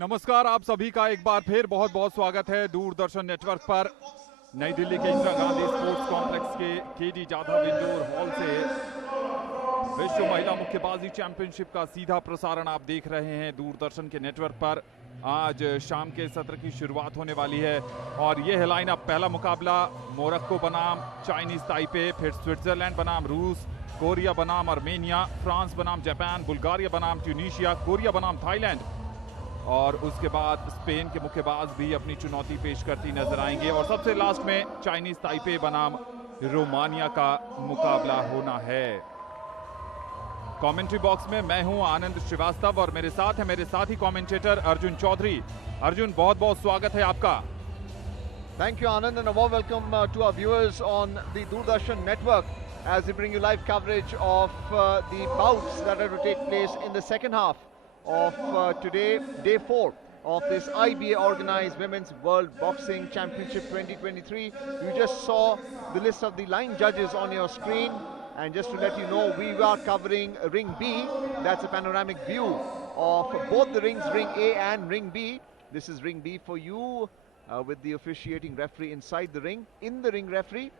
नमस्कार, आप सभी का एक बार फिर बहुत बहुत स्वागत है दूरदर्शन नेटवर्क पर। नई दिल्ली के इंदिरा गांधी स्पोर्ट्स कॉम्प्लेक्स के केडी जाधव इंडोर हॉल से विश्व महिला मुक्केबाजी चैंपियनशिप का सीधा प्रसारण आप देख रहे हैं दूरदर्शन के नेटवर्क पर। आज शाम के सत्र की शुरुआत होने वाली है और ये है लाइनअप। पहला मुकाबला मोरक्को बनाम चाइनीज ताइपे, फिर स्विट्जरलैंड बनाम रूस, कोरिया बनाम आर्मेनिया, फ्रांस बनाम जापान, बुल्गारिया बनाम ट्यूनीशिया, कोरिया बनाम थाईलैंड और उसके बाद स्पेन के मुक्केबाज भी अपनी चुनौती पेश करती नजर आएंगे और सबसे लास्ट में चाइनीज ताइपे बनाम रोमानिया का मुकाबला होना है। कमेंट्री बॉक्स में मैं हूं आनंद श्रीवास्तव और मेरे साथ है मेरे साथी कमेंटेटर अर्जुन चौधरी। अर्जुन, बहुत बहुत स्वागत है आपका। Thank you, Anand, and a warm welcome to our viewers on the Doordarshan network as we bring you live coverage of the bouts that are to take place in the second half of today, day 4 of this IBA organized Women's World Boxing Championship 2023. You just saw the list of the line judges on your screen, and just to let you know, we are covering ring B. That's a panoramic view of both the rings, ring A and ring B. This is ring B for you with the officiating referee inside the ring, in the ring referee,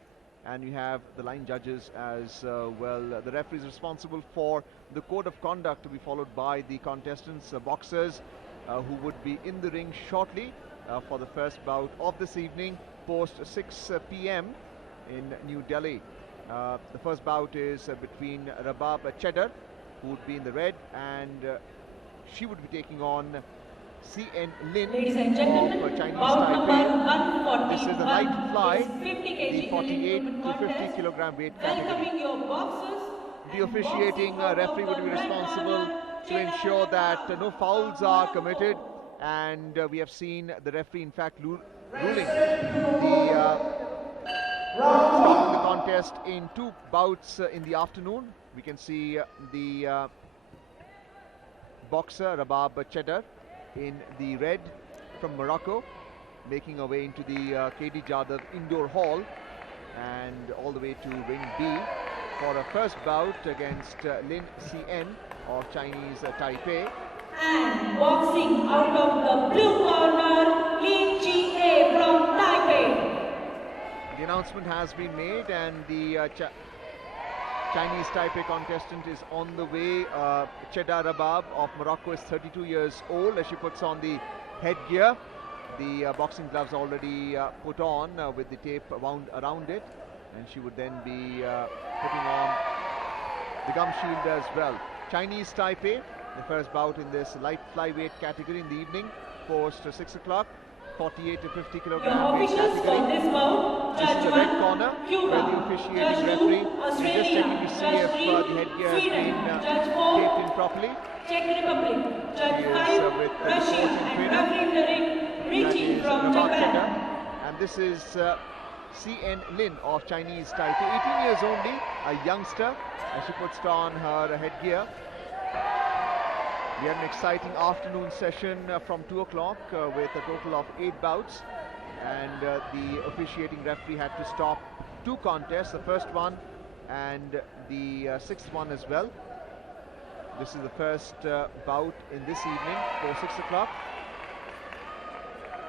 and you have the line judges as well. The referee is responsible for the code of conduct to be followed by the contestants, boxers who would be in the ring shortly for the first bout of this evening post 6 p.m. in New Delhi. The first bout is between Cheddar, who would be in the red, and she would be taking on CN Lin of Chinese Taipei. This is the light fly, the 48 to 50 kilogram weight category. The officiating referee would be responsible to ensure that no fouls are committed, and we have seen the referee in fact ruling stopping the contest in 2 bouts in the afternoon. We can see the boxer Rabab Cheddar in the red from Morocco making her way into the KD Jadhav indoor hall and all the way to ring B for a first bout against Lin CN of Chinese Taipei. And boxing out of the blue corner, Lin GA from Taipei. The announcement has been made and the Chinese Taipei contestant is on the way. Cheddar Rabab of Morocco is 32 years old as she puts on the headgear. The boxing gloves already put on with the tape wound around it, and she would then be putting on the gum shield as well. Chinese Taipei, the first bout in this light flyweight category in the evening post 6 o'clock. 48 to 50 kilogram weight category. This is the red corner where the officiating referee is just checking to see if the headgear has been taped in properly. Czech Republic, Judge He is with the coach and trainer. That is Rabab Cheddar. And this is CN Lin of Chinese Taipei, 18 years only, a youngster, as she puts on her headgear. We had an exciting afternoon session from 2 o'clock with a total of 8 bouts, and the officiating referee had to stop 2 contests, the first one and the 6th one as well. This is the first bout in this evening for 6 o'clock.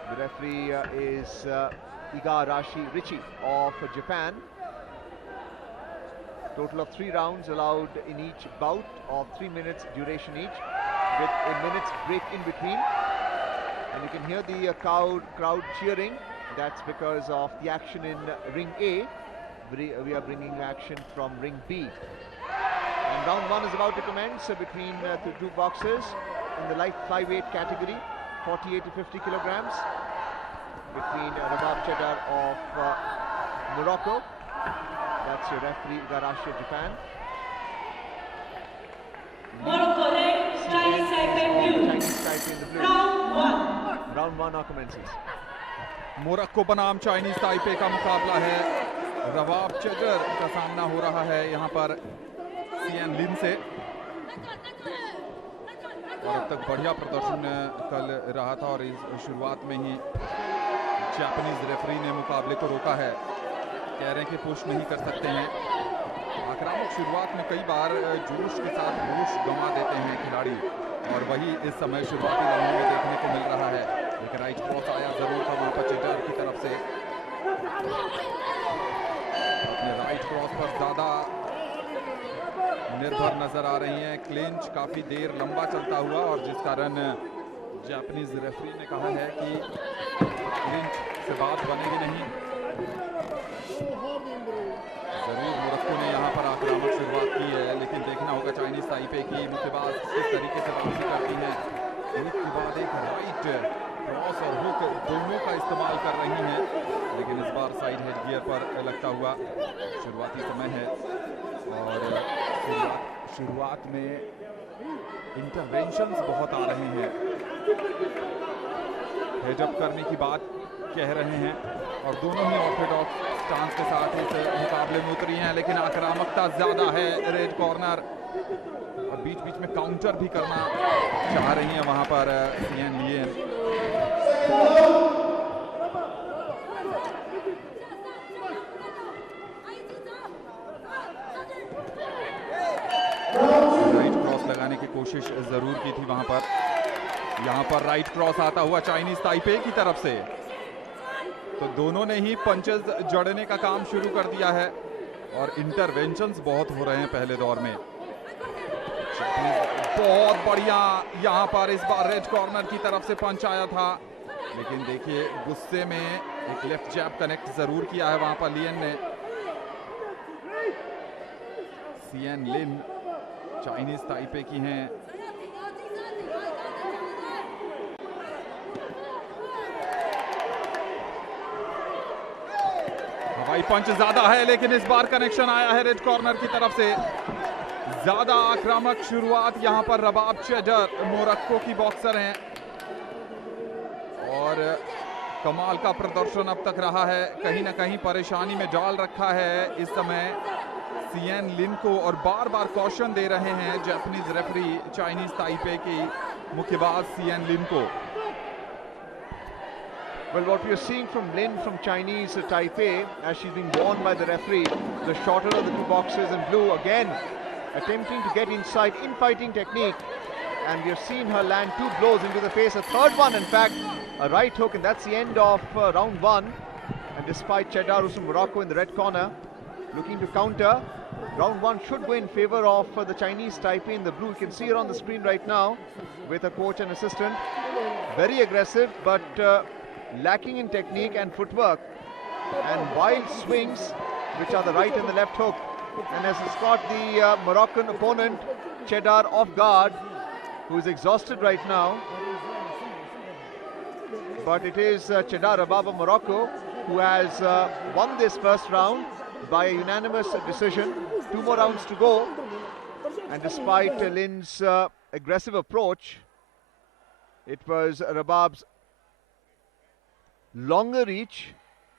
The referee is Igarashi Richie of Japan. Total of 3 rounds allowed in each bout of 3 minutes duration each, with a minute's break in between, and you can hear the crowd cheering. That's because of the action in ring A. We are bringing action from ring B, and round 1 is about to commence between the 2 boxers in the light flyweight category, 48 to 50 kilograms, between Rabab Cheddar of Morocco. That's your referee Igarashi of Japan. Morocco red, Chinese Taipei blue. Chinese Taipei in the blue. Round 1. Round 1 now commences. Morocco बनाम Chinese Taipei का मुकाबला है। रबाब cheddar का सामना हो रहा है यहाँ पर सीएन लिन से, और अब तक बढ़िया प्रदर्शन कल रहा था और इस शुरुआत में ही जापानीज रेफरी ने मुकाबले को रोका है। कह रहे हैं कि पुश नहीं कर सकते हैं। आक्रामक शुरुआत में कई बार जोश के साथ होश गंवा देते हैं खिलाड़ी, और वही इस समय शुरुआती राउंड में देखने को मिला। राइट क्रॉस आया जरूर था वहां पर चेडर की तरफ से। अपने राइट क्रॉस पर ज्यादा निर्भर नजर आ रही हैं। क्लिंच काफी देर लंबा चलता हुआ और जिस कारण जापानीज रेफरी ने कहा है कि क्लिंच से बात बनेगी नहीं। जरूर मोरक्को ने यहाँ पर आक्रामक शुरुआत की है, लेकिन देखना होगा चाइनीज ताइपे की मुक्केबाज किस तरीके से वापसी करती हैं। एक के बाद एक राइट क्रॉस और हुक दोनों का इस्तेमाल कर रही हैं, लेकिन इस बार साइड हेड गियर पर लगता हुआ शुरुआती समय है और शुरुआत में इंटरवेंशंस बहुत आ रहे हैं। हेड अप करने की बात कह रहे हैं और दोनों ही ऑर्थोडॉक्स स्टांस के साथ इस मुकाबले में उतरी हैं, लेकिन आक्रामकता ज्यादा है रेड कॉर्नर और बीच बीच में काउंटर भी करना चाह रही हैं वहां पर सियन लियन। राइट क्रॉस लगाने की कोशिश जरूर की थी वहां पर। यहां पर राइट क्रॉस आता हुआ चाइनीज ताइपे की तरफ से, तो दोनों ने ही पंचेस जड़ने का काम शुरू कर दिया है और इंटरवेंशंस बहुत हो रहे हैं पहले दौर में। बहुत बढ़िया यहां पर इस बार रेड कॉर्नर की तरफ से पंच आया था, लेकिन देखिए गुस्से में एक लेफ्ट जैब कनेक्ट जरूर किया है वहां पर लियन ने। सियन लिन चाइनीज ताइपे की हैं। हवाई पंच ज्यादा है, लेकिन इस बार कनेक्शन आया है रेड कॉर्नर की तरफ से। ज्यादा आक्रामक शुरुआत यहां पर रबाब चेडर मोरक्को की बॉक्सर हैं और कमाल का प्रदर्शन अब तक रहा है। कहीं ना कहीं परेशानी में डाल रखा है इस समय सियन लिन को और बार बार कॉशन दे रहे हैं जापानीज रेफरी चाइनीज ताइपे की मुक्केबाज सियन लिन को। Well, what we are seeing from Lin from Chinese Taipei, as she's being warned by the referee, the shorter of the two boxers in blue, again attempting to get inside, infighting technique, and we have seen her land two blows into the face, a third one in fact, a right hook, and that's the end of round one. And despite Cheddar, who's from Morocco in the red corner, looking to counter, round one should go in favor of the Chinese Taipei in the blue. You can see her on the screen right now with her coach and assistant. Very aggressive, but lacking in technique and footwork, and wild swings which are the right and the left hook, and has got the Moroccan opponent Cheddar off guard, who is exhausted right now. But it is Cheddar Rabab of Morocco who has won this first round by a unanimous decision. 2 more rounds to go, and despite Lin's aggressive approach, it was Rabab's longer reach.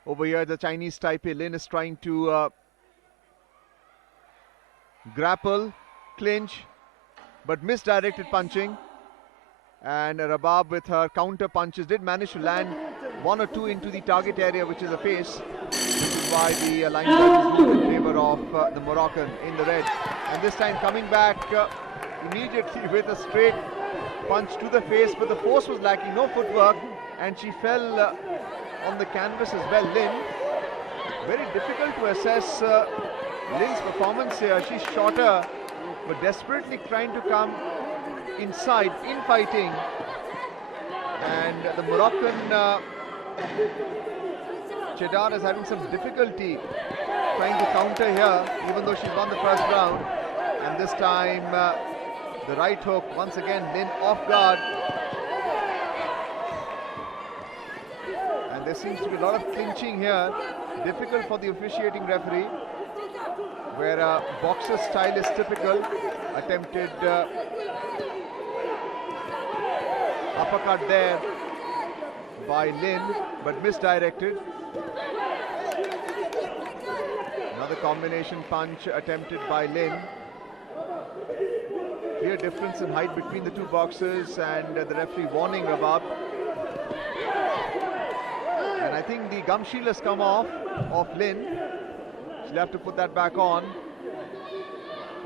Over here the Chinese Taipei Lin is trying to grapple, clinch, but misdirected punching, and Rabab with her counter punches did manage to land 1 or 2 into the target area, which is a face. This is why the line judge is ruled in favor of the Moroccan in the red, and this time coming back immediately with a straight punch to the face, but the force was lacking, no footwork, and she fell on the canvas as well. Lin, very difficult to assess Lin's performance here. She's shorter, but desperately trying to come inside, infighting, and the Moroccan Cheddar is having some difficulty trying to counter here, even though she's won the first round. And this time the right hook, once again Lin off guard. There seems to be a lot of clinching here, difficult for the officiating referee, where boxer style is typical. Attempted uppercut there by Lin, but misdirected. Another combination punch attempted by Lin. Clear difference in height between the two boxers, and the referee warning Rabab. And I think the gum shield has come off of Lin. She'll have to put that back on.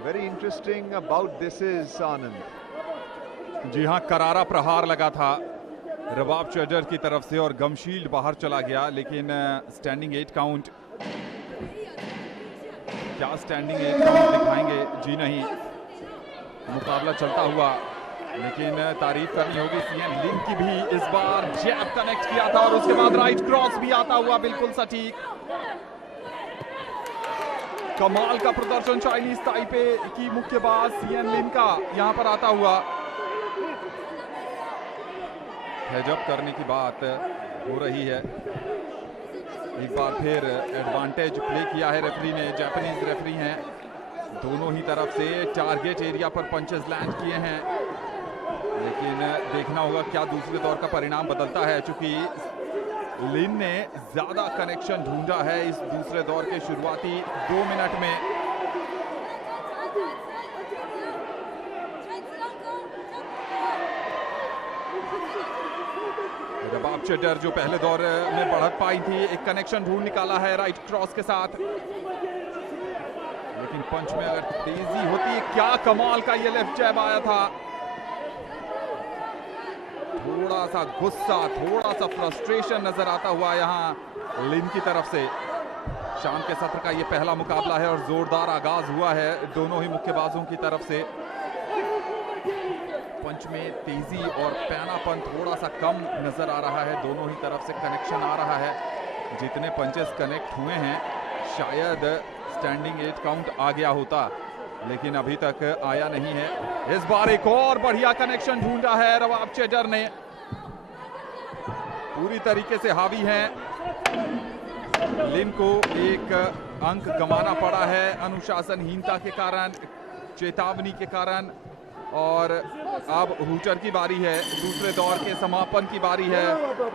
Very interesting about this is Anand. जी हाँ, करारा प्रहार लगा था रबाब cheddar की तरफ से और गमशील्ड बाहर चला गया, लेकिन स्टैंडिंग 8 काउंट। क्या स्टैंडिंग 8 काउंट दिखाएंगे? जी नहीं, मुकाबला चलता हुआ, लेकिन तारीफ करनी होगी सीएन लिन की भी। इस बार जैब कनेक्ट किया था और उसके बाद राइट क्रॉस भी आता हुआ बिल्कुल सटीक। कमाल का प्रदर्शन चाइनीज ताइपे की मुक्केबाज सीएन लिन का यहां पर आता हुआ। हेजअप करने की बात हो रही है। एक बार फिर एडवांटेज प्ले किया है रेफरी ने। जापानीज रेफरी हैं, दोनों ही तरफ से टारगेट एरिया पर पंचेस लैंड किए हैं, लेकिन देखना होगा क्या दूसरे दौर का परिणाम बदलता है, चूंकि लिन ने ज्यादा कनेक्शन ढूंढा है इस दूसरे दौर के शुरुआती 2 मिनट में। रबाब चेडर जो पहले दौर में बढ़त पाई थी, एक कनेक्शन ढूंढ निकाला है राइट क्रॉस के साथ, लेकिन पंच में अगर तेजी होती है। क्या कमाल का ये लेफ्ट जैब आया था। थोड़ा सा गुस्सा, थोड़ा सा फ्रस्ट्रेशन नजर आता हुआ यहां लिन की तरफ से। शाम के सत्र का ये पहला मुकाबला है और जोरदार आगाज हुआ है दोनों ही मुक्केबाजों की तरफ से। पंच में तेजी और पैनापन थोड़ा सा कम नजर आ रहा है, दोनों ही तरफ से कनेक्शन आ रहा है। जितने पंचेस कनेक्ट हुए हैं शायद स्टैंडिंग 8 काउंट आ गया होता, लेकिन अभी तक आया नहीं है। इस बार एक और बढ़िया कनेक्शन ढूंढा है रबाब चेडर ने, पूरी तरीके से हावी हैं। लिन को एक अंक गंवाना पड़ा है अनुशासनहीनता के कारण, चेतावनी के कारण, और अब हूटर की बारी है, दूसरे दौर के समापन की बारी है।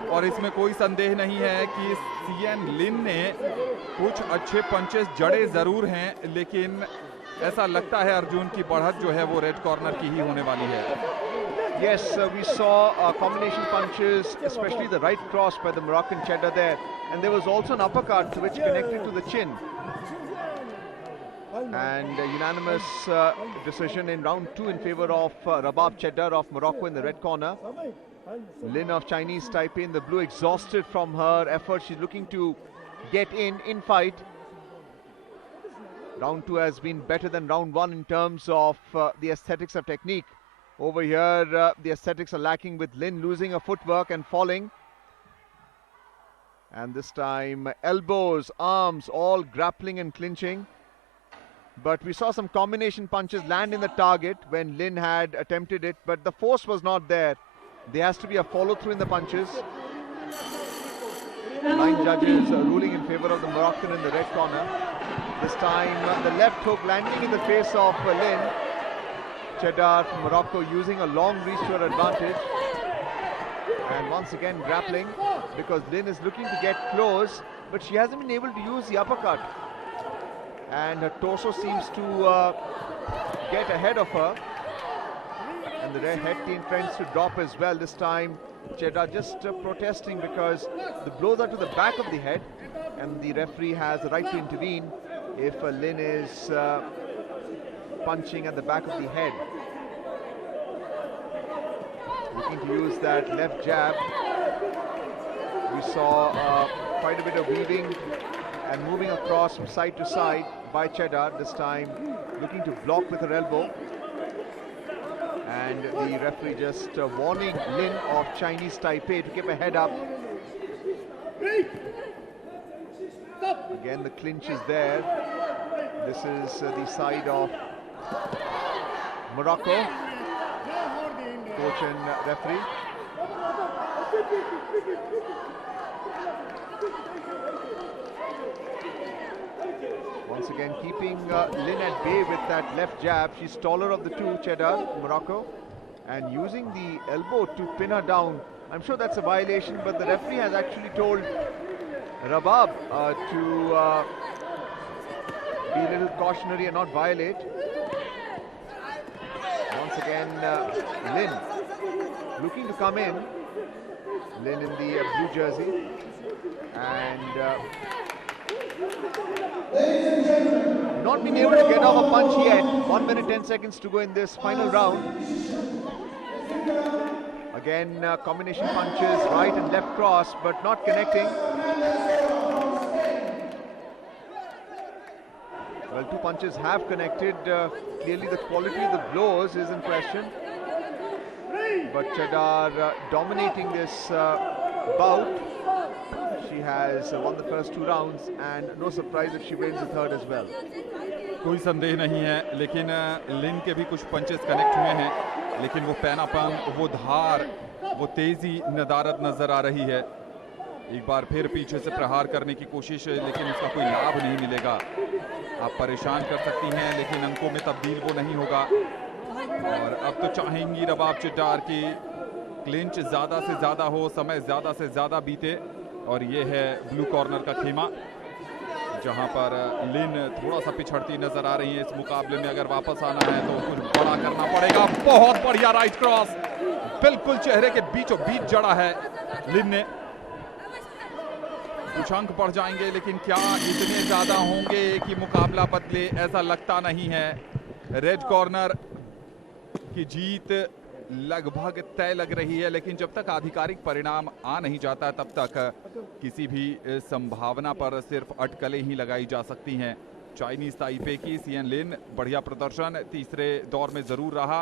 और इसमें कोई संदेह नहीं है कि सीएन लिन ने कुछ अच्छे पंचेस जड़े जरूर हैं, लेकिन ऐसा लगता है अर्जुन की बढ़त जो है वो रेड कॉर्नर की ही होने वाली है। Yes, we saw combination punches, especially the right cross by the Moroccan Cheddar there, and there was also an uppercut which connected to the chin. And unanimous decision in round 2 in favor of Rabab Cheddar of Morocco in the red corner. Lin of Chinese Taipei in the blue, exhausted from her effort. She's looking to get in fight. Round 2 has been better than round 1 in terms of the aesthetics of technique. Over here, the aesthetics are lacking, with Lin losing her footwork and falling. And this time, elbows, arms, all grappling and clinching. But we saw some combination punches land in the target when Lin had attempted it, but the force was not there. There has to be a follow-through in the punches. 9 judges ruling in favor of the Moroccan in the red corner. This time, the left hook landing in the face of Lin. Cheddar from Morocco using a long reach to her advantage. And once again grappling, because Lin is looking to get close, but she hasn't been able to use the uppercut. And her torso seems to get ahead of her. And the head tends to drop as well. This time, Cheddar just protesting because the blows are to the back of the head, and the referee has the right to intervene if Lin is punching at the back of the head. Looking to use that left jab. We saw quite a bit of weaving and moving across from side to side by Cheddar, this time looking to block with her elbow. And the referee just warning Lin of Chinese Taipei to keep her head up. Again, the clinch is there. This is the side of Morocco, coach and referee. Once again keeping Lin at bay with that left jab. She's taller of the two, Cheddar, Morocco, and using the elbow to pin her down. I'm sure that's a violation, but the referee has actually told Rabab to be a little cautionary and not violate. Once again, Lin looking to come in. Lin in the blue jersey, and not been able to get off a punch yet. 1 minute 10 seconds to go in this final round. Again, combination punches, right and left cross, but not connecting. Well, two punches have connected. Clearly the quality of the blows is in question. But Cheddar dominating this bout. She has won the first 2 rounds, and no surprise if she wins the third as well. कोई संदेह नहीं है, लेकिन लिन के भी कुछ punches connect हुए हैं, लेकिन वो पैनापन, वो धार, वो तेजी नदारद नजर आ रही है। एक बार फिर पीछे से प्रहार करने की कोशिश है, लेकिन उसका कोई लाभ नहीं मिलेगा। आप परेशान कर सकती हैं, लेकिन अंकों में तब्दील वो नहीं होगा। और अब तो चाहेंगी रबाब चेड्डार की क्लिंच ज़्यादा से ज़्यादा हो, समय ज़्यादा से ज़्यादा बीते। और ये है ब्लू कॉर्नर का खेमा, जहां पर लिन थोड़ा सा पिछड़ती नजर आ रही है। इस मुकाबले में अगर वापस आना है तो कुछ बड़ा करना पड़ेगा। बहुत बढ़िया राइट क्रॉस, बिल्कुल चेहरे के बीचों बीच जड़ा है लिन ने। कुछ अंक बढ़ जाएंगे, लेकिन क्या इतने ज्यादा होंगे कि मुकाबला बदले, ऐसा लगता नहीं है। रेड कॉर्नर की जीत लगभग तय लग रही है, लेकिन जब तक आधिकारिक परिणाम आ नहीं जाता तब तक किसी भी संभावना पर सिर्फ अटकलें ही लगाई जा सकती हैं। चाइनीज ताइपे की सियन लिन बढ़िया प्रदर्शन तीसरे दौर में जरूर रहा।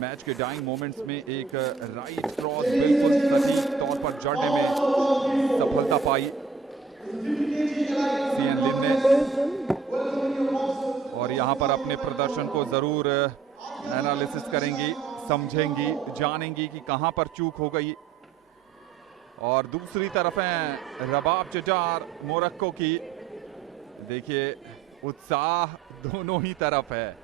मैच के डाइंग मोमेंट्स में एक राइट क्रॉस बिल्कुल सटीक तौर पर जड़ने में सफलता पाई सियन लिन ने, और यहां पर अपने प्रदर्शन को जरूर एनालिसिस करेंगी, समझेंगी, जानेंगी कि कहां पर चूक हो गई। और दूसरी तरफ है रबाब चेड्डार मोरक्को की। देखिए उत्साह दोनों ही तरफ है,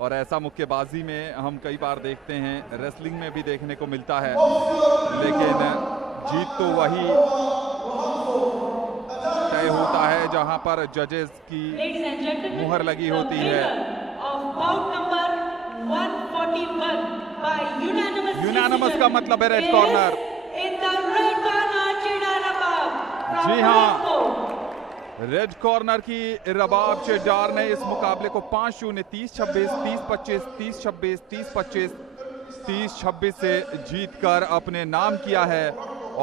और ऐसा मुक्केबाजी में हम कई बार देखते हैं, रेसलिंग में भी देखने को मिलता है। लेकिन जीत तो वही तय होता है जहां पर जजेस की मुहर लगी होती है। यूनानिमस का मतलब है रेड कॉर्नर। जी हाँ, रेड कॉर्नर की रबाब चेड्डार ने इस मुकाबले को 5-0, 30-26, 30-25, 30-26, 30-25, 30-26 से जीतकर अपने नाम किया है।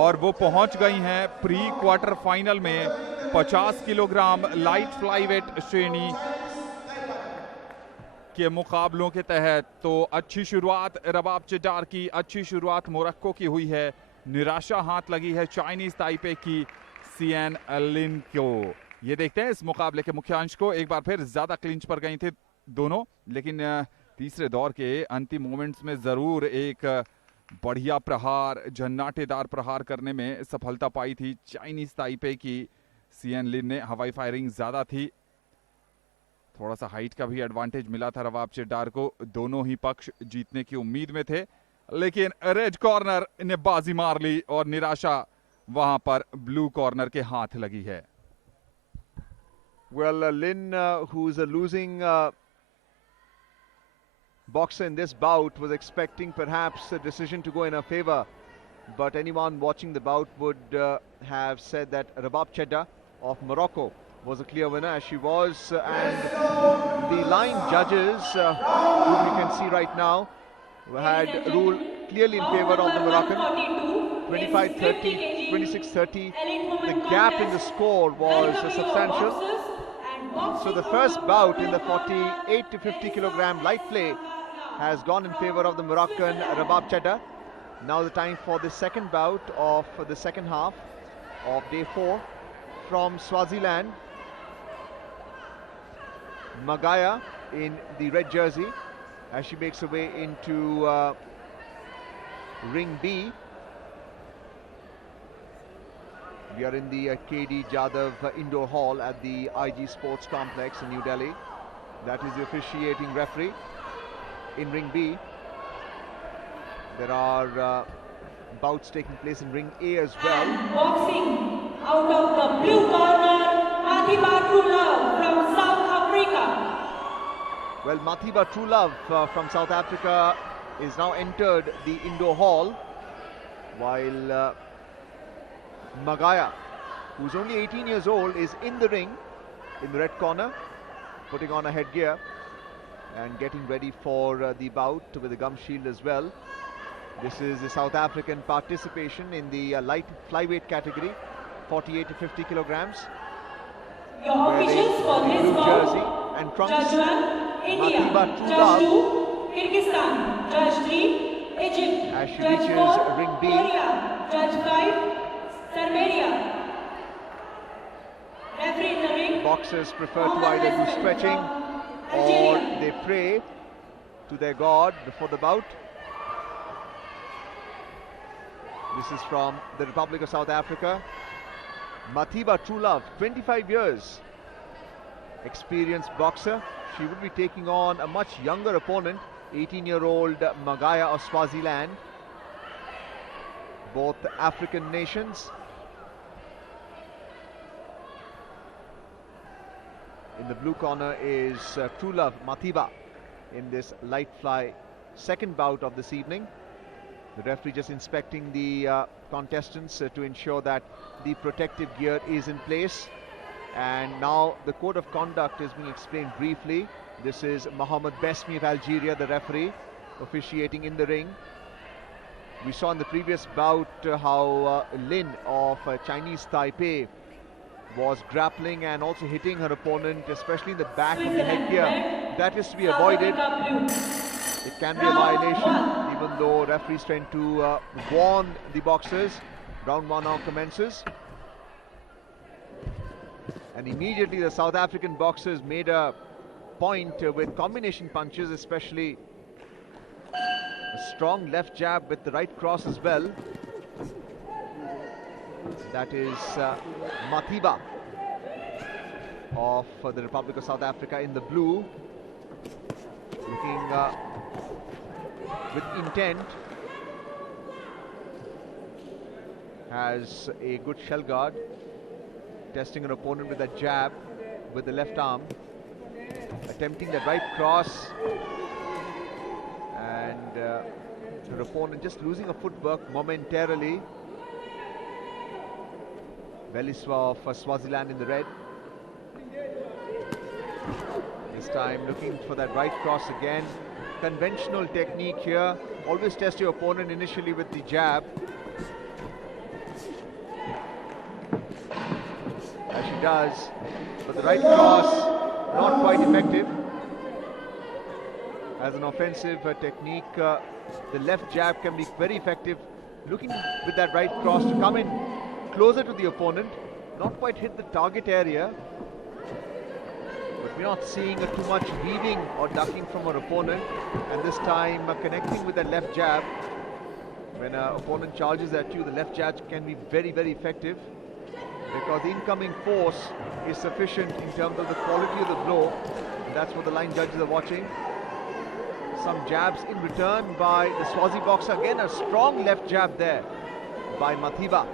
और वो पहुंच गई हैं प्री क्वार्टर फाइनल में 50 किलोग्राम लाइट फ्लाईवेट श्रेणी के मुकाबलों के तहत। तो अच्छी शुरुआत रबाब चेड्डार की, अच्छी शुरुआत मोरक्को की हुई है। निराशा हाथ लगी है चाइनीज ताइपे की सियन लिन को। ये देखते हैं इस मुकाबले के मुख्यांश को। एक बार फिर ज्यादा क्लिंच पर गई थे दोनों, लेकिन तीसरे दौर के अंतिम मोमेंट्स में जरूर एक बढ़िया प्रहार, झन्नाटेदार प्रहार करने में सफलता पाई थी चाइनीज ताइपे की सियन लिन ने। हवाई फायरिंग ज्यादा थी, थोड़ा सा हाइट का भी एडवांटेज मिला था रबाब चेड्डार को। दोनों ही पक्ष जीतने की उम्मीद में थे, लेकिन रेड कॉर्नर ने बाजी मार ली और निराशा वहां पर ब्लू कॉर्नर के हाथ लगी है। Well, Lin, who's a losing boxer in this bout, was expecting perhaps a decision to go in her favor, but anyone watching the bout would have said that Rabab Cheddar of Morocco was a clear winner, as she was, and the line judges, who we can see right now, had ruled clearly in favor of the Moroccan. 25-30, 26-30. The gap in the score was substantial. So the first bout in the 48 to 50 kilogram light play has gone in favor of the Moroccan Rabab Cheddar. Now the time for the second bout of the second half of day 4 from Swaziland. Magaya in the red jersey as she makes her way into ring B. We are in the KD Jadhav Indoor Hall at the IG Sports Complex in New Delhi. That is the officiating referee. In ring B, there are bouts taking place in ring A as well. And boxing out of the blue corner, Mathiba from South Africa. Well, Mathiba Truelove from South Africa is now entered the indoor hall, while Magaya, who's only 18 years old, is in the ring in the red corner, putting on a headgear and getting ready for the bout with the gum shield as well. This is the South African participation in the light flyweight category, 48 to 50 kilograms. Your officials for this blue bout, jersey and trunks. Judge 1, India, Mathiba Judge 2, Kyrgyzstan, Judge 3, Egypt, as she Judge reaches 4, ring B. Korea, Judge 5, Serbia. Referee in the ring. Boxers prefer to either do stretching or they pray to their god before the bout. This is from the Republic of South Africa. Mathiba, true love, 25 years, experienced boxer. She would be taking on a much younger opponent, 18-year-old Magaya of Swaziland. Both African nations. In the blue corner is true love Mathiba in this light fly second bout of this evening. The referee just inspecting the contestants to ensure that the protective gear is in place. And now the code of conduct is being explained briefly. This is Mohamed Besmi of Algeria, the referee, officiating in the ring. We saw in the previous bout how Lin of Chinese Taipei was grappling and also hitting her opponent, especially in the back of the headgear. That is to be avoided. It can be a violation, even though referees trying to warn the boxers. Round 1 now commences. And immediately the South African boxers made a point with combination punches, especially a strong left jab with the right cross as well. That is Mathiba of the Republic of South Africa in the blue, looking with intent. Has a good shell guard, testing an opponent with a jab with the left arm, attempting the right cross, and her opponent just losing a footwork momentarily. Beliswa of Swaziland in the red. This time looking for that right cross again. Conventional technique here. Always test your opponent initially with the jab. As she does. But the right cross, not quite effective. As an offensive technique, the left jab can be very effective. Looking with that right cross to come in closer to the opponent, not quite hit the target area, but we're not seeing too much weaving or ducking from her opponent, and this time connecting with that left jab. When an opponent charges at you, the left jab can be very, very effective because the incoming force is sufficient in terms of the quality of the blow, and that's what the line judges are watching. Some jabs in return by the Swazi boxer. Again, a strong left jab there by Mathiba.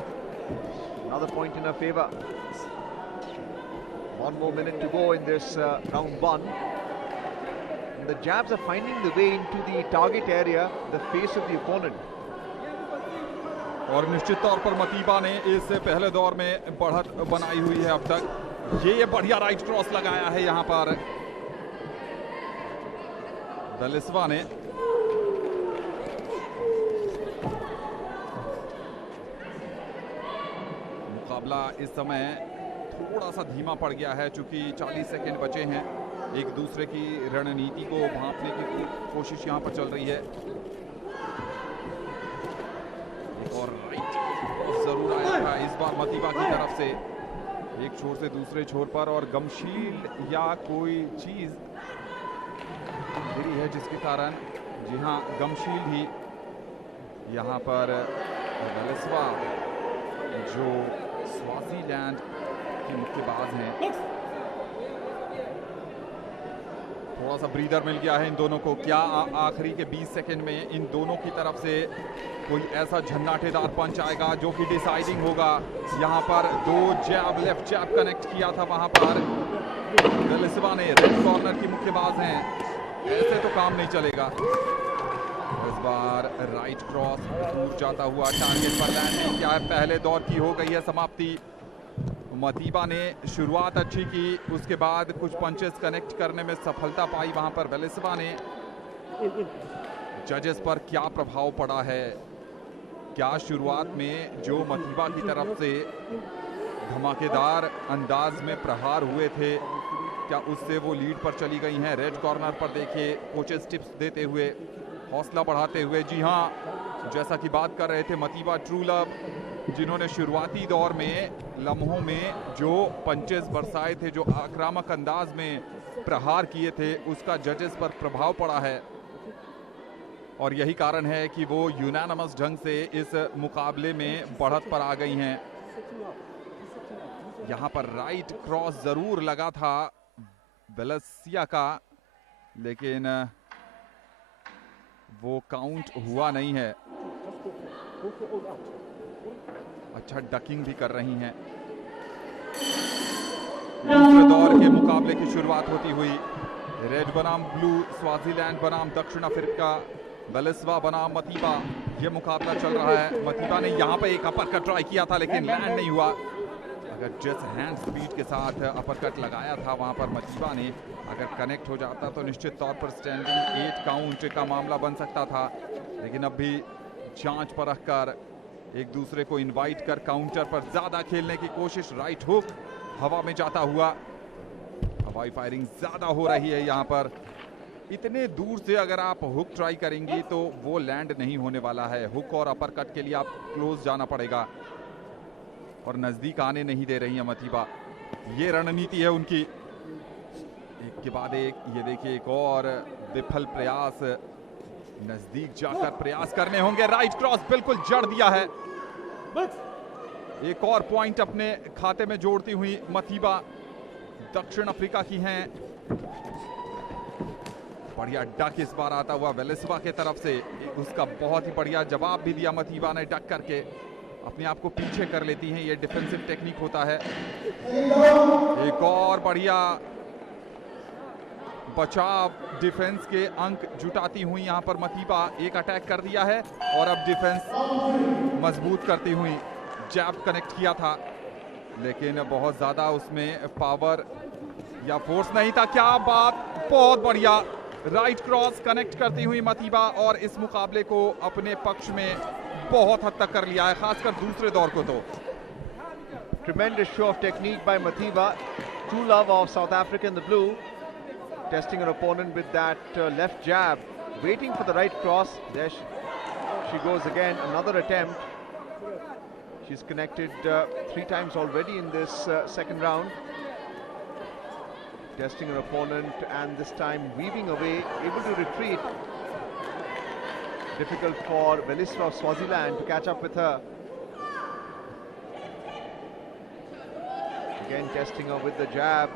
Another point in her favor. 1 more minute to go in this round 1. And the jabs are finding the way into the target area, the face of the opponent. और निश्चित तौर पर मतीबा ने इस पहले दौर में बढ़त बनाई हुई है अब तक. ये बढ़िया राइट क्रॉस लगाया है यहाँ पर बेलिस्वा ने. मुकाबला इस समय थोड़ा सा धीमा पड़ गया है चूंकि 40 सेकंड बचे हैं. एक दूसरे की रणनीति को भांपने की कोशिश यहां पर चल रही है. एक और राइट जरूर आया था इस बार मतीबा की तरफ से, एक छोर से दूसरे छोर पर, और गमशील या कोई चीज गिरी है जिसके कारण, जी हाँ, गमशील ही यहाँ पर बेलिस्वा जो स्वाजीलैंड के मुक्केबाज हैं. थोड़ा सा ब्रीदर मिल गया है इन दोनों को. क्या आखिरी के 20 सेकंड में इन दोनों की तरफ से कोई ऐसा झन्नाटेदार पंच आएगा जो कि डिसाइडिंग होगा. यहाँ पर 2 जैब, लेफ्ट जैब कनेक्ट किया था वहां पर बेलिस्वा ने. रेड कॉर्नर की मुक्केबाज हैं, ऐसे तो काम नहीं चलेगा. इस बार राइट क्रॉस दूर जाता हुआ टारगेट पर लैंडिंग. क्या है, पहले दौर की हो गई है समाप्ति. मतीबा ने शुरुआत अच्छी की, उसके बाद कुछ पंचेस कनेक्ट करने में सफलता पाई वहां पर बेलिस्वा ने. जजेस पर क्या प्रभाव पड़ा है? क्या शुरुआत में जो मथीबा की तरफ से धमाकेदार अंदाज में प्रहार हुए थे, क्या उससे वो लीड पर चली गई हैं? रेड कॉर्नर पर देखिए कोचेस टिप्स देते हुए, हौसला बढ़ाते हुए। जी हाँ, जैसा कि बात कर रहे थे मथीबा ट्रू लव, जिन्होंने शुरुआती दौर में लम्हों में जो पंचेस बरसाए थे, जो आक्रामक अंदाज में प्रहार किए थे, उसका जजेस पर प्रभाव पड़ा है और यही कारण है कि वो यूनानिमस ढंग से इस मुकाबले में बढ़त पर आ गई हैं। यहां पर राइट क्रॉस जरूर लगा था वेलेसिया का, लेकिन वो काउंट हुआ नहीं है। अच्छा डकिंग भी कर रही हैं। दूसरे दौर के मुकाबले की शुरुआत होती हुई। रेड बनाम ब्लू, स्वाजीलैंड बनाम दक्षिण अफ्रीका, वेलेस्वा बनाम मथीबा, ये मुकाबला चल रहा है। मथीबा ने यहाँ पे एक अपरकट ट्राई किया था लेकिन लैंड नहीं हुआ। अगर जिस हैंड स्पीड के साथ अपरकट लगाया था वहाँ पर मथीबा ने, अगर कनेक्ट हो जाता तो निश्चित तौर पर स्टैंडिंग 8 काउंट का मामला बन सकता था। लेकिन अब भी जांच परख कर, एक दूसरे को इनवाइट कर काउंटर पर ज्यादा खेलने की कोशिश। राइट हुक हवा में जाता हुआ, हवाई फायरिंग ज्यादा हो रही है यहाँ पर। इतने दूर से अगर आप हुक ट्राई करेंगी तो वो लैंड नहीं होने वाला है। हुक और अपरकट के लिए आप क्लोज जाना पड़ेगा और नजदीक आने नहीं दे रही है मथीबा। ये रणनीति है उनकी। एक के बाद एक, ये देखिए एक और विफल प्रयास। नजदीक जाकर प्रयास करने होंगे। राइट क्रॉस बिल्कुल जड़ दिया है। एक और पॉइंट अपने खाते में जोड़ती हुई मथीबा दक्षिण अफ्रीका की हैं। बढ़िया डक इस बार आता हुआ वेलेस्वा के तरफ से। उसका बहुत ही बढ़िया जवाब भी दिया मथीबा ने, डक करके अपने आप को पीछे कर लेती हैं। ये डिफेंसिव टेक्निक होता है। एक और बढ़िया बचाव, डिफेंस के अंक जुटाती हुई यहां पर मथीबा। एक अटैक कर दिया है और अब डिफेंस मजबूत करती हुई। जैब कनेक्ट किया था लेकिन बहुत ज्यादा उसमें पावर या फोर्स नहीं था। क्या बात, बहुत बढ़िया राइट क्रॉस कनेक्ट करती हुई मथीबा, और इस मुकाबले को अपने पक्ष में बहुत हद तक कर लिया है, खासकर दूसरे दौर को। तो Tremendous show of technique by Mathiba. True love of South Africa in the blue, testing her opponent with that left jab, waiting for the right cross. There she goes again, another attempt. She's connected 3 times already in this second round. Testing her opponent and this time weaving away, able to retreat. Difficult for Veliswa of Swaziland to catch up with her. Again testing her with the jab.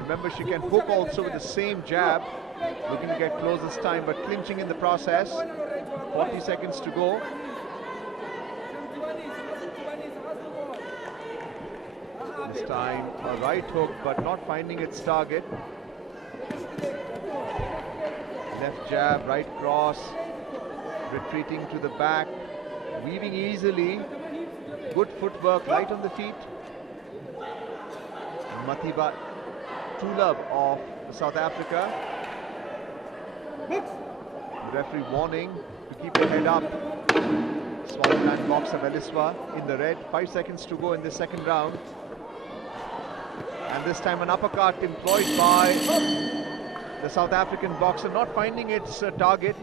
Remember, she can hook also with the same jab. Looking to get close this time, but clinching in the process. 40 seconds to go. This time a right hook, but not finding its target. Left jab, right cross, retreating to the back, weaving easily. Good footwork, light on the feet. Mathiba, true love of South Africa. Referee warning to keep the head up. Swaziland boxer Veliswa in the red. 5 seconds to go in the second round. And this time an uppercut employed by the South African boxer, not finding its target,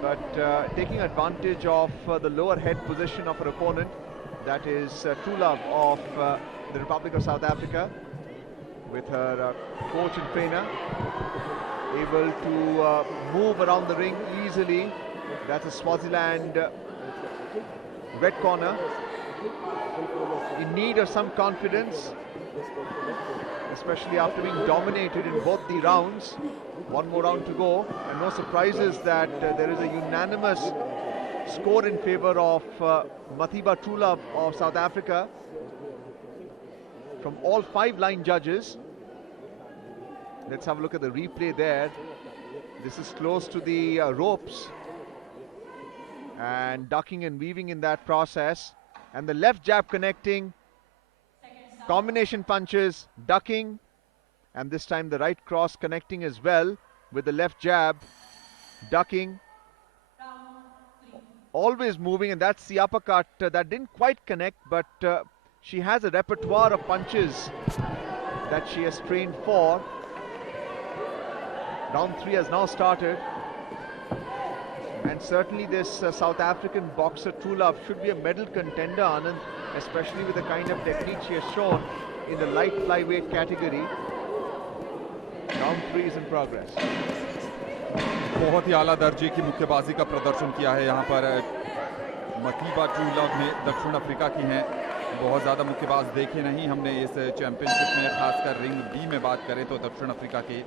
but taking advantage of the lower head position of her opponent. That is true love of the Republic of South Africa, with her coach and trainer, able to move around the ring easily. That's a Swaziland red corner, in need of some confidence, especially after being dominated in both the rounds. One more round to go, and no surprises that there is a unanimous score in favor of Mathiba Trulove of South Africa from all 5 line judges. Let's have a look at the replay there. This is close to the ropes, and ducking and weaving in that process, and the left jab connecting, combination punches, ducking, and this time the right cross connecting as well with the left jab. ducking, always moving, and that's the uppercut that didn't quite connect, but she has a repertoire of punches that she has trained for. Round 3 has now started, and certainly this South African boxer Trulove should be a medal contender, Anand, especially with the kind of technique she has shown in the light flyweight category. Round 3 is in progress. बहुत ही आला दर्जे की मुक्केबाजी का प्रदर्शन किया है यहाँ पर मथीबा ट्रूलव ने, दक्षिण अफ्रीका की हैं। बहुत ज़्यादा मुक्केबाज देखे नहीं हमने इस चैंपियनशिप में, खासकर रिंग बी में बात करें तो दक्षिण अफ्रीका की,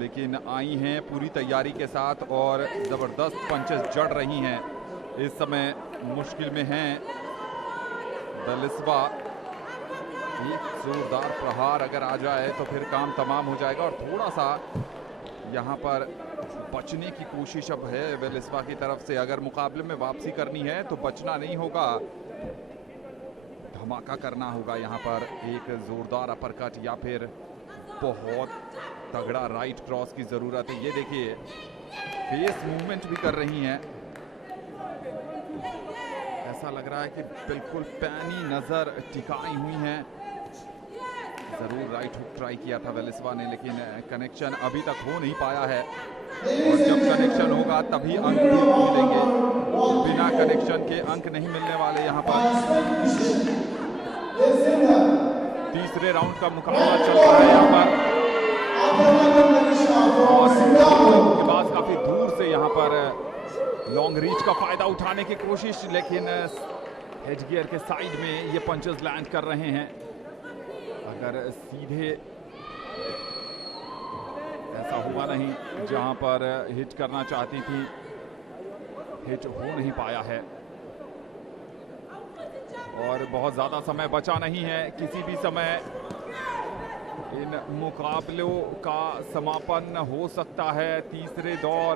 लेकिन आई हैं पूरी तैयारी के साथ और ज़बरदस्त पंचेस जड़ रही हैं। इस समय मुश्किल में हैं बेलिस्वा। एक जोरदार प्रहार अगर आ जाए तो फिर काम तमाम हो जाएगा, और थोड़ा सा यहाँ पर बचने की कोशिश अब है बेलिस्वा की तरफ से। अगर मुकाबले में वापसी करनी है तो बचना नहीं होगा, धमाका करना होगा। यहाँ पर एक जोरदार अपरकट या फिर बहुत तगड़ा राइट क्रॉस की जरूरत है। ये देखिए फेस मूवमेंट भी कर रही हैं, ऐसा लग रहा है कि बिल्कुल पैनी नजर टिकाई हुई हैं। जरूर राइट हुक ट्राई किया था बेलिस्वा ने, लेकिन कनेक्शन अभी तक हो नहीं पाया है, और जब कनेक्शन होगा तभी अंक भी मिलेंगे। बिना कनेक्शन के अंक नहीं मिलने वाले यहाँ पर। तीसरे राउंड का मुकाबला चल रहा है यहाँ पर, और मुक्केबाज काफी दूर से यहाँ पर लॉन्ग रीच का फायदा उठाने की कोशिश, लेकिन हेडगियर के साइड में ये पंचेस लैंड कर रहे हैं। अगर सीधे ऐसा हुआ नहीं जहां पर हिट करना चाहती थी, हिट हो नहीं पाया है, और बहुत ज़्यादा समय बचा नहीं है। किसी भी समय इन मुकाबलों का समापन हो सकता है। तीसरे दौर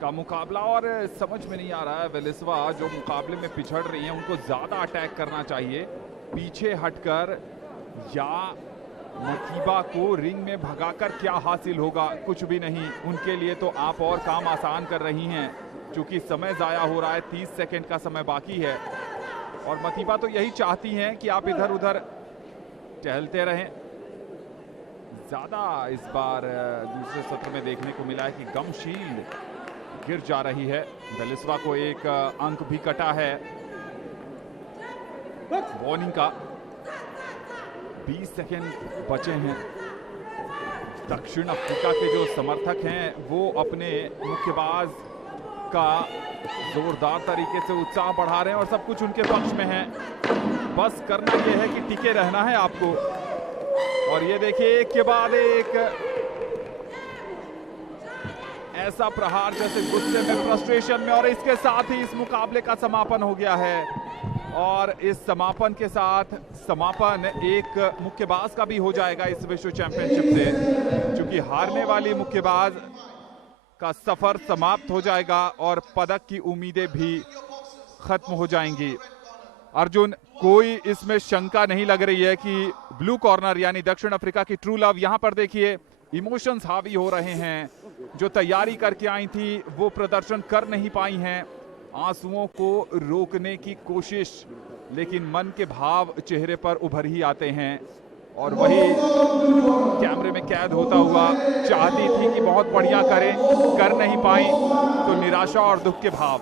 का मुकाबला, और समझ में नहीं आ रहा है बेलिस्वा जो मुकाबले में पिछड़ रही हैं उनको ज़्यादा अटैक करना चाहिए, पीछे हटकर, या मथीबा को रिंग में भगाकर क्या हासिल होगा? कुछ भी नहीं। उनके लिए तो आप और काम आसान कर रही हैं, क्योंकि समय ज़ाया हो रहा है। 30 सेकंड का समय बाकी है, और मथीबा तो यही चाहती हैं कि आप इधर उधर टहलते रहें। ज़्यादा इस बार दूसरे सत्र में देखने को मिला है कि गम शील्ड गिर जा रही है। बेलिस्वा को एक अंक भी कटा है वार्निंग का। 20 सेकेंड बचे हैं। दक्षिण अफ्रीका के जो समर्थक हैं वो अपने मुक्केबाज का जोरदार तरीके से उत्साह बढ़ा रहे हैं, और सब कुछ उनके पक्ष में है। बस करना यह है कि टिके रहना है आपको। और ये देखिए एक के बाद एक ऐसा प्रहार जैसे गुस्से में, फ्रस्ट्रेशन में, और इसके साथ ही इस मुकाबले का समापन हो गया है। और इस समापन के साथ समापन एक मुक्केबाज का भी हो जाएगा इस विश्व चैंपियनशिप से, क्योंकि हारने वाली मुक्केबाज का सफर समाप्त हो जाएगा और पदक की उम्मीदें भी खत्म हो जाएंगी। अर्जुन, कोई इसमें शंका नहीं लग रही है कि ब्लू कॉर्नर यानी दक्षिण अफ्रीका की ट्रूलव, यहां पर देखिए इमोशंस हावी हो रहे हैं। जो तैयारी करके आई थी वो प्रदर्शन कर नहीं पाई हैं, आंसुओं को रोकने की कोशिश, लेकिन मन के भाव चेहरे पर उभर ही आते हैं। और वही कैमरे में कैद होता हुआ चाहती थी कि बहुत बढ़िया करें, कर नहीं पाई, तो निराशा और दुख के भाव।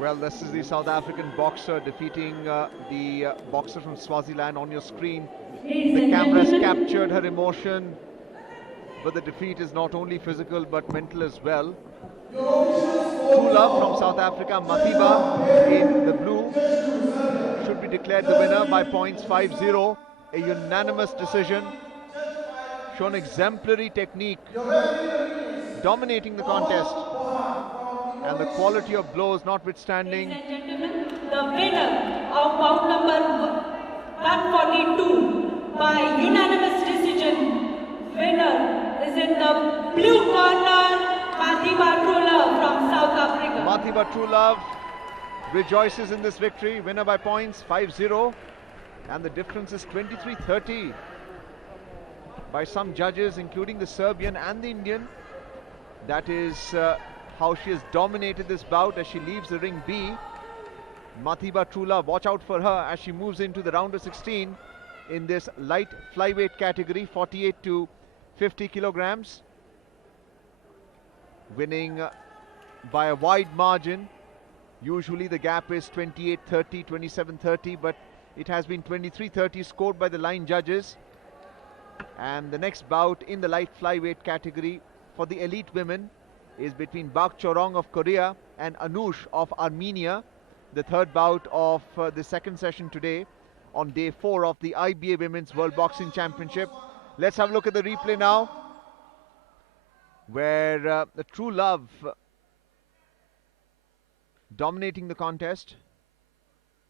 Well, this is the South African boxer defeating the boxer from Swaziland on your screen. The cameras captured her emotion, but the defeat is not only physical but mental as well. Trulove from South Africa, Mathiba in the blue, should be declared the winner by points 5-0. A unanimous decision. Shown exemplary technique, dominating the contest, and the quality of blows notwithstanding. Ladies and gentlemen, the winner of bout number 142 by unanimous decision, winner is in the blue corner, Mathiba from South Africa. Mathiba Trulove rejoices in this victory, winner by points 5-0, and the difference is 23-30 by some judges, including the Serbian and the Indian. That is how she has dominated this bout as she leaves the ring B. Mathiba, true love, watch out for her as she moves into the round of 16 in this light flyweight category, 48 to 50 kilograms. Winning by a wide margin. Usually the gap is 28-30, 27-30, but it has been 23-30 scored by the line judges. And the next bout in the light flyweight category for the elite women is between Bak Chorong of Korea and Anush of Armenia. The third bout of the second session today on day 4 of the IBA Women's World Boxing Championship. Let's have a look at the replay now, where the true love dominating the contest,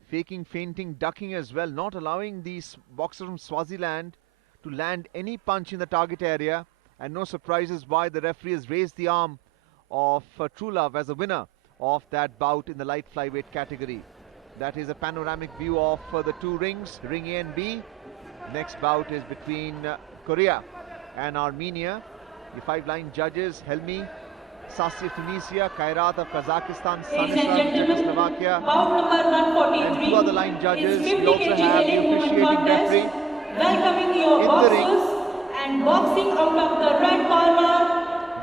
faking, feinting, ducking as well, not allowing these boxers from Swaziland to land any punch in the target area, and no surprises why the referee has raised the arm of true love as a winner of that bout in the light flyweight category. That is a panoramic view of the two rings, ring A and B. Next bout is between Korea and Armenia. The 5 line judges: Helmi, Sassi of Tunisia, Kairat of Kazakhstan, Stanisław of Czechoslovakia, and 2 other line judges. We also have the officiating referee welcoming your in the ring, boxers and boxing out of the red corner,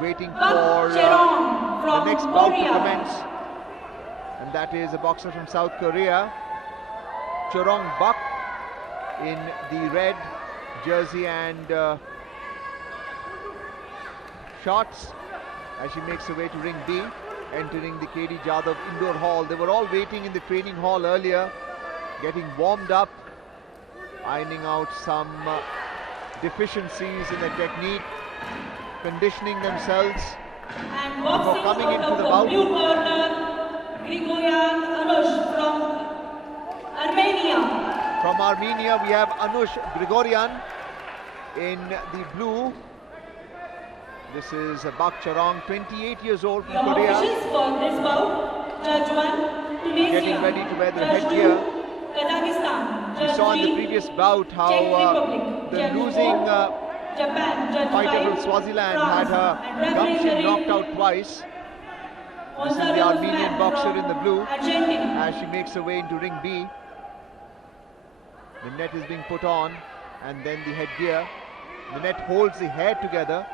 waiting for the next bout to commence, and that is a boxer from South Korea, Chorong Bak, in the red jersey and shorts, as she makes her way to ring B, entering the KD Jadhav indoor hall. They were all waiting in the training hall earlier, getting warmed up, ironing out some deficiencies in their technique, conditioning themselves and before boxing coming out into of the the bout. blue corner, Grigoryan Anush from Armenia. From Armenia, we have Anush Grigoryan in the blue. This is Bak Chorong, 28 years old, from Your Korea. officials for this bout: Judge 1, Tunisia. Getting ready to wear the Judge 2, headgear. Kazakhstan. We Judge saw in the 3, previous bout how Czech Republic. the Judge losing 4, Japan. Judge fighter 5, from Swaziland France. had her And gum chin referee knocked out twice. This is the Gonzalo Armenian Fran boxer from in the blue Argentina. as she makes her way into ring B. The net is being put on, and then the headgear. The net holds the hair together.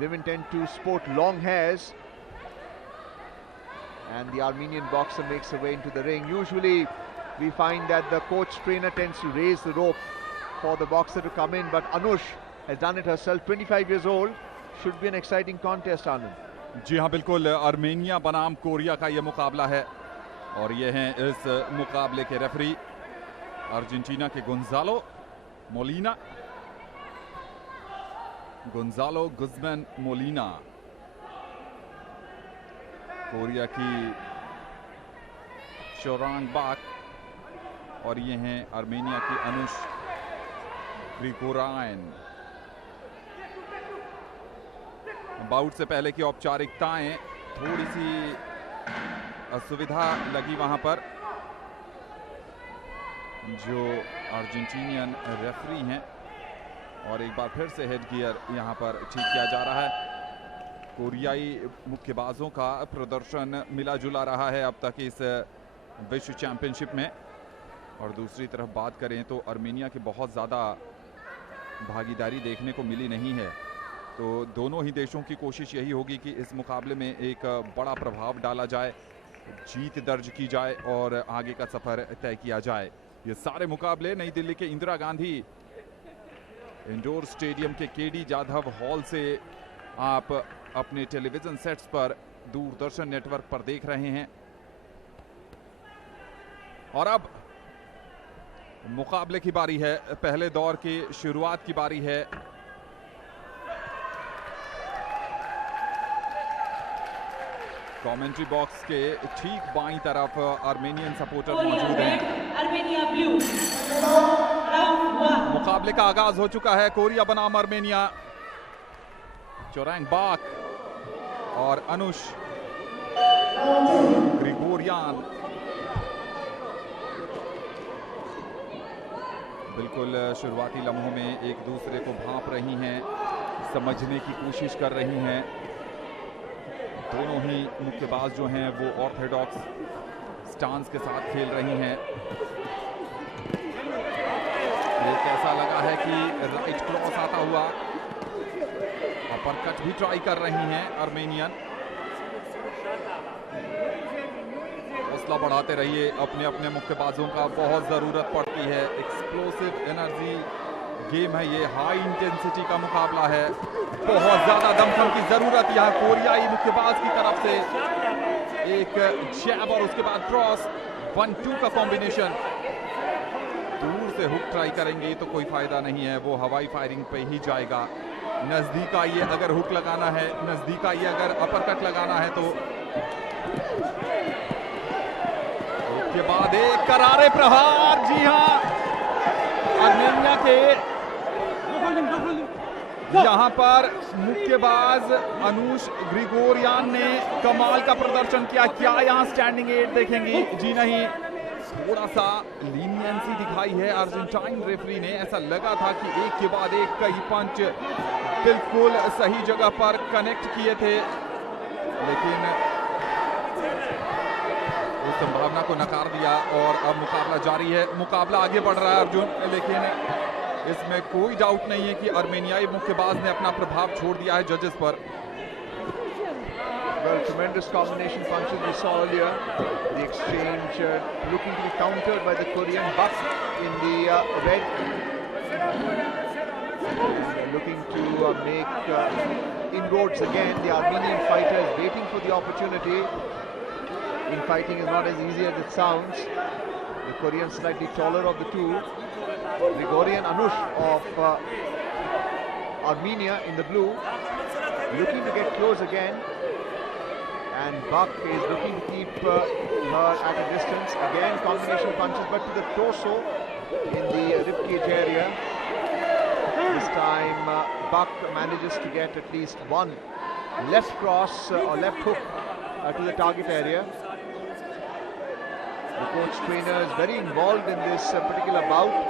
Women tend to sport long hairs, and the Armenian boxer makes her way into the ring. Usually we find that the coach trainer tends to raise the rope for the boxer to come in, but Anush has done it herself, 25 years old. Should be an exciting contest, Anand. जी हाँ बिल्कुल, Armenia बनाम Korea का ये मुकाबला है और ये हैं इस मुकाबले के रेफरी अर्जेंटीना के गोंजालो गुज़मैन मोलिना, कोरिया की चोरांग बाक, और ये हैं आर्मेनिया की अनुष ग्रिगोरायन। बाउट से पहले की औपचारिकताएं, थोड़ी सी असुविधा लगी वहां पर। जो अर्जेंटीनियन रेफरी हैं, और एक बार फिर से हेड गियर यहां पर ठीक किया जा रहा है। कोरियाई मुक्केबाजों का प्रदर्शन मिला जुला रहा है अब तक इस विश्व चैंपियनशिप में, और दूसरी तरफ बात करें तो आर्मेनिया की बहुत ज़्यादा भागीदारी देखने को मिली नहीं है। तो दोनों ही देशों की कोशिश यही होगी कि इस मुकाबले में एक बड़ा प्रभाव डाला जाए, जीत दर्ज की जाए और आगे का सफर तय किया जाए। ये सारे मुकाबले नई दिल्ली के इंदिरा गांधी इंडोर स्टेडियम के केडी जाधव हॉल से आप अपने टेलीविजन सेट्स पर दूरदर्शन नेटवर्क पर देख रहे हैं। और अब मुकाबले की बारी है, पहले दौर की शुरुआत की बारी है। कमेंट्री बॉक्स के ठीक बाईं तरफ आर्मेनियन सपोर्टर मौजूद हैं। Armenia blue, round 1। मुकाबले का आगाज हो चुका है। कोरिया बनाम आर्मेनिया, चोरांग बाक और अनुष ग्रिगोरियान बिल्कुल शुरुआती लम्हों में एक दूसरे को भांप रही हैं, समझने की कोशिश कर रही हैं। दोनों ही मुक्केबाज जो हैं वो ऑर्थोडॉक्स स्टांस के साथ खेल रही हैं। ये कैसा लगा है कि राइट क्रॉस आता हुआ, अपरकट भी ट्राई कर रही हैं आर्मेनियन। हौसला बढ़ाते रहिए, अपने अपने मुक्केबाजों का बहुत ज़रूरत पड़ती है। एक्सप्लोसिव एनर्जी गेम है ये, हाई इंटेंसिटी का मुकाबला है, बहुत ज़्यादा दमखम की ज़रूरत यहाँ कोरियाई मुक्केबाज की तरफ से। एक जैब और उसके बाद क्रॉस, 1-2 का कॉम्बिनेशन। दूर से हुक ट्राई करेंगे तो कोई फायदा नहीं है, वो हवाई फायरिंग पे ही जाएगा। नजदीक आइए अगर हुक लगाना है, नजदीक आइए अगर अपरकट लगाना है तो। उसके बाद एक करारे प्रहार, जी हाँ, आर्मेनिया के यहाँ पर मुक्केबाज अनुष ग्रिगोरियान ने कमाल का प्रदर्शन किया। क्या यहाँ स्टैंडिंग एट देखेंगी? जी नहीं, थोड़ा सा लीनियंसी दिखाई है अर्जेंटाइन रेफरी ने। ऐसा लगा था कि एक के बाद एक कई पंच बिल्कुल सही जगह पर कनेक्ट किए थे, लेकिन उस संभावना को नकार दिया और अब मुकाबला जारी है। मुकाबला आगे बढ़ रहा है अर्जुन, लेकिन इसमें कोई डाउट नहीं है कि आर्मेनियाई मुक्केबाज ने अपना प्रभाव छोड़ दिया है जजेस पर। Well, tremendous combination punches we saw earlier. The exchange looking to be countered by the Korean buck in the red. Looking to make inroads again. The Armenian fighter is waiting for the opportunity. Infighting is not as easy as it sounds. The Korean slightly taller of the two. Grigoryan Anush of Armenia in the blue, looking to get close again. And Buck is looking to keep her at a distance. Again, combination punches, but to the torso in the ribcage area. This time, Buck manages to get at least one left cross or left hook to the target area. The coach trainer is very involved in this particular bout.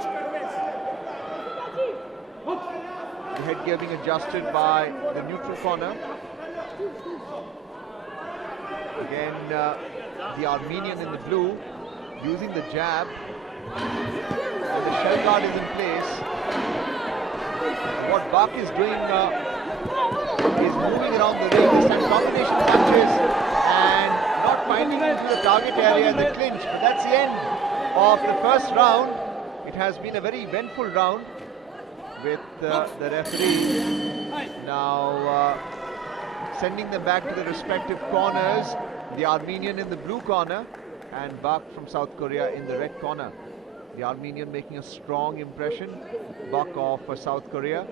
The headgear being adjusted by the neutral corner. Again, the Armenian in the blue using the jab, and the shell guard is in place. What Buck is doing is moving around the ring, this time combination punches and not finding into the target area in the clinch. But that's the end of the first round. It has been a very eventful round with the referee now sending them back to the respective corners. The Armenian in the blue corner and Buck from South Korea in the red corner. The Armenian making a strong impression. Buck of South Korea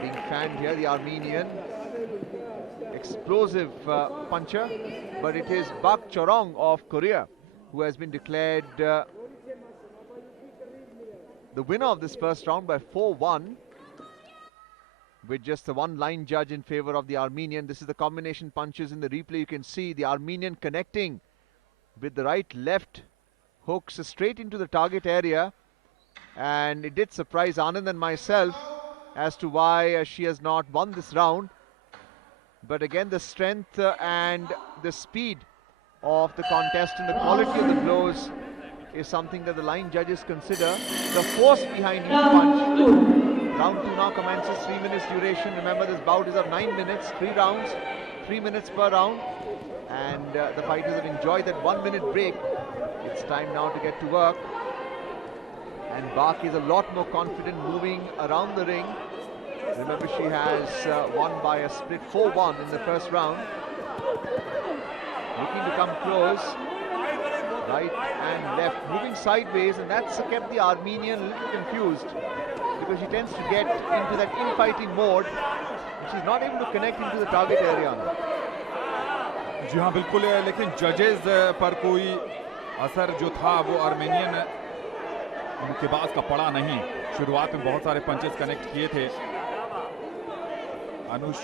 being fanned here. The Armenian explosive puncher, but it is Buck Chorong of Korea who has been declared the winner of this first round by 4-1, with just the one line judge in favor of the Armenian. This is the combination punches in the replay. You can see the Armenian connecting with the right left hooks straight into the target area, and it did surprise Anand and myself as to why she has not won this round. But again, the strength and the speed of the contest and the quality of the blows is something that the line judges consider. The force behind each punch. Round 2 now commences, 3 minutes duration. Remember, this bout is of 9 minutes, 3 rounds, 3 minutes per round. And the fighters have enjoyed that 1 minute break. It's time now to get to work. And Buck is a lot more confident moving around the ring. Remember, she has won by a split 4-1 in the first round. Looking to come close. Right and left, moving sideways, and that's kept the Armenian a little confused, because she tends to get into that infighting mode and she's not able to connect into the target area. जी हाँ बिल्कुल, लेकिन जजेस पर कोई असर जो था वो आर्मेनियन मुक्केबाज का पड़ा नहीं। शुरुआत में बहुत सारे पंचेस कनेक्ट किए थे अनुष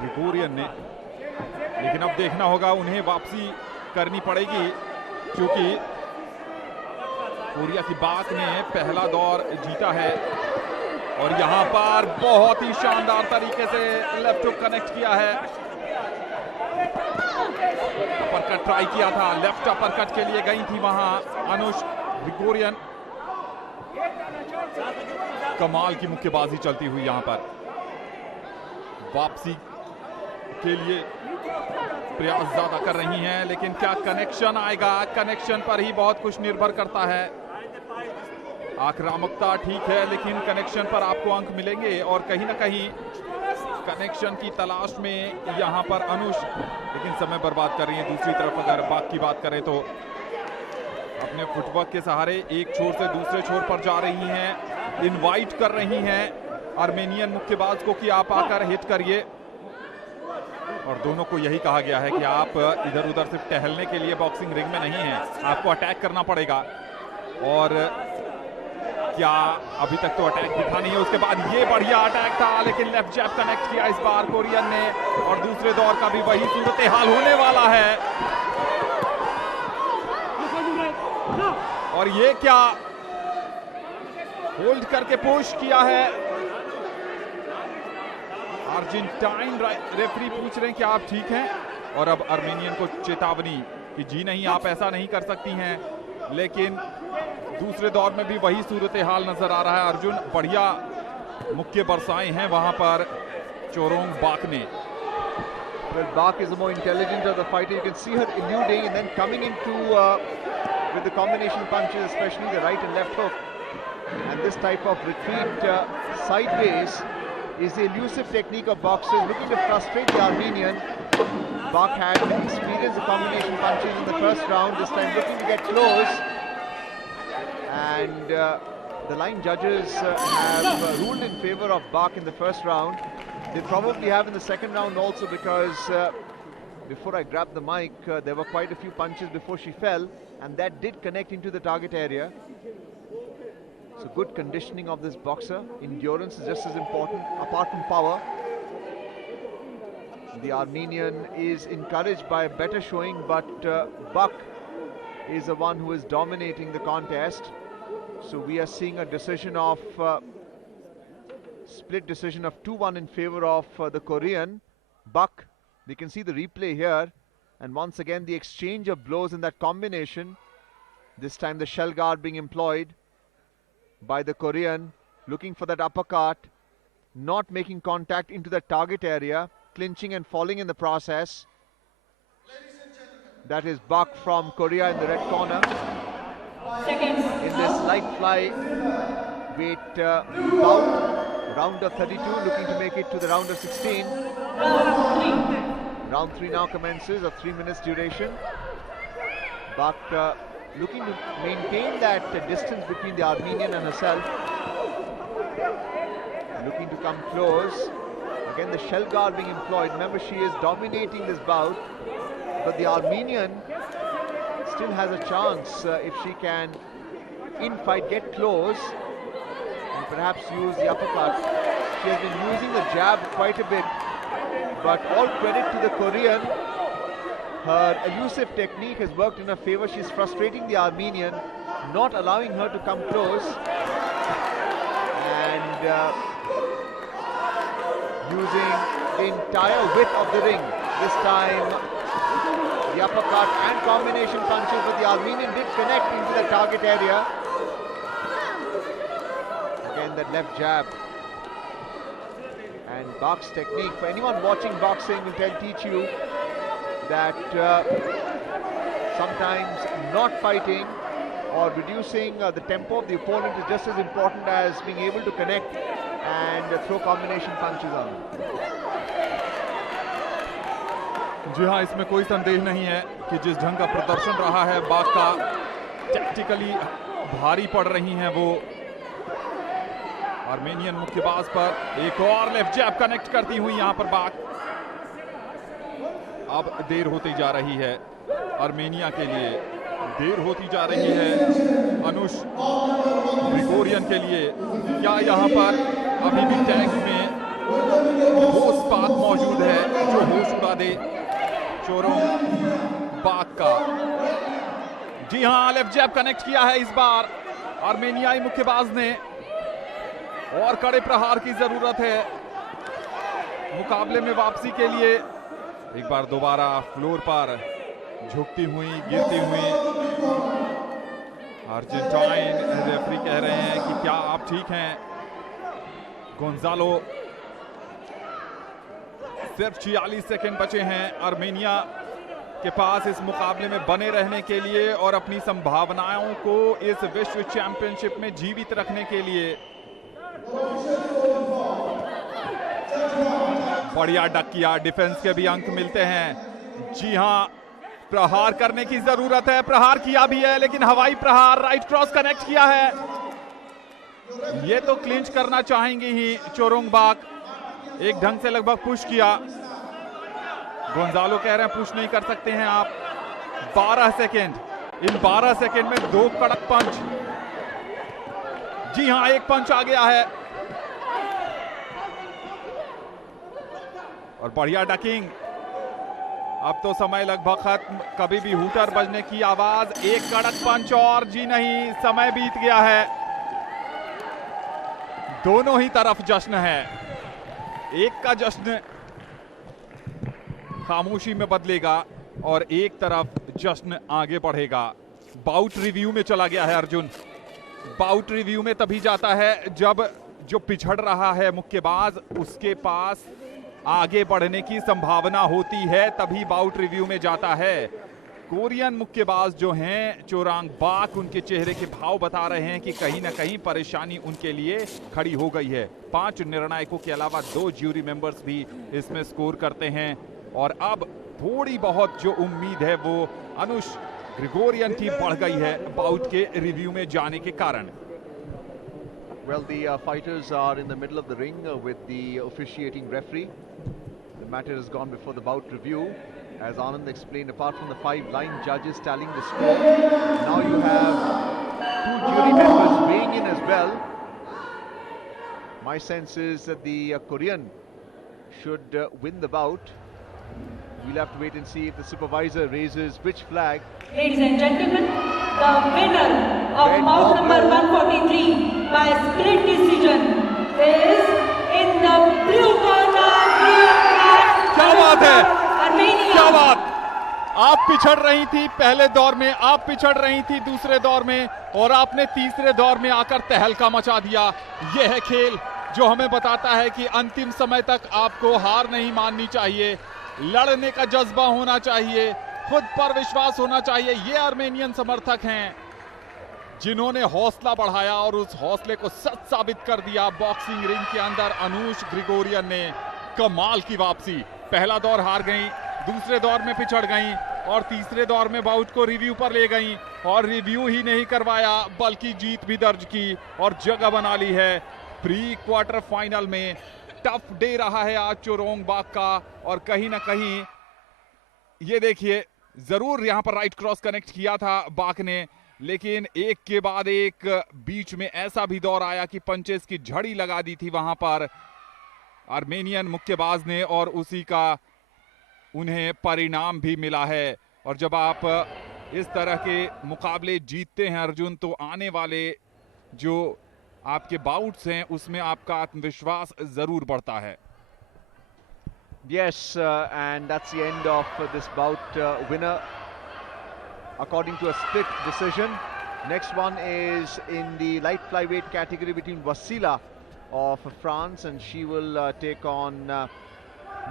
ग्रिगोरियन ने, लेकिन अब देखना होगा, उन्हें वापसी करनी पड़ेगी, क्योंकि कोरिया की बात ने पहला दौर जीता है और यहां पर बहुत ही शानदार तरीके से लेफ्ट हुक कनेक्ट किया है। अपरकट ट्राई किया था, लेफ्ट अपरकट के लिए गई थी वहां अनुष ग्रिगोरियन। कमाल की मुक्केबाजी चलती हुई यहां पर, वापसी के लिए प्रयास ज्यादा कर रही हैं, लेकिन क्या कनेक्शन आएगा? कनेक्शन पर ही बहुत कुछ निर्भर करता है। आक्रामकता ठीक है, लेकिन कनेक्शन पर आपको अंक मिलेंगे, और कहीं ना कहीं कनेक्शन की तलाश में यहां पर अनुष लेकिन समय बर्बाद कर रही है। दूसरी तरफ अगर बात की बात करें तो अपने फुटवर्क के सहारे एक छोर से दूसरे छोर पर जा रही हैं, इनवाइट कर रही हैं आर्मेनियन मुक्केबाज को कि आप आकर हिट करिए। और दोनों को यही कहा गया है कि आप इधर उधर सिर्फ टहलने के लिए बॉक्सिंग रिंग में नहीं है, आपको अटैक करना पड़ेगा। और क्या अभी तक तो अटैक दिखा नहीं है। उसके बाद ये बढ़िया अटैक था, लेकिन लेफ्ट जैब कनेक्ट किया इस बार कोरियन ने, और दूसरे दौर का भी वही सूरत हाल होने वाला है। और ये क्या होल्ड करके पुश किया है। अर्जेंटाइन रेफरी पूछ रहे हैं कि आप ठीक हैं, और अब आर्मेनियन को चेतावनी कि जी नहीं, आप ऐसा नहीं कर सकती हैं। लेकिन दूसरे दौर में भी वही सूरत हाल नजर आ रहा है। अर्जुन बढ़िया मुक्के बरसाए हैं वहां पर चोरोंग बाक ने। Well, Bak is the more intelligent of the fighter. You can see her eluding and then coming into with the combination punches, especially the right and left hook. And this type of retreat sideways is the elusive technique of boxers looking to frustrate the Armenian. Bak had experienced the combination punches in the first round, this time looking to get close. And the line judges have ruled in favor of Bak in the first round. They probably have in the second round also, because before I grabbed the mic, there were quite a few punches before she fell, and that did connect into the target area. So good conditioning of this boxer. Endurance is just as important, apart from power. The Armenian is encouraged by a better showing, but Bak is the one who is dominating the contest. So we are seeing a decision of split decision of 2-1 in favor of the Korean. Bak, we can see the replay here, and once again the exchange of blows in that combination. This time the shell guard being employed by the Korean, looking for that uppercut, not making contact into the target area, clinching and falling in the process. That is Bak from Korea in the red corner. In this light flyweight bout, round of 32, looking to make it to the round of 16. Round 3 now commences, of 3 minutes duration. Bak looking to maintain that distance between the Armenian and herself. Looking to come close. Again the shell guard being employed. Remember, she is dominating this bout, but the Armenian still has a chance if she can in fight get close and perhaps use the uppercut. She has been using the jab quite a bit, but all credit to the Korean. Her elusive technique has worked in her favor. She's frustrating the Armenian, not allowing her to come close, and using the entire width of the ring. This time the uppercut and combination punches, but the Armenian did connect into the target area. Again that left jab. And Bak's technique, for anyone watching boxing, will teach you that sometimes not fighting or reducing the tempo of the opponent is just as important as being able to connect and throw combination punches on them. जी हाँ, इसमें कोई संदेह नहीं है कि जिस ढंग का प्रदर्शन रहा है बाक का, टैक्टिकली भारी पड़ रही हैं वो आर्मेनियन मुक्केबाज पर। एक और लेफ्ट जैब कनेक्ट करती हुई यहां पर बाक। अब देर होती जा रही है आर्मेनिया के लिए, देर होती जा रही है अनुष ग्रिगोरियन के लिए। क्या यहां पर अभी भी टैंक में वो स्पार्क मौजूद है जो होश उड़ा दे चोरों बाक का? जी हां, लेफ्ट जैब कनेक्ट किया है इस बार आर्मेनियाई मुक्केबाज ने। और कड़े प्रहार की जरूरत है मुकाबले में वापसी के लिए। एक बार दोबारा फ्लोर पर झुकती हुई, गिरती हुई अर्जेंटाइन रेफरी कह रहे हैं कि क्या आप ठीक हैं? गोंजालो, सिर्फ 46 सेकंड बचे हैं आर्मेनिया के पास इस मुकाबले में बने रहने के लिए और अपनी संभावनाओं को इस विश्व चैंपियनशिप में जीवित रखने के लिए। बढ़िया डक किया, डिफेंस के भी अंक मिलते हैं। जी हां, प्रहार करने की जरूरत है, प्रहार किया भी है लेकिन हवाई प्रहार, राइट क्रॉस कनेक्ट किया है। ये तो क्लिंच करना चाहेंगे ही चोरोंगबाक, एक ढंग से लगभग पुश किया। गोंजालो कह रहे हैं पुश नहीं कर सकते हैं आप। 12 सेकेंड, इन 12 सेकेंड में 2 कड़क पंच। जी हां, एक पंच आ गया है और बढ़िया डकिंग। अब तो समय लगभग खत्म, कभी भी हूटर बजने की आवाज। एक कड़क पंच और, जी नहीं, समय बीत गया है। दोनों ही तरफ जश्न है, एक का जश्न खामोशी में बदलेगा और एक तरफ जश्न आगे बढ़ेगा। बाउट रिव्यू में चला गया है अर्जुन। बाउट रिव्यू में तभी जाता है जब जो पिछड़ रहा है मुक्केबाज उसके पास आगे बढ़ने की संभावना होती है, तभी बाउट रिव्यू में जाता है। कोरियन मुक्केबाज जो हैं चोरांगबाक, उनके चेहरे के भाव बता रहे हैं कि कहीं ना कहीं परेशानी उनके लिए खड़ी हो गई है। 5 निर्णायकों के अलावा 2 ज्यूरी मेंबर्स भी इसमें स्कोर करते हैं और अब थोड़ी बहुत जो उम्मीद है वो अनुष ग्रिगोरियन की बढ़ गई है बाउट के रिव्यू में जाने के कारण। Well, the fighters are in the middle of the ring with the officiating referee. The matter has gone before the bout review. As Anand explained, apart from the 5 line judges tallying the score, now you have 2 jury members weighing in as well. My sense is that the Korean should win the bout. We'll have to wait and see if the supervisor raises which flag. Ladies and gentlemen, the winner of bout number 143 by split decision is in the blue corner. क्या बात है, Armenia. क्या बात! आप पिछड़ रही थी पहले दौर में, आप पिछड़ रही थी दूसरे दौर में और आपने तीसरे दौर में आकर तहलका मचा दिया। यह है खेल जो हमें बताता है कि अंतिम समय तक आपको हार नहीं माननी चाहिए, लड़ने का जज्बा होना चाहिए, खुद पर विश्वास होना चाहिए। ये आर्मेनियन समर्थक हैं जिन्होंने हौसला बढ़ाया और उस हौसले को सच साबित कर दिया। बॉक्सिंग रिंग के अंदर अनुष ग्रिगोरियन ने कमाल की वापसी। पहला दौर हार गई, दूसरे दौर में पिछड़ गई और तीसरे दौर में बाउट को रिव्यू पर ले गई और रिव्यू ही नहीं करवाया बल्कि जीत भी दर्ज की और जगह बना ली है प्री क्वार्टर फाइनल में। टफ डे रहा है आज चोरोंगबाक का और कहीं ना कहीं ये देखिए, जरूर यहां पर राइट क्रॉस कनेक्ट किया था बाक ने, लेकिन एक के बाद एक बीच में ऐसा भी दौर आया कि पंचेस की झड़ी लगा दी थी वहां पर आर्मेनियन मुक्केबाज ने और उसी का उन्हें परिणाम भी मिला है। और जब आप इस तरह के मुकाबले जीतते हैं अर्जुन, तो आने वाले जो आपके बाउट्स हैं उसमें आपका आत्मविश्वास जरूर बढ़ता है। Yes, and that's the end of this bout. Winner according to a split decision. Next one is in the light flyweight category between Wasila of France and she will take on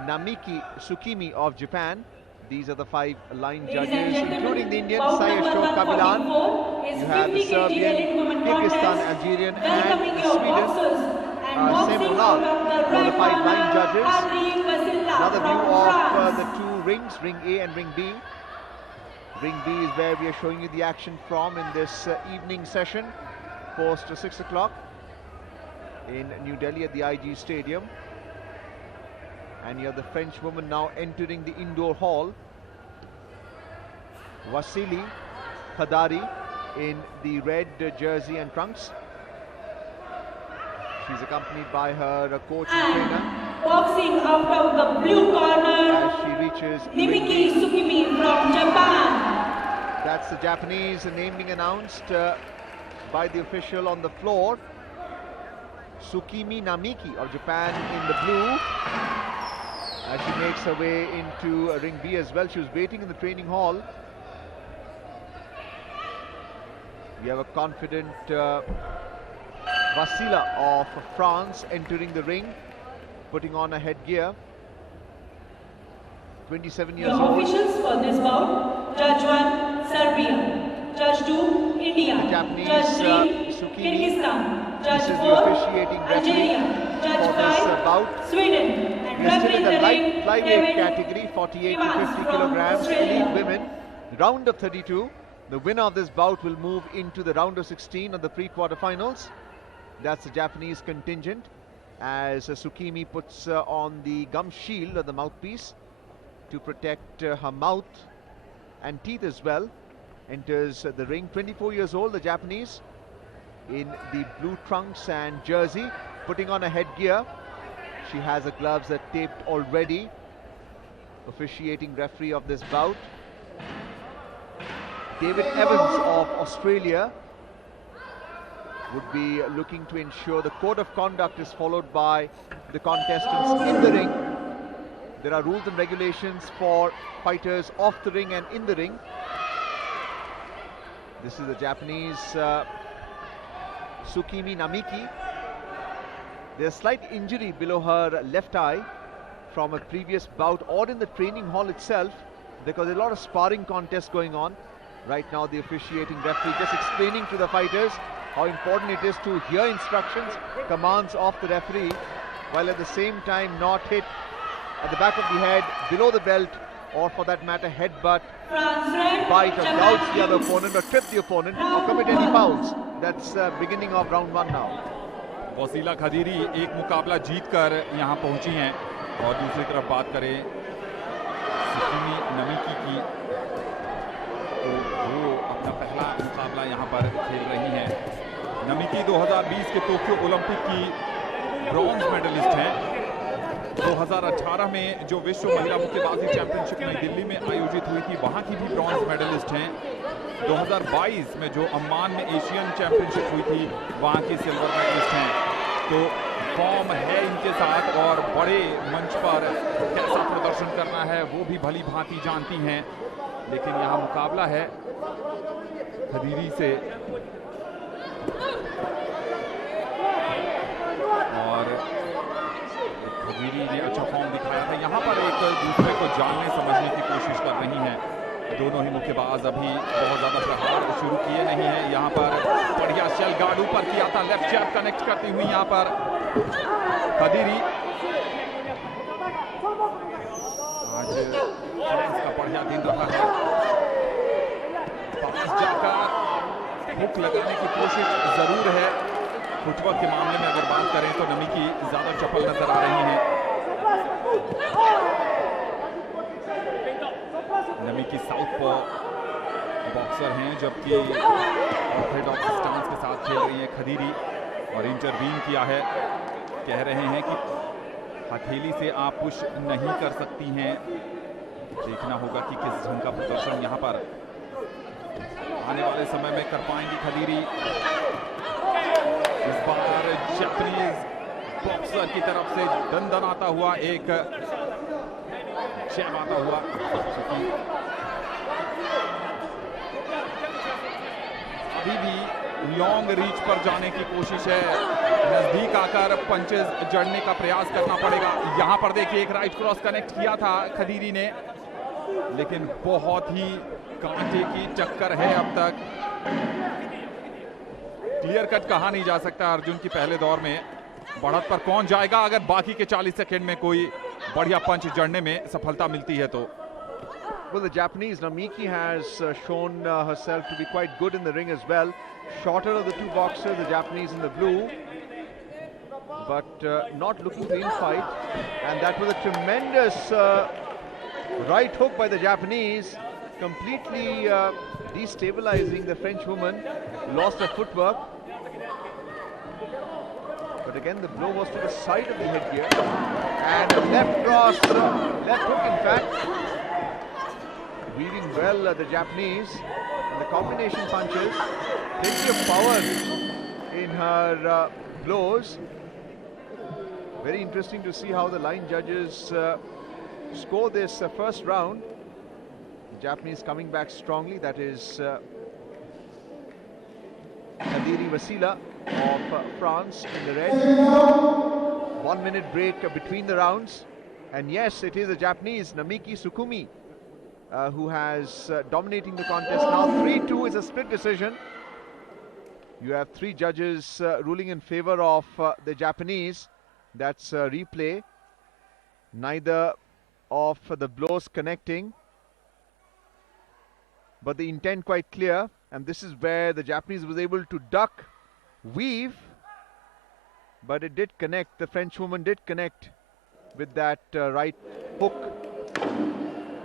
Namiki Tsukimi of Japan. These are the 5 line judges, including the Indian Sayashok Kabilan. You have the Serbian, Kyrgyzstan, Algerian and the Sweden Semonal for the 5 line judges. Another view of the 2 rings, Ring A and Ring B. Ring B is where we are showing you the action from in this evening session, post 6 o'clock in New Delhi at the IG Stadium. And you have the French woman now entering the indoor hall. Vasily Lkhadiri in the red jersey and trunks. She's accompanied by her coach and trainer. Boxing out of the blue corner, as she reaches Namiki Tsukimi from Japan. That's the Japanese name being announced by the official on the floor. Namiki of Japan in the blue, as she makes her way into ring B as well. She was waiting in the training hall. We have a confident Vasila of France entering the ring, putting on a headgear. 27 years old. Officials for this bout: Judge 1, Serbia; Judge 2, India; The Japanese, Judge 3, Tsukimi. Kyrgyzstan; This Judge is the 4, officiating referee Algeria; Judge for this 5, bout. Sweden; and We are still referee in the the light ring, flyweight category, 48 to Evans 50 from kilograms, Australia. elite women, round of 32. The winner of this bout will move into the round of 16 of the pre-quarterfinals. That's the Japanese contingent, as Tsukimi puts on the gum shield or the mouthpiece to protect her mouth and teeth as well. Enters the ring, 24 years old, the Japanese, in the blue trunks and jersey, putting on a headgear. She has her gloves that are taped already. Officiating referee of this bout, David Evans of Australia, would be looking to ensure the code of conduct is followed by the contestants in the ring. There are rules and regulations for fighters off the ring and in the ring. This is the Japanese Namiki. There's a slight injury below her left eye from a previous bout or in the training hall itself, because there's a lot of sparring contests going on. Right now the officiating referee just explaining to the fighters how important it is to hear instructions, commands of the referee, while at the same time not hit at the back of the head, below the belt, or for that matter headbutt, bite or gouge the other opponent or trip the opponent or commit any fouls. That's beginning of round 1 now. वसीला खदीरी एक मुकाबला जीतकर यहां पहुंची हैं, और दूसरी तरफ बात करें सुकीमी नमीकी की, तो वो अपना पहला मुकाबला यहां पर खेल रही हैं। नमीकी 2020 के टोक्यो ओलंपिक की ब्रॉन्ज मेडलिस्ट हैं। 2018 में जो विश्व महिला मुक्केबाजी चैंपियनशिप नई दिल्ली में आयोजित हुई थी, वहां की भी ब्रॉन्ज मेडलिस्ट हैं। 2022 में जो अम्मान में एशियन चैंपियनशिप हुई थी, वहां की सिल्वर मेडलिस्ट हैं। तो फॉर्म है इनके साथ, और बड़े मंच पर कैसा प्रदर्शन करना है वो भी भली भांति जानती हैं। लेकिन यहाँ मुकाबला है खदीरी से, और खदीरी ने अच्छा फॉर्म दिखाया था। यहाँ पर एक दूसरे को जानने समझने की कोशिश कर रही हैं दोनों ही मुक्केबाज। अभी बहुत ज़्यादा प्रहार शुरू किए नहीं है। यहाँ पर बढ़िया शेल गार्ड ऊपर किया था, लेफ्ट जैब कनेक्ट करती हुई यहाँ पर खदीरी। आज फ्रांस का बढ़िया दिन रहा है। पास जाकर हुक लगाने की कोशिश जरूर है। फुटवर्क के मामले में अगर बात करें तो नमीकी ज्यादा चपल नजर आ रही हैं। नमीकी साउथपॉ बॉक्सर हैं, जबकि ऑर्थोडॉक्स स्टांस के साथ खेल रही हैं खदीरी, और इंटरवीन किया है। कह रहे हैं कि हथेली से आप पुश नहीं कर सकती हैं। देखना होगा कि किस ढंग का प्रदर्शन यहाँ पर आने वाले समय में कर पाएंगी खदीरी। इस बार जापानीज बॉक्सर की तरफ से दंदनाता हुआ एक जैब आता हुआ। अभी भी लॉन्ग रीच पर जाने की कोशिश है, नजदीक आकर पंचेस जड़ने का प्रयास करना पड़ेगा। यहां पर देखिए एक राइट क्रॉस कनेक्ट किया था खदीरी ने, लेकिन बहुत ही कांटे की टक्कर है अब तक। क्लियर कट कहा नहीं जा सकता अर्जुन की पहले दौर में। बढ़त पर कौन जाएगा अगर बाकी के 40 सेकंड में कोई बढ़िया पंच जड़ने में सफलता मिलती है तो। Well, the Japanese Namiki has shown herself to be quite good in the ring as well. Shorter of the two boxers, the Japanese in the blue, but not looking to infight. And that was a tremendous right hook by the Japanese, completely destabilizing the French woman. Lost her footwork. But again, the blow was to the side of the headgear. And a left cross, left hook in fact. Weaving well the Japanese. And the combination punches. Plenty of power in her blows. Very interesting to see how the line judges score this first round. The Japanese coming back strongly. That is Lkhadiri Vasila of France in the red. 1 minute break between the rounds. And yes, it is a Japanese, Namiki Sukumi, who has dominating the contest now. 3-2 is a split decision. You have 3 judges ruling in favor of the Japanese. That's a replay. Neither of the blows connecting, but the intent quite clear. And this is where the Japanese was able to duck, weave, but it did connect. The French woman did connect with that right hook.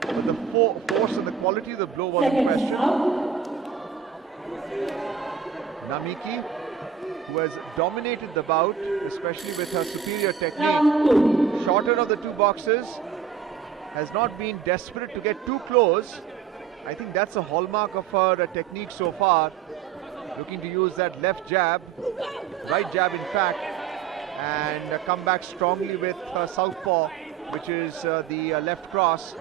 But the force and the quality of the blow was in question. Namiki, who has dominated the bout, especially with her superior technique, shorter of the 2 boxers, has not been desperate to get too close. I think that's a hallmark of her technique so far. Looking to use that left jab, right jab in fact, and come back strongly with her southpaw, which is the left cross.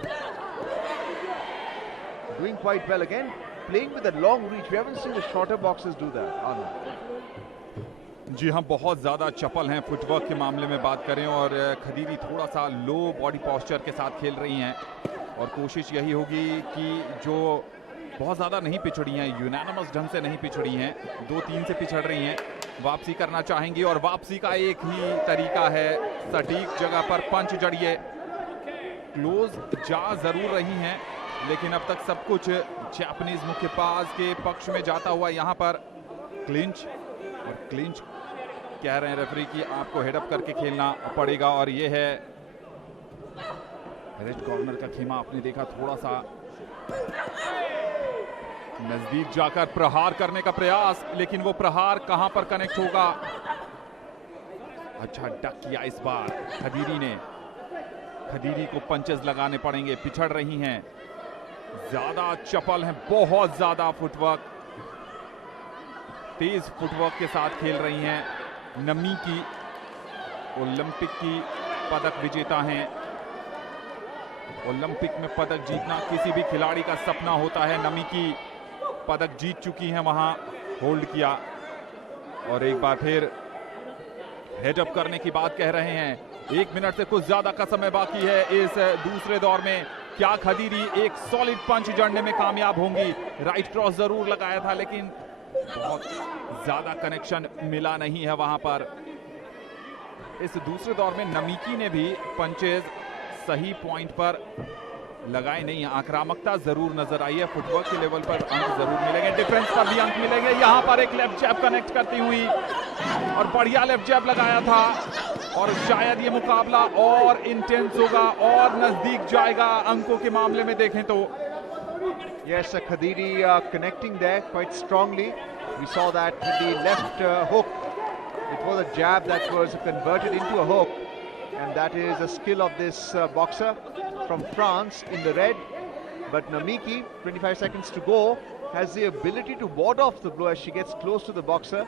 Doing quite well again, playing with a long reach. We haven't seen the shorter boxers do that. जी हाँ, बहुत ज़्यादा चपल हैं footwork के मामले में बात करें, और खदीरी थोड़ा सा लो बॉडी पोस्चर के साथ खेल रही हैं, और कोशिश यही होगी कि जो बहुत ज़्यादा नहीं पिछड़ी हैं, यूनानिमस ढंग से नहीं पिछड़ी हैं, 2-3 से पिछड़ रही हैं, वापसी करना चाहेंगी। और वापसी का एक ही तरीका है, सटीक जगह पर पंच जड़िए। क्लोज जा ज़रूर रही हैं, लेकिन अब तक सब कुछ जापानीज मुक्केबाज के पक्ष में जाता हुआ यहाँ पर क्लिंच, और क्लिंच कह रहे हैं रेफरी कि आपको हेडअप करके खेलना पड़ेगा। और ये है रेड कॉर्नर का खेमा, आपने देखा थोड़ा सा नजदीक जाकर प्रहार करने का प्रयास, लेकिन वो प्रहार कहां पर कनेक्ट होगा। अच्छा डक किया इस बार खदीरी ने। खदीरी को पंचेस लगाने पड़ेंगे, पिछड़ रही हैं, ज्यादा चपल हैं, बहुत ज्यादा फुटवर्क, तेज फुटवर्क के साथ खेल रही हैं। नमीकी ओलंपिक की पदक विजेता हैं। ओलंपिक में पदक जीतना किसी भी खिलाड़ी का सपना होता है। नमीकी पदक जीत चुकी हैं, वहां होल्ड किया, और एक बार फिर हेडअप करने की बात कह रहे हैं। 1 मिनट से कुछ ज्यादा का समय बाकी है इस दूसरे दौर में। क्या खदीरी एक सॉलिड पंच जड़ने में कामयाब होंगी? राइट क्रॉस जरूर लगाया था, लेकिन बहुत ज्यादा कनेक्शन मिला नहीं है वहां पर। इस दूसरे दौर में नमीकी ने भी पंचेज सही पॉइंट पर लगाए नहीं। आक्रामकता जरूर नजर आई है, फुटवर्क के लेवल पर अंक जरूर मिलेंगे, डिफेंस पर भी अंक मिलेंगे। यहां पर एक लेफ्ट जैब कनेक्ट करती हुई, और बढ़िया लेफ्ट जैब लगाया था, और शायद ये मुकाबला और इंटेंस होगा और नजदीक जाएगा अंकों के मामले में देखें तो। Yes, Lkhadiri connecting there quite strongly. We saw that with the left hook. It was a jab that was converted into a hook, and that is a skill of this boxer from France in the red. But Namiki, 25 seconds to go, has the ability to ward off the blow as she gets close to the boxer.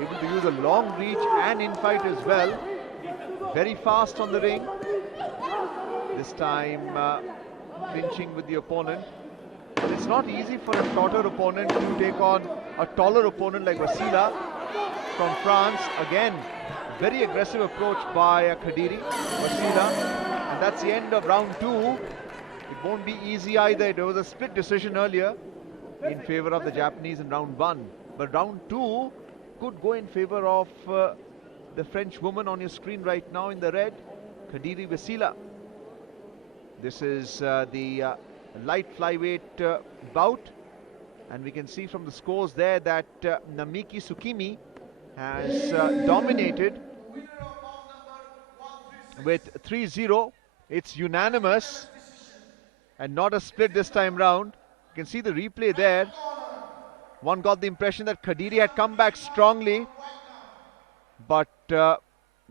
Able to use a long reach and in fight as well. Very fast on the ring. This time clinching with the opponent. But it's not easy for a shorter opponent to take on a taller opponent like Vasila from France. Again, very aggressive approach by Lkhadiri, Vasila. And that's the end of round 2. It won't be easy either. There was a split decision earlier in favor of the Japanese in round 1. But round 2 could go in favor of the French woman on your screen right now in the red, Lkhadiri Vasila. This is the light flyweight bout, and we can see from the scores there that Namiki Sukimi has dominated with 3-0. It's unanimous and not a split this time round. You can see the replay there. One got the impression that Lkhadiri had come back strongly, but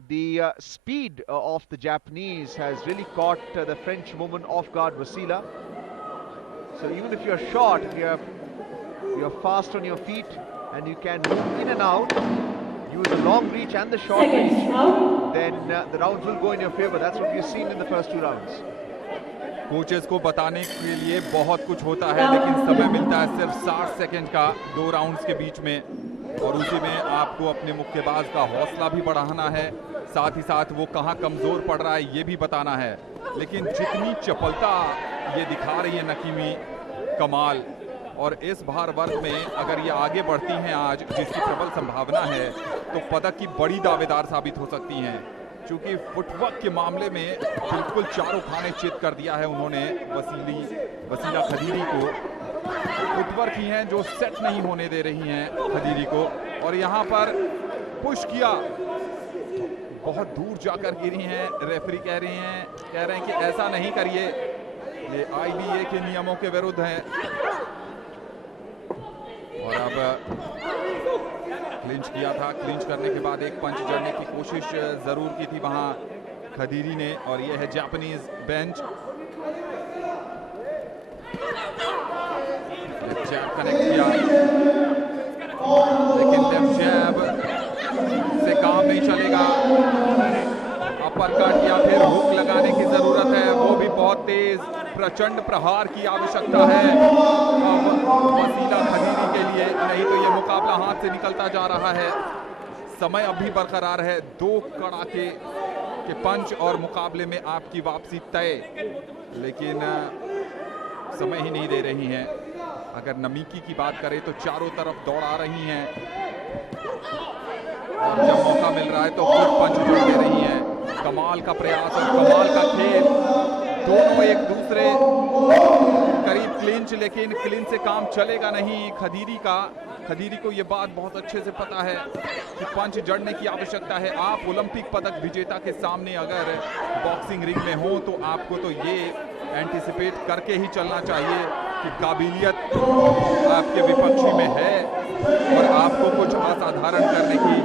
the speed of the Japanese has really caught the French woman off guard, Vasila. So even if you're short, you're fast on your feet and you can move in and out, use the long reach and the short reach, then the rounds will go in your favor. That's what we've seen in the first 2 rounds. Coaches को बताने के लिए बहुत कुछ होता है, लेकिन समय मिलता है सिर्फ 60 सेकंड का 2 राउंड्स के बीच में, और उसी में आपको अपने मुक्केबाज का हौसला भी बढ़ाना है, साथ ही साथ वो कहाँ कमजोर पड़ रहा है ये भी बताना है। लेकिन जितनी चपलता ये दिखा रही है नकीमी, कमाल। और इस भार वर्ग में अगर ये आगे बढ़ती हैं आज, जिसकी प्रबल संभावना है, तो पदक की बड़ी दावेदार साबित हो सकती हैं, क्योंकि फुटवर्क के मामले में बिल्कुल चारों खाने चित कर दिया है उन्होंने वसीला खदीरी को। फुटवर्क ही हैं जो सेट नहीं होने दे रही हैं खदीरी को, और यहाँ पर पुश किया, बहुत दूर जाकर गिरी हैं। रेफरी कह रहे हैं कि ऐसा नहीं करिए, ये IBA के नियमों के विरुद्ध है। और अब क्लिंच किया था, क्लिंच करने के बाद एक पंच जड़ने की कोशिश जरूर की थी वहां खदीरी ने, और ये है जापानीज बेंच। लेफ्ट जैब कनेक्ट किया, लेकिन लेफ्ट जैब से काम नहीं चलेगा। अपर कट या फिर हुक लगाने की जरूरत है, वो भी बहुत तेज प्रचंड प्रहार की आवश्यकता है अब वसीला खदीरी के लिए, नहीं तो ये मुकाबला हाथ से निकलता जा रहा है। समय अभी बरकरार है, 2 कड़ाके के पंच और मुकाबले में आपकी वापसी तय, लेकिन समय ही नहीं दे रही हैं। अगर नमीकी की बात करें तो चारों तरफ दौड़ा रही हैं, और जब मौका मिल रहा है तो फुट पंच जोड़ दे रही हैं। कमाल का प्रयास और कमाल का खेल, दोनों एक दूसरे करीब क्लिंच, लेकिन क्लिंच से काम चलेगा नहीं खदीरी को ये बात बहुत अच्छे से पता है कि पंच जड़ने की आवश्यकता है। आप ओलंपिक पदक विजेता के सामने अगर बॉक्सिंग रिंग में हो तो आपको तो ये एंटिसिपेट करके ही चलना चाहिए कि काबिलियत आपके विपक्षी में है और आपको कुछ असाधारण करने की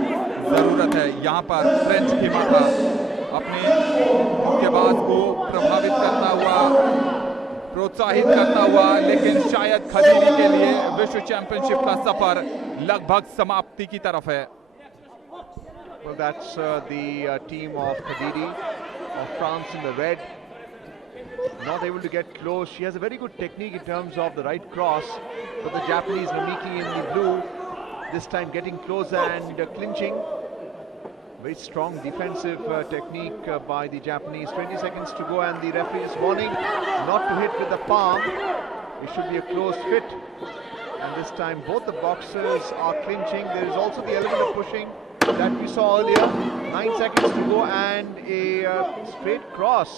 जरूरत है। यहाँ पर फ्रेंच खिमा था अपने मुक्केबाज को प्रभावित करता हुआ, प्रोत्साहित करता हुआ, लेकिन शायद खदीरी के लिए विश्व चैंपियनशिप का सफर लगभग समाप्ति की तरफ है। Well, that's the team of Khadiri of France in the red. Not able to get close. She has a very good technique in terms of the right cross, but the Japanese Namiki in the blue this time getting close and clinching. Very strong defensive technique by the Japanese. 20 seconds to go and the referee is warning not to hit with the palm. It should be a close fit, and this time both the boxers are clinching. There is also the element of pushing that we saw earlier. 9 seconds to go and a straight cross.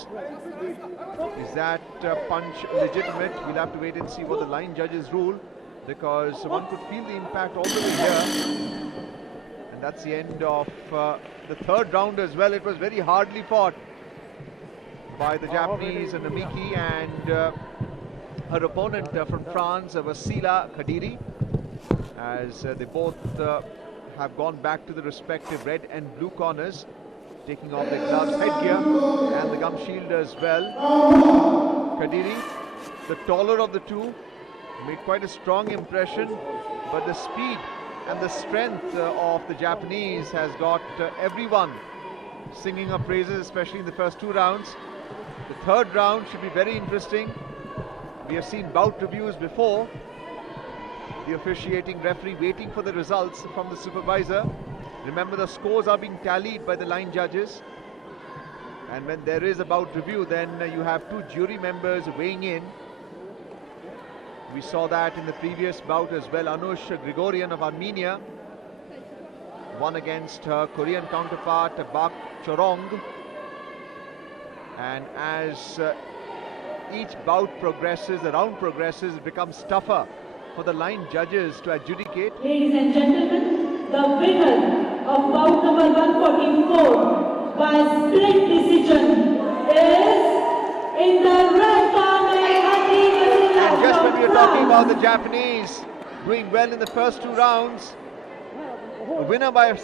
Is that punch legitimate? We'll have to wait and see what the line judges rule, because one could feel the impact all the way here. And that's the end of the 3rd round as well. It was very hardly fought by the Japanese Namiki and her opponent from France, Wasila Khadiri, as they both have gone back to the respective red and blue corners, taking off their gloves, headgear and the gum shield as well. Khadiri, the taller of the two, made quite a strong impression, but the speed and the strength of the Japanese has got everyone singing her praises, especially in the first 2 rounds. The 3rd round should be very interesting. We have seen bout reviews before. The officiating referee waiting for the results from the supervisor. Remember, the scores are being tallied by the line judges, and when there is a bout review, then you have 2 jury members weighing in. We saw that in the previous bout as well. Anush Grigoryan of Armenia won against her Korean counterpart Bak Chorong, and as each bout progresses, the round progresses, it becomes tougher for the line judges to adjudicate. Ladies and gentlemen, the winner of bout number 144 by split decision is in the red corner. And just when we are talking about the Japanese doing well in the first 2 rounds, a winner by a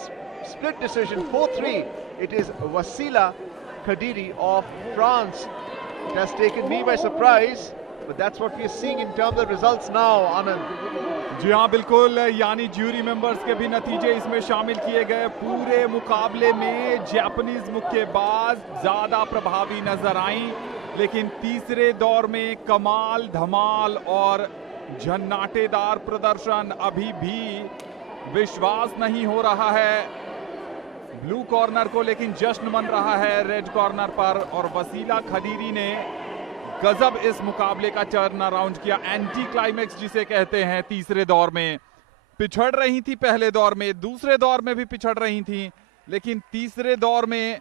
split decision, 4-3, it is Wasila Khadiri of France. It has taken me by surprise. but that's what we're seeing in terms of results now, Anand. जी हाँ बिल्कुल, यानी jury members के भी नतीजे इसमें शामिल किए गए। पूरे मुकाबले में जापानीज मुक्केबाज ज्यादा प्रभावी नजर आई, लेकिन तीसरे दौर में कमाल, धमाल और झन्नाटेदार प्रदर्शन। अभी भी विश्वास नहीं हो रहा है ब्लू कॉर्नर को, लेकिन जश्न मन रहा है रेड कॉर्नर पर। और वसीला खदीरी ने गजब इस मुकाबले का टर्न अराउंड किया। एंटी क्लाइमेक्स जिसे कहते हैं। तीसरे दौर में पिछड़ रही थी, पहले दौर में, दूसरे दौर में भी पिछड़ रही थी, लेकिन तीसरे दौर में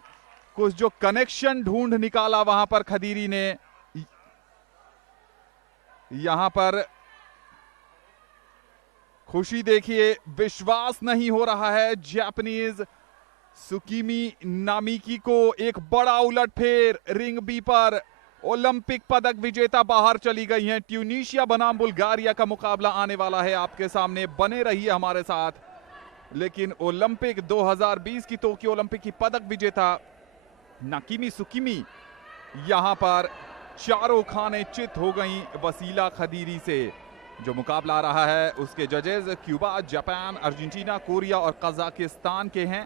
कुछ जो कनेक्शन ढूंढ निकाला वहां पर खदीरी ने। यहां पर खुशी देखिए, विश्वास नहीं हो रहा है। जापानीज सुकीमी नामिकी को एक बड़ा उलटफेर रिंग बी पर। ओलंपिक पदक विजेता बाहर चली गई हैं। ट्यूनीशिया बनाम बुल्गारिया का मुकाबला आने वाला है आपके सामने, बने रहिए हमारे साथ। लेकिन ओलंपिक 2020 की टोक्यो ओलंपिक की पदक विजेता नाकिमी सुकीमी यहां पर चारों खाने चित हो गई वसीला खदीरी से। जो मुकाबला आ रहा है उसके जजेस क्यूबा, जापान, अर्जेंटीना, कोरिया और कजाकिस्तान के हैं।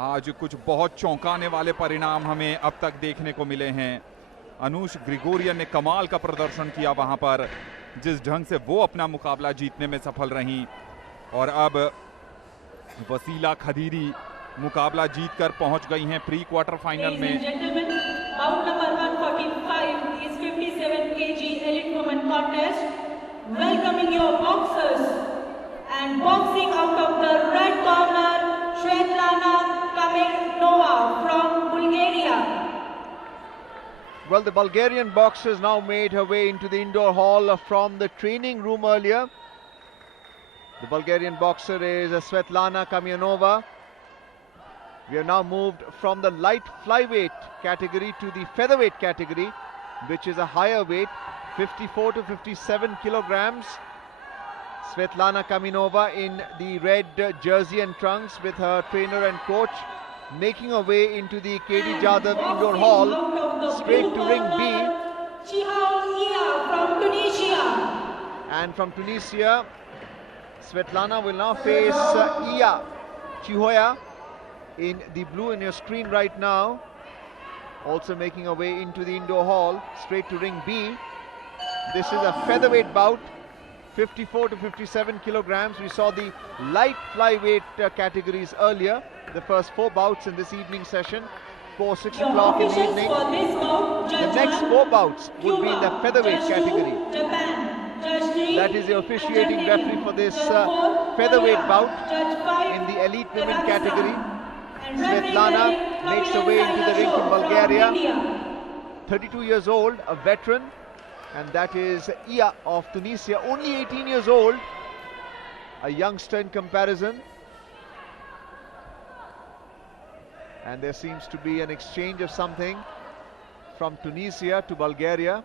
आज कुछ बहुत चौंकाने वाले परिणाम हमें अब तक देखने को मिले हैं। अनुष ग्रिगोरियन ने कमाल का प्रदर्शन किया वहां पर, जिस ढंग से वो अपना मुकाबला जीतने में सफल रहीं। और अब वसीला खदीरी मुकाबला जीतकर पहुंच गई हैं प्री क्वार्टर फाइनल में। Bout number 145 is 57 kg elite women contest. Welcoming your boxers and boxing out of the red corner, Kamenova from Bulgaria. Well, the Bulgarian boxers now made her way into the indoor hall from the training room earlier. The Bulgarian boxer is Svetlana Kamenova. We have now moved from the light flyweight category to the featherweight category, which is a higher weight, 54 to 57 kilograms. Svetlana Kamenova in the red jersey and trunks with her trainer and coach, making her way into the KD Jadhav Indoor Hall, straight to ring B. Chihaqui from Tunisia. And from Tunisia, Svetlana will now face Iya Chihoya in the blue in your screen right now, also making her way into the indoor hall, straight to ring B. This is a featherweight bout, 54 to 57 kilograms. We saw the light flyweight categories earlier, the first 4 bouts in this evening session, 6 o'clock in the evening. The next 4 bouts would be in the featherweight category. That is the officiating referee for this featherweight bout in the elite women category. Svetlana makes her way into the ring from Bulgaria, 32 years old, a veteran, and that is Iya of Tunisia, only 18 years old, a youngster in comparison. And there seems to be an exchange of something from Tunisia to Bulgaria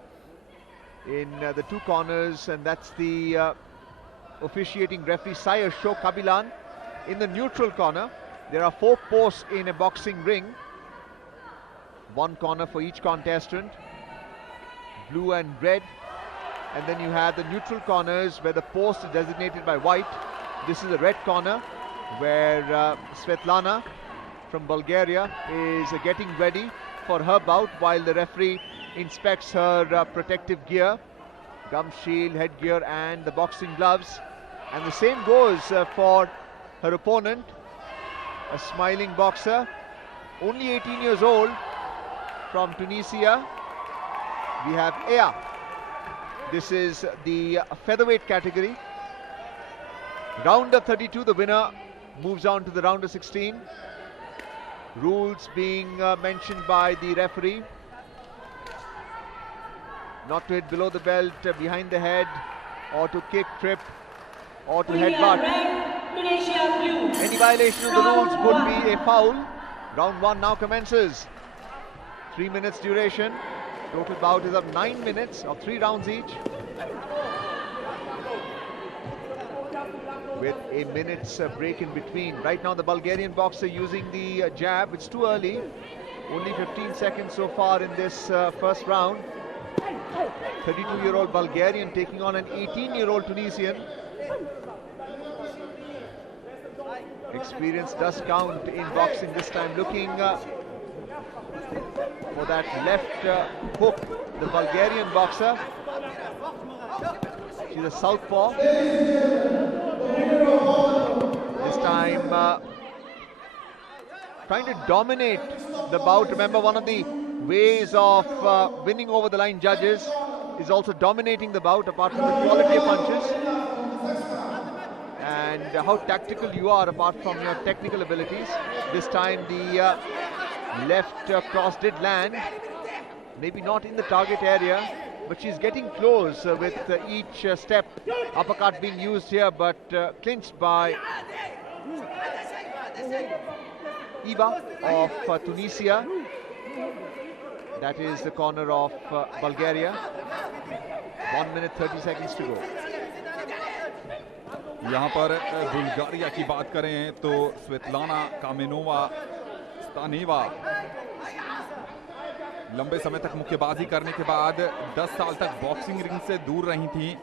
in the 2 corners, and that's the officiating referee Sayar Show Kabilan. In the neutral corner, there are 4 posts in a boxing ring, 1 corner for each contestant, blue and red, and then you have the neutral corners where the post is designated by white. This is the red corner where Svetlana from Bulgaria is getting ready for her bout while the referee inspects her protective gear, gum shield, headgear and the boxing gloves. And the same goes for her opponent, a smiling boxer, only 18 years old, from Tunisia. We have Ea. This is the featherweight category. Round of 32, the winner moves on to the round of 16. Rules being mentioned by the referee: not to hit below the belt, behind the head, or to kick, trip, or to headbutt. Any violation of the rules would be a foul. Round 1 now commences. 3 minutes duration. Total bout is of 9 minutes of 3 rounds each, with a minute's break in between. Right now the Bulgarian boxer using the jab. It's too early. Only 15 seconds so far in this first round. 32-year-old Bulgarian taking on an 18-year-old Tunisian. Experience does count in boxing this time. Looking for that left hook, the Bulgarian boxer. She's a southpaw. This time trying to dominate the bout. Remember, one of the ways of winning over the line judges is also dominating the bout, apart from the quality of punches and how tactical you are apart from your technical abilities. This time the left cross did land, maybe not in the target area, but she's getting close with each step. Uppercut being used here, but clinched by IBA of Tunisia. That is the corner of Bulgaria. 1 minute 30 seconds to go. यहाँ पर Bulgaria की बात करें तो Svetlana कामेनोवा स्तानेवा लंबे समय तक मुक्केबाजी करने के बाद 10 साल तक बॉक्सिंग रिंग से दूर रही थीं,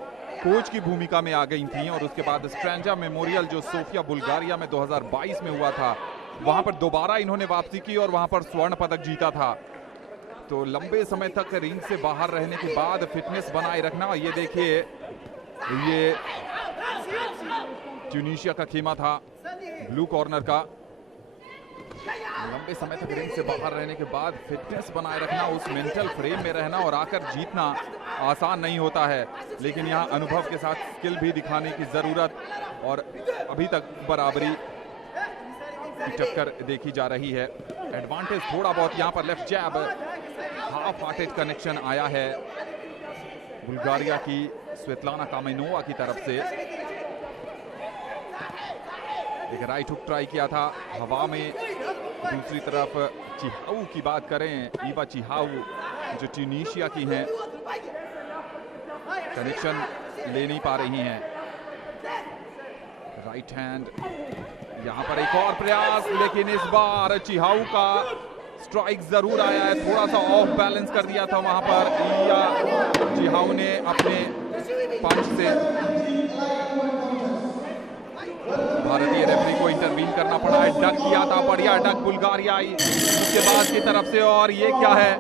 कोच की भूमिका में आ गई थीं और उसके बाद स्ट्रेंजा मेमोरियल जो सोफिया बुल्गारिया में 2022 में हुआ था, वहां पर दोबारा इन्होंने वापसी की और वहां पर स्वर्ण पदक जीता था। तो लंबे समय तक रिंग से बाहर रहने के बाद फिटनेस बनाए रखना, ये देखिए ये ट्यूनीशिया का खेमा था ब्लू कॉर्नर का। लंबे समय तक रिंग से बाहर रहने के बाद फिटनेस बनाए रखना, उस मेंटल फ्रेम में रहना और आकर जीतना आसान नहीं होता है, लेकिन यहाँ अनुभव के साथ स्किल भी दिखाने की जरूरत और अभी तक बराबरी की टक्कर देखी जा रही है। एडवांटेज थोड़ा बहुत यहाँ पर लेफ्ट जैब, हाफ हार्टेड कनेक्शन आया है बुल्गारिया की स्वेतलाना कामेनोवा की तरफ से। एक राइट हुक ट्राई किया था हवा में। दूसरी तरफ चिहाऊ की बात करें, ईवा चिहाऊ जो ट्यूनीशिया की हैं, कनेक्शन ले नहीं पा रही हैं। राइट हैंड, यहां पर एक और प्रयास, लेकिन इस बार चिहाऊ का स्ट्राइक जरूर आया है, थोड़ा सा ऑफ बैलेंस कर दिया था वहां पर चिहाऊ ने अपने पंच से। भारतीय रेफरी को इंटरवीन करना पड़ा है। डक किया था, बढ़िया डक बुल्गारिया उसके बाद की तरफ से, और ये क्या है,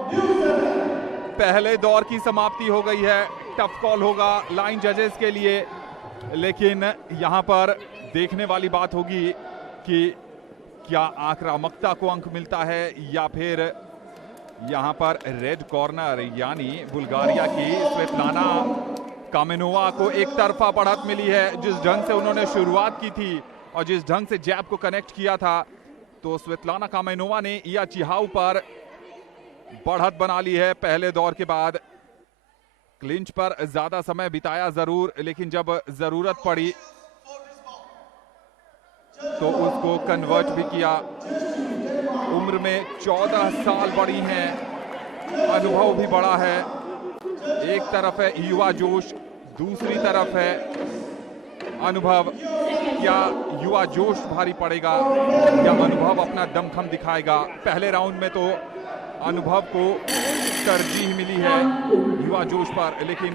पहले दौर की समाप्ति हो गई है। टफ कॉल होगा लाइन जजेस के लिए, लेकिन यहां पर देखने वाली बात होगी कि क्या आक्रामकता को अंक मिलता है या फिर यहां पर रेड कॉर्नर यानी बुल्गारिया की स्वेतलाना कामेनोवा को एक तरफा बढ़त मिली है। जिस ढंग से उन्होंने शुरुआत की थी और जिस ढंग से जैब को कनेक्ट किया था, तो स्वेतलाना कामेनोवा ने या चिहाऊ पर बढ़त बना ली है पहले दौर के बाद। क्लिंच पर ज्यादा समय बिताया जरूर, लेकिन जब जरूरत पड़ी तो उसको कन्वर्ट भी किया। उम्र में 14 साल बड़ी हैं, अनुभव भी बड़ा है। एक तरफ है युवा जोश, दूसरी तरफ है अनुभव। क्या युवा जोश भारी पड़ेगा या अनुभव अपना दमखम दिखाएगा? पहले राउंड में तो अनुभव को तरजीह मिली है युवा जोश पर, लेकिन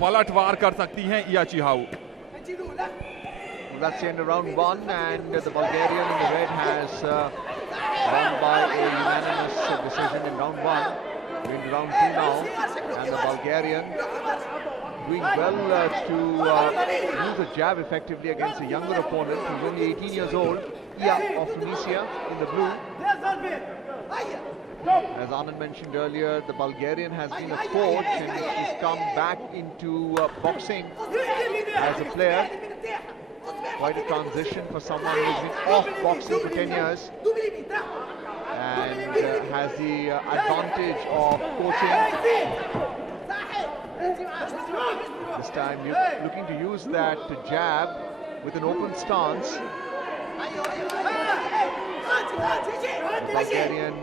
पलटवार कर सकती हैं या चिहाऊ। That's the end of round one, and the Bulgarian in the red has won by a unanimous decision in round one. We're in round two now, and the Bulgarian doing well to use the jab effectively against a younger opponent who's only 18 years old, Ia of Tunisia in the blue. As Anand mentioned earlier, the Bulgarian has been a coach and she's come back into boxing as a player. Quite a transition for someone who's been off boxing for 10 years and has the advantage of coaching. This time you're looking to use that jab with an open stance. The Bulgarian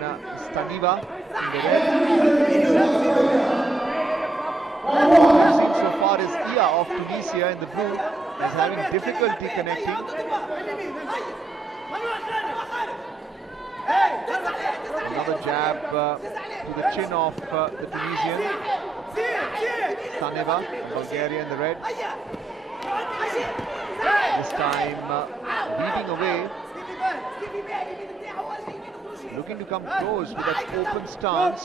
Staniva in the red. What we've seen so far is Ia of Tunisia in the blue is having difficulty connecting. Another jab to the chin of the Tunisian. Kamenova, Bulgaria in the red. This time weaving away, looking to come close with that open stance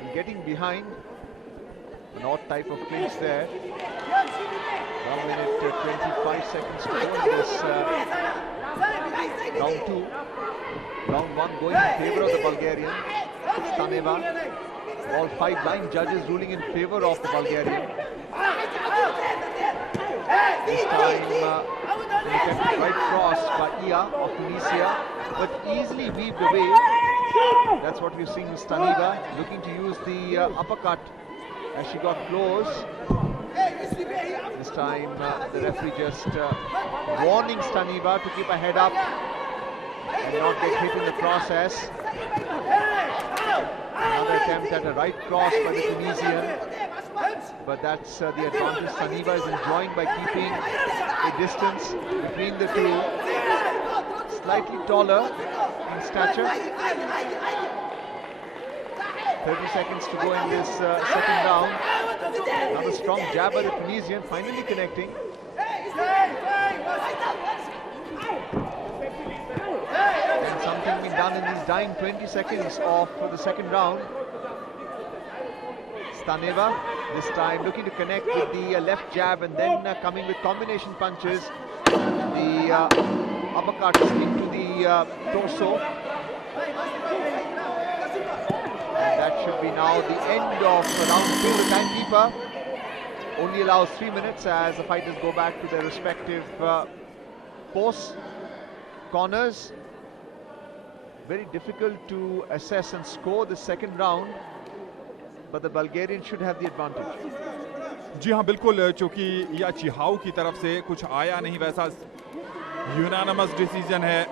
and getting behind. An odd type of clinch there. 1 minute 25 seconds to go in this round 2. Round 1 going in favor of the Bulgarian. Kamenova. All 5 blind judges ruling in favor of the Bulgarian. This time an attempted right cross by Ia of Tunisia, but easily weaved away. That's what we're seeing with Kamenova, looking to use the uppercut as she got close. This time the referee just warning Kamenova to keep her head up and not get hit in the process. Another attempt at a right cross by the Tunisian, but that's the advantage Kamenova is enjoying by keeping a distance between the two. Slightly taller in stature. 30 seconds to go in this second round. Another strong jab by the Tunisian, finally connecting. And something being done in these dying 20 seconds of the second round. Kamenova this time looking to connect with the left jab and then coming with combination punches. The uppercuts into the torso. And that should be now the end of round 2. The timekeeper only allows 3 minutes as the fighters go back to their respective posts, corners. Very difficult to assess and score the second round, but the Bulgarian should have the advantage. जी हाँ बिल्कुल, चूंकि या चिहाऊ की तरफ से कुछ आया नहीं, वैसा यूनानिमस डिसीजन है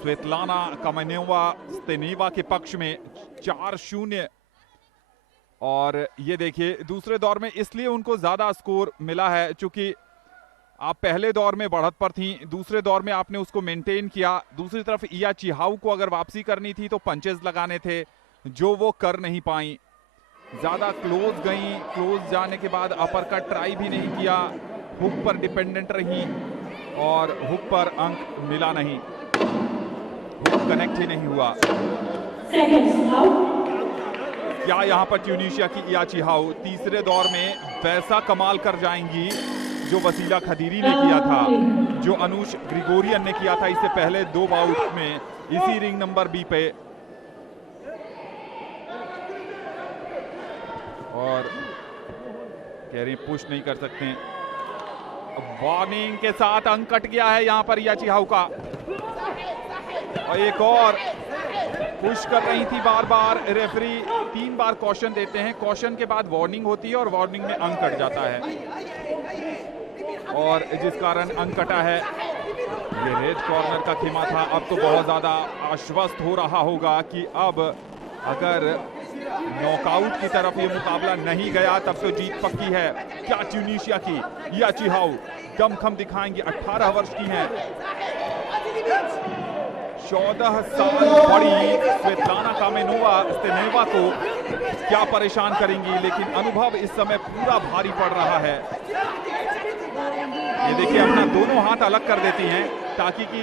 स्वेतलाना कामेनोवा स्तेनेवा के पक्ष में 4-0। और ये देखिए दूसरे दौर में इसलिए उनको ज्यादा स्कोर मिला है चूंकि आप पहले दौर में बढ़त पर थी, दूसरे दौर में आपने उसको मेंटेन किया। दूसरी तरफ या चिहाऊ को अगर वापसी करनी थी तो पंचेस लगाने थे, जो वो कर नहीं पाई। ज्यादा क्लोज गई, क्लोज जाने के बाद अपर कट ट्राई भी नहीं किया, हुक पर डिपेंडेंट रही और हुक पर अंक मिला नहीं, हुक कनेक्ट ही नहीं हुआ। क्या यहाँ पर ट्यूनीशिया की या चिहाऊ तीसरे दौर में वैसा कमाल कर जाएंगी जो वसीला खदीरी ने किया था, जो अनुष ग्रिगोरियन ने किया था इससे पहले 2 बाउट में इसी रिंग नंबर बी पे। और कह रही पुश नहीं कर सकते, वार्निंग के साथ अंक कट गया है यहां पर या चिहाऊ का। और एक और पुश कर रही थी बार बार, रेफरी 3 बार कॉशन देते हैं, कॉशन के बाद वार्निंग होती है और वार्निंग में अंक कट जाता है और जिस कारण अंक कटा है। ये रेड कॉर्नर का खेमा था, अब तो बहुत ज्यादा आश्वस्त हो रहा होगा कि अब अगर नॉकआउट की तरफ ये मुकाबला नहीं गया तब तो जीत पक्की है। क्या ट्यूनीशिया की या चिहाऊ दमखम दिखाएंगी, 18 वर्ष की हैं, 14 साल बड़ी स्वेतलाना कामेनोवा स्तेनेवा को क्या परेशान करेंगी, लेकिन अनुभव इस समय पूरा भारी पड़ रहा है। ये देखिए अपना दोनों हाथ अलग कर देती हैं ताकि कि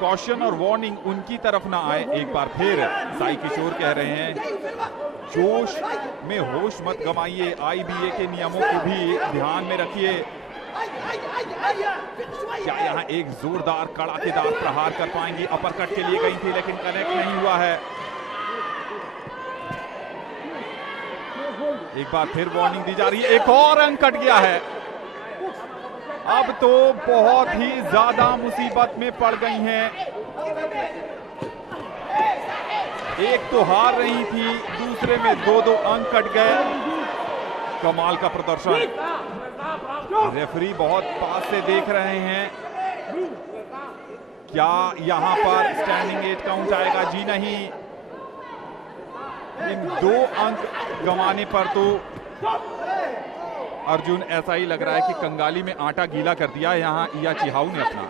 कॉशन और वार्निंग उनकी तरफ ना आए। एक बार फिर साई किशोर कह रहे हैं जोश में होश मत गंवाइए, IBA के नियमों को भी ध्यान में रखिए। क्या यहाँ एक जोरदार कड़ाकेदार प्रहार कर पाएंगी? अपरकट के लिए गई थी लेकिन कनेक्ट नहीं हुआ है। एक बार फिर वार्निंग दी जा रही है, एक और अंक कट गया है। अब तो बहुत ही ज्यादा मुसीबत में पड़ गई हैं। एक तो हार रही थी, दूसरे में 2-2 अंक कट गए। कमाल का प्रदर्शन, रेफरी बहुत पास से देख रहे हैं। क्या यहां पर स्टैंडिंग 8 काउंट आएगा? जी नहीं। इन 2 अंक गंवाने पर तो अर्जुन ऐसा ही लग रहा है कि कंगाली में आटा गीला कर दिया है यहाँ या चिहाऊ ने अपना।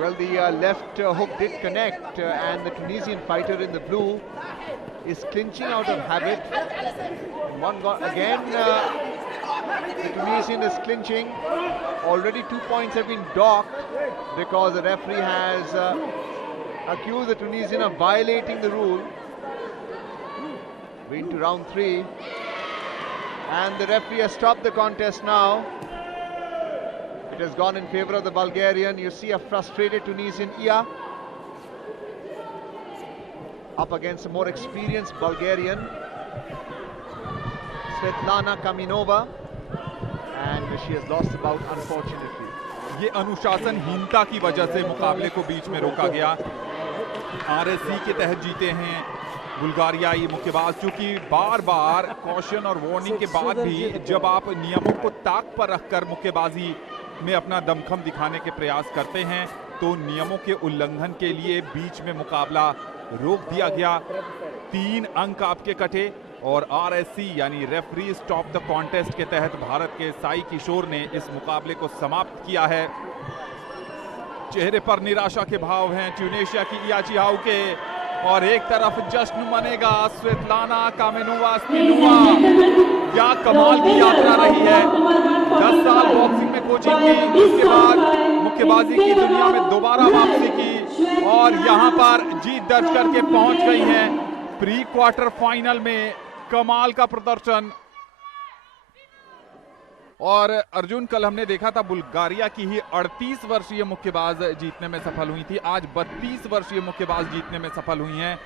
Well, the left hook did connect and the Tunisian fighter in the blue is clinching out of habit. One got again. The Tunisian is clinching. Already 2 points have been docked because the referee has accused the Tunisian of violating the rule. We're into round 3. And the referee has stopped the contest now. It has gone in favor of the Bulgarian. You see a frustrated Tunisian Ia up against a more experienced Bulgarian, Kamenova, and she has lost the bout unfortunately. ये अनुशासनहीनता की वजह से मुकाबले को बीच में रोका गया। आरएससी के तहत जीते हैं बुल्गारियाई मुक्केबाज, चूंकि बार बार कॉशन और वार्निंग के बाद भी जब आप नियमों को ताक पर रखकर मुक्केबाजी में अपना दमखम दिखाने के प्रयास करते हैं तो नियमों के उल्लंघन के लिए बीच में मुकाबला रोक दिया गया। 3 अंक आपके कटे और आरएससी यानी रेफरी स्टॉप द कॉन्टेस्ट के तहत भारत के साई किशोर ने इस मुकाबले को समाप्त किया है। चेहरे पर निराशा के भाव हैं ट्यूनेशिया की इया चिहाऊ के, और एक तरफ जश्न मनेगा स्वेतलाना कामेनोवा। क्या कमाल की यात्रा रही है। 10 साल बॉक्सिंग में कोचिंग की, उसके बाद मुक्केबाजी की दुनिया में दोबारा वापसी की और यहां पर जीत दर्ज करके पहुंच गई हैं प्री क्वार्टर फाइनल में। कमाल का प्रदर्शन। और अर्जुन, कल हमने देखा था बुल्गारिया की ही 38 वर्षीय मुक्केबाज जीतने में सफल हुई थी, आज 32 वर्षीय मुक्केबाज जीतने में सफल हुई हैं।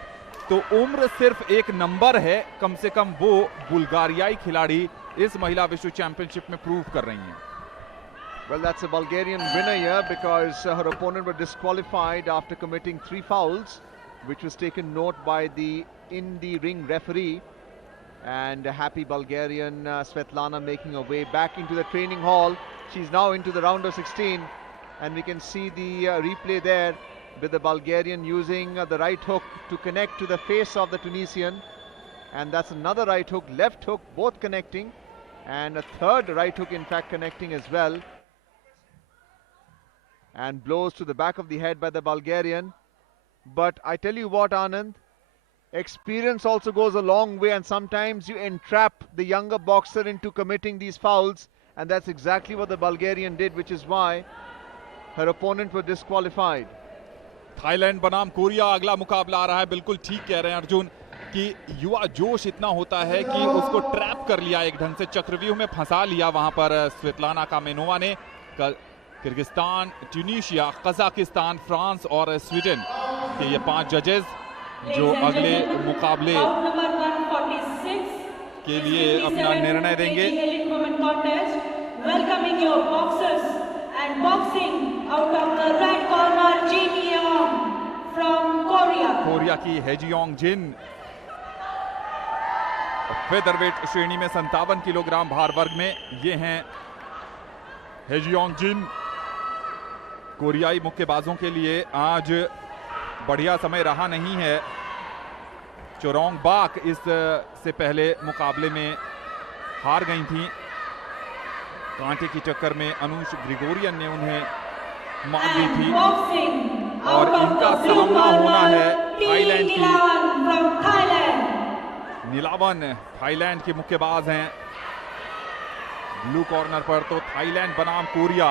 तो उम्र सिर्फ एक नंबर है, कम से कम वो बुल्गारियाई खिलाड़ी इस महिला विश्व चैंपियनशिप में प्रूव कर रही हैं। Well, that's a Bulgarian winner here because her opponent was disqualified after committing 3 fouls, which was taken note by the in-the-ring referee. And a happy Bulgarian Svetlana making her way back into the training hall. She's now into the round of 16, and we can see the replay there with the Bulgarian using the right hook to connect to the face of the Tunisian, and that's another right hook, left hook, both connecting, and a third right hook in fact connecting as well, and blows to the back of the head by the Bulgarian. But I tell you what, Anand, experience also goes a long way, and sometimes you entrap the younger boxer into committing these fouls, and that's exactly what the Bulgarian did, which is why her opponent was disqualified. Thailand बनाम Korea अगला मुकाबला आ रहा है। बिल्कुल ठीक कह रहे हैं अर्जुन कि युवा जोश इतना होता है कि उसको ट्रैप कर लिया, एक ढंग से चक्रव्यूह में फंसा लिया वहां पर स्वेतलाना कामेनोवा ने। किर्गिस्तान, ट्यूनीशिया, कजाकिस्तान, फ्रांस और स्वीडन के ये 5 जजेस जो अगले मुकाबले के लिए अपना निर्णय देंगे। कोरिया की हेजियोंग जिन फेदरवेट श्रेणी में 57 किलोग्राम भार वर्ग में ये हैं हेजियोंग जिन। कोरियाई मुक्केबाजों के लिए आज बढ़िया समय रहा नहीं है। चोरोंग बाक इस से पहले मुकाबले में हार गई थी। कांटे की टक्कर में अनुष ग्रिगोरियन ने उन्हें मात दी थी और इनका सामना होना है थाईलैंड की नीलावन। थाईलैंड के मुक्केबाज हैं ब्लू कॉर्नर पर। तो थाईलैंड बनाम कोरिया,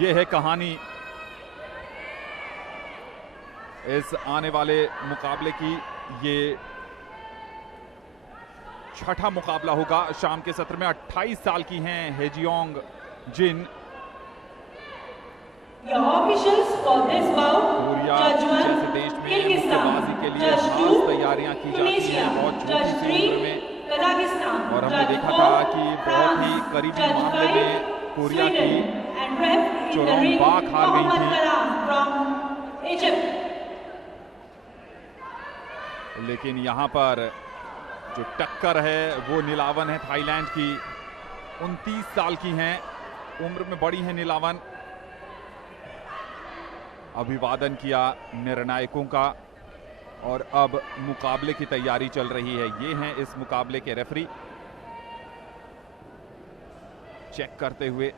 ये है कहानी इस आने वाले मुकाबले की। ये 6ठा मुकाबला होगा शाम के सत्र में। 28 साल की हैं हेजियोंग जिन। कोरिया जैसे देश में मुक्केबाजी के लिए खास तैयारियां की जाती हैं बहुत छोटी सी उम्र में, और हमने देखा था कि बहुत ही करीबी मामले में कोरिया की चोरोंग बाक हार गई थी। लेकिन यहां पर जो टक्कर है वो नीलावन है थाईलैंड की। 29 साल की हैं, उम्र में बड़ी है नीलावन। अभिवादन किया निर्णायकों का और अब मुकाबले की तैयारी चल रही है। ये हैं इस मुकाबले के रेफरी, चेक करते हुए।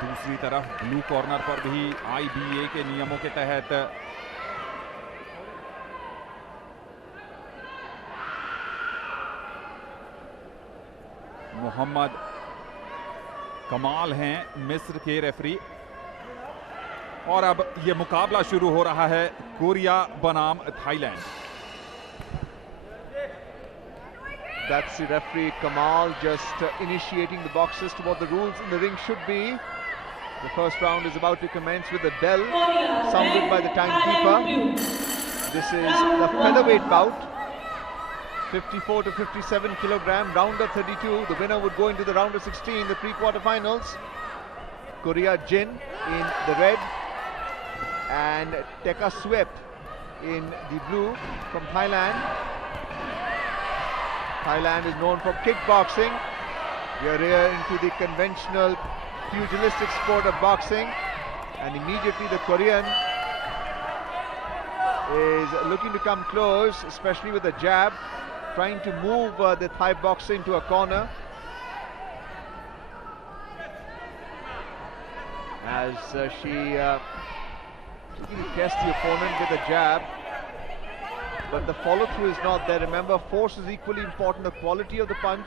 दूसरी तरफ ब्लू कॉर्नर पर भी IBA के नियमों के तहत मोहम्मद कमाल हैं मिस्र के रेफरी। और अब ये मुकाबला शुरू हो रहा है कोरिया बनाम Thailand. That's the referee Kamal just initiating the boxes to what the rules in the ring should be. The first round is about to commence with the bell sounded by the timekeeper. This is the featherweight bout, 54 to 57 kilogram, round of 32. The winner would go into the round of 16, the pre-quarterfinals. Korea Jin in the red and Techasuep in the blue from Thailand. Thailand is known for kickboxing. We are here into the conventional pugilistic sport of boxing, and immediately the Korean is looking to come close, especially with the jab, trying to move the Thai boxer into a corner. As she looking to test the opponent with a jab, but the follow-through is not there. Remember, force is equally important, the quality of the punch.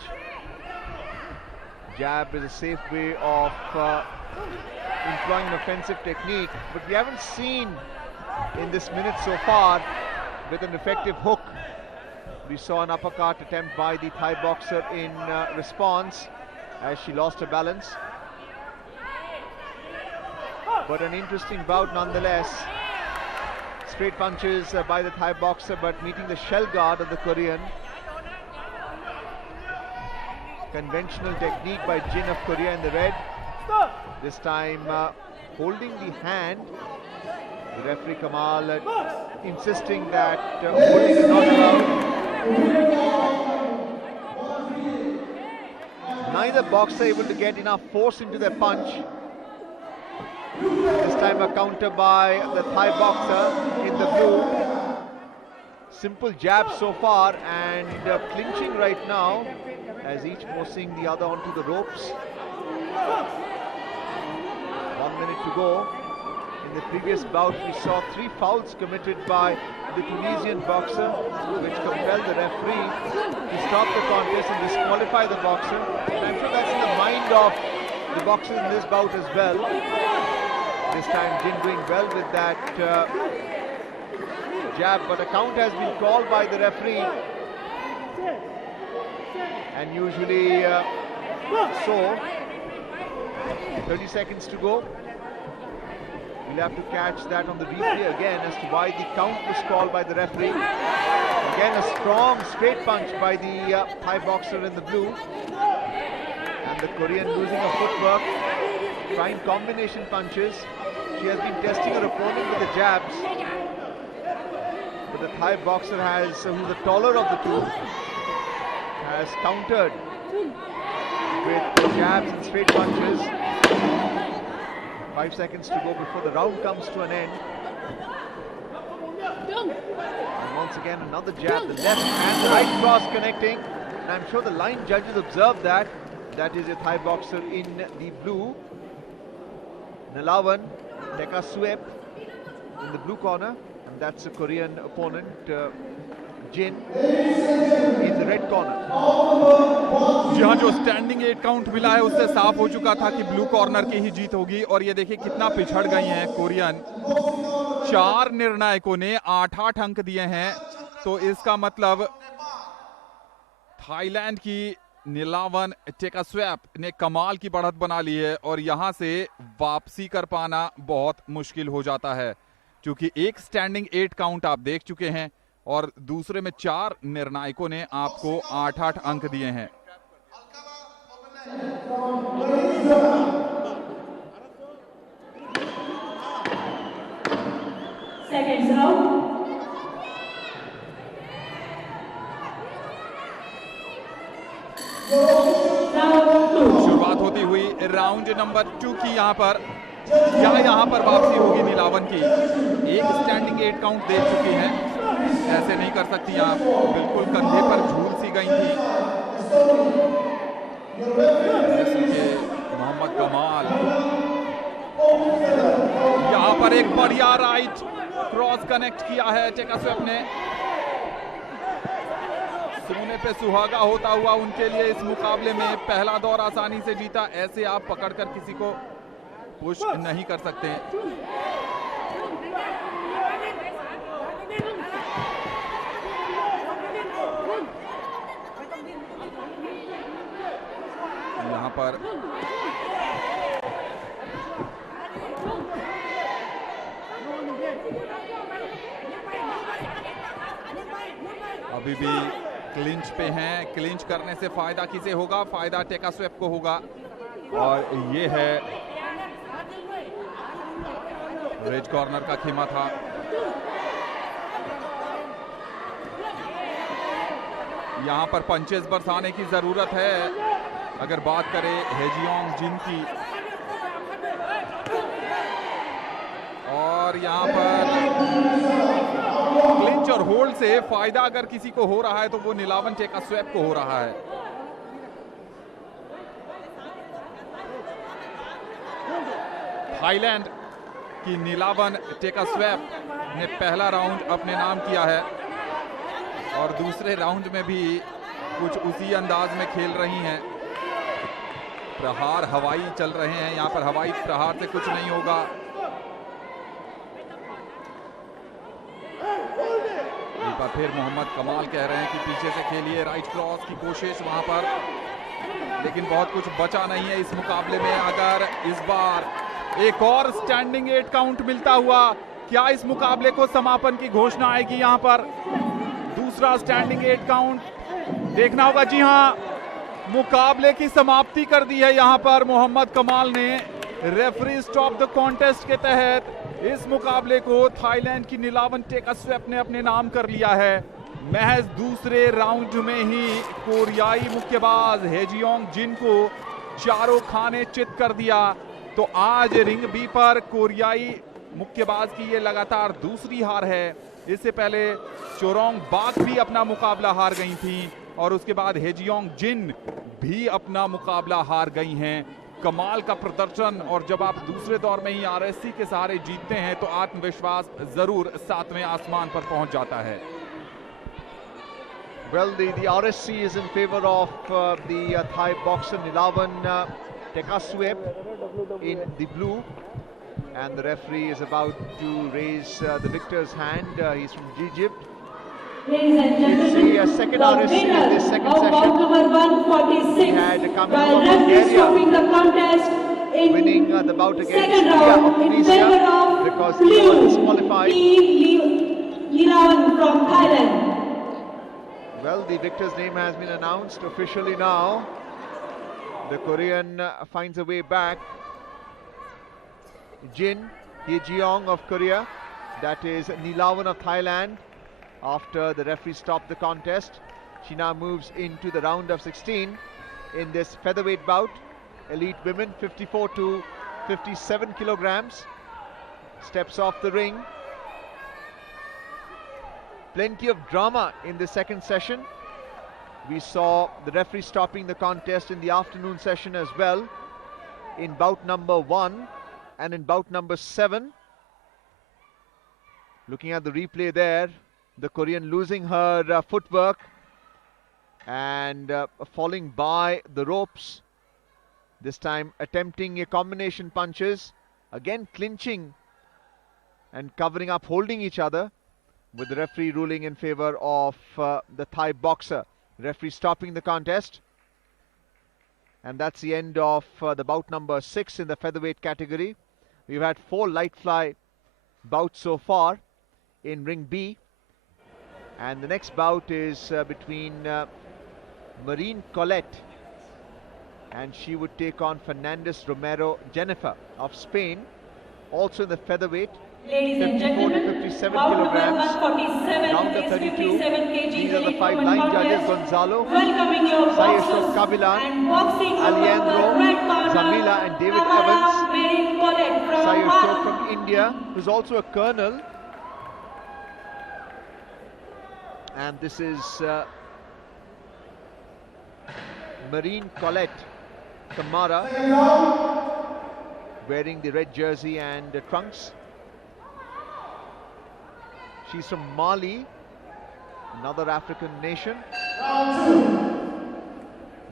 Jab is a safe way of employing an offensive technique, but we haven't seen in this minute so far with an effective hook. We saw an uppercut attempt by the Thai boxer in response as she lost her balance. But an interesting bout nonetheless. Straight punches by the Thai boxer, but meeting the shell guard of the Korean. Conventional technique by Jin of Korea in the red. This time holding the hand. The referee Kamal insisting that holding is not allowed. Neither boxer able to get enough force into their punch. This time a counter by the Thai boxer in the blue. Simple jab so far, and clinching right now as each forcing the other onto the ropes. 1 minute to go. In the previous bout we saw 3 fouls committed by the Tunisian boxer, which compelled the referee to stop the contest and disqualify the boxer. And I'm sure that's in the mind of the boxers in this bout as well. This time Jin doing well with that jab, but a count has been called by the referee, and usually so. 30 seconds to go. We'll have to catch that on the replay again as to why the count was called by the referee. Again a strong straight punch by the Thai boxer in the blue, and the Korean losing her footwork, trying combination punches. She has been testing her opponent with the jabs, but the Thai boxer has, who's the taller of the two, has countered with the jabs and straight punches. 5 seconds to go before the round comes to an end. And once again another jab, the left and the right cross connecting. And I'm sure the line judges observed that. That is a Thai boxer in the blue. Nalawan Techasuep in the blue corner, and that's a Korean opponent, Jin, in the red corner. जी हाँ, जो standing 8 count मिला है उससे साफ हो चुका था कि ब्लू कॉर्नर की ही जीत होगी। और ये देखिए कितना पिछड़ गई हैं कोरियन। 4 निर्णायकों ने 8-8 अंक दिए हैं, तो इसका मतलब थाईलैंड की नीलावन टेकास्वेप ने कमाल की बढ़त बना ली है, और यहां से वापसी कर पाना बहुत मुश्किल हो जाता है, क्योंकि एक स्टैंडिंग 8 काउंट आप देख चुके हैं और दूसरे में 4 निर्णायकों ने आपको 8-8 अंक दिए हैं। शुरुआत होती हुई राउंड नंबर 2 की यहाँ पर वापसी होगी नीलावन की। एक स्टैंडिंग 8 काउंट दे चुकी हैं, ऐसे नहीं कर सकती आप, बिल्कुल कंधे पर झूल सी गई थी। मोहम्मद कमाल यहाँ पर एक बढ़िया राइट क्रॉस कनेक्ट किया है टेकास्वेप ने। सोने पे सुहागा होता हुआ उनके लिए इस मुकाबले में पहला दौर आसानी से जीता। ऐसे आप पकड़कर किसी को पुश नहीं कर सकते। यहाँ पर अभी भी क्लिंच पे हैं। क्लिंच करने से फायदा किसे होगा? फायदा टेकास्वेप को होगा। और ये है रेड कॉर्नर का खेमा था। यहां पर पंचेस बरसाने की जरूरत है। अगर बात करें हेजियोंग जिन की, और यहां पर क्लिंच और होल्ड से फायदा अगर किसी को हो रहा है तो वो नीलावन टेकास्वेप को हो रहा है। थाईलैंड की नीलावन टेकास्वेप ने पहला राउंड अपने नाम किया है और दूसरे राउंड में भी कुछ उसी अंदाज में खेल रही हैं। प्रहार हवाई चल रहे हैं। यहां पर हवाई प्रहार से कुछ नहीं होगा। एक बार फिर मोहम्मद कमाल कह रहे हैं कि पीछे से खेलिए। राइट क्रॉस की कोशिश वहां पर, लेकिन बहुत कुछ बचा नहीं है इस मुकाबले में। अगर इस बार एक और स्टैंडिंग 8 काउंट मिलता हुआ, क्या इस मुकाबले को समापन की घोषणा आएगी? यहां पर दूसरा स्टैंडिंग 8 काउंट देखना होगा। जी हां, मुकाबले की समाप्ति कर दी है यहां पर मोहम्मद कमाल ने। रेफरी स्टॉप द कॉन्टेस्ट के तहत इस मुकाबले को थाईलैंड की नीलावन टेकास्वेप ने अपने नाम कर लिया है। महज दूसरे राउंड में ही कोरियाई मुक्केबाज हेजियोंग जिन को चारों खाने चित कर दिया। तो आज रिंग बी पर कोरियाई मुक्केबाज की ये लगातार दूसरी हार है। इससे पहले चोरोंग बाग भी अपना मुकाबला हार गई थी और उसके बाद हेजियोंग जिन भी अपना मुकाबला हार गई हैं। कमाल का प्रदर्शन, और जब आप दूसरे दौर में ही आरएससी के सहारे जीतते हैं तो आत्मविश्वास जरूर 7वें आसमान पर पहुंच जाता है। Well, the RSC is in favor of the Thai boxer Nilawan Techasuep in the blue, and the referee is about to raise the victor's hand. He's from Egypt. Ladies and gentlemen, a second the RSC in winner this second of session. bout number 146, We had Kamenova while of referee Bulgaria stopping the contest in winning the bout against second India round of in Tunisia favor of because he was blue, disqualified. Nilawan from Thailand. Well, the victor's name has been announced officially now. The Korean finds a way back. Jin Hye-jeong of Korea, that is Nilawan of Thailand. After the referee stopped the contest, she now moves into the round of 16 in this featherweight bout. Elite women, 54 to 57 kilograms, steps off the ring. Plenty of drama in the second session. We saw the referee stopping the contest in the afternoon session as well, in bout number 1 and in bout number 7. Looking at the replay there, the Korean losing her footwork and falling by the ropes. This time attempting a combination punches, again clinching and covering up, holding each other, with the referee ruling in favor of the Thai boxer. Referee stopping the contest. And that's the end of the bout number 6 in the featherweight category. We've had 4 light fly bouts so far in ring B. And the next bout is between Marine Colette, and she would take on Fernandez Romero Jennifer of Spain, also in the featherweight, Ladies and 54 to gentlemen, 57 bout number kilograms. 147 Round of is 32. 57 kg These are the 5 heavyweight line judges: contest. Gonzalo, Welcoming your Sayeshof boxers Kabilan, and boxing out of Alejandro, the red corner, Zamila and David Kamara, Evans. Marine Colette from Sayeshof from India, who's also a colonel. And this is Marine Colette Kamara, wearing the red jersey and the trunks. She's from Mali, another African nation.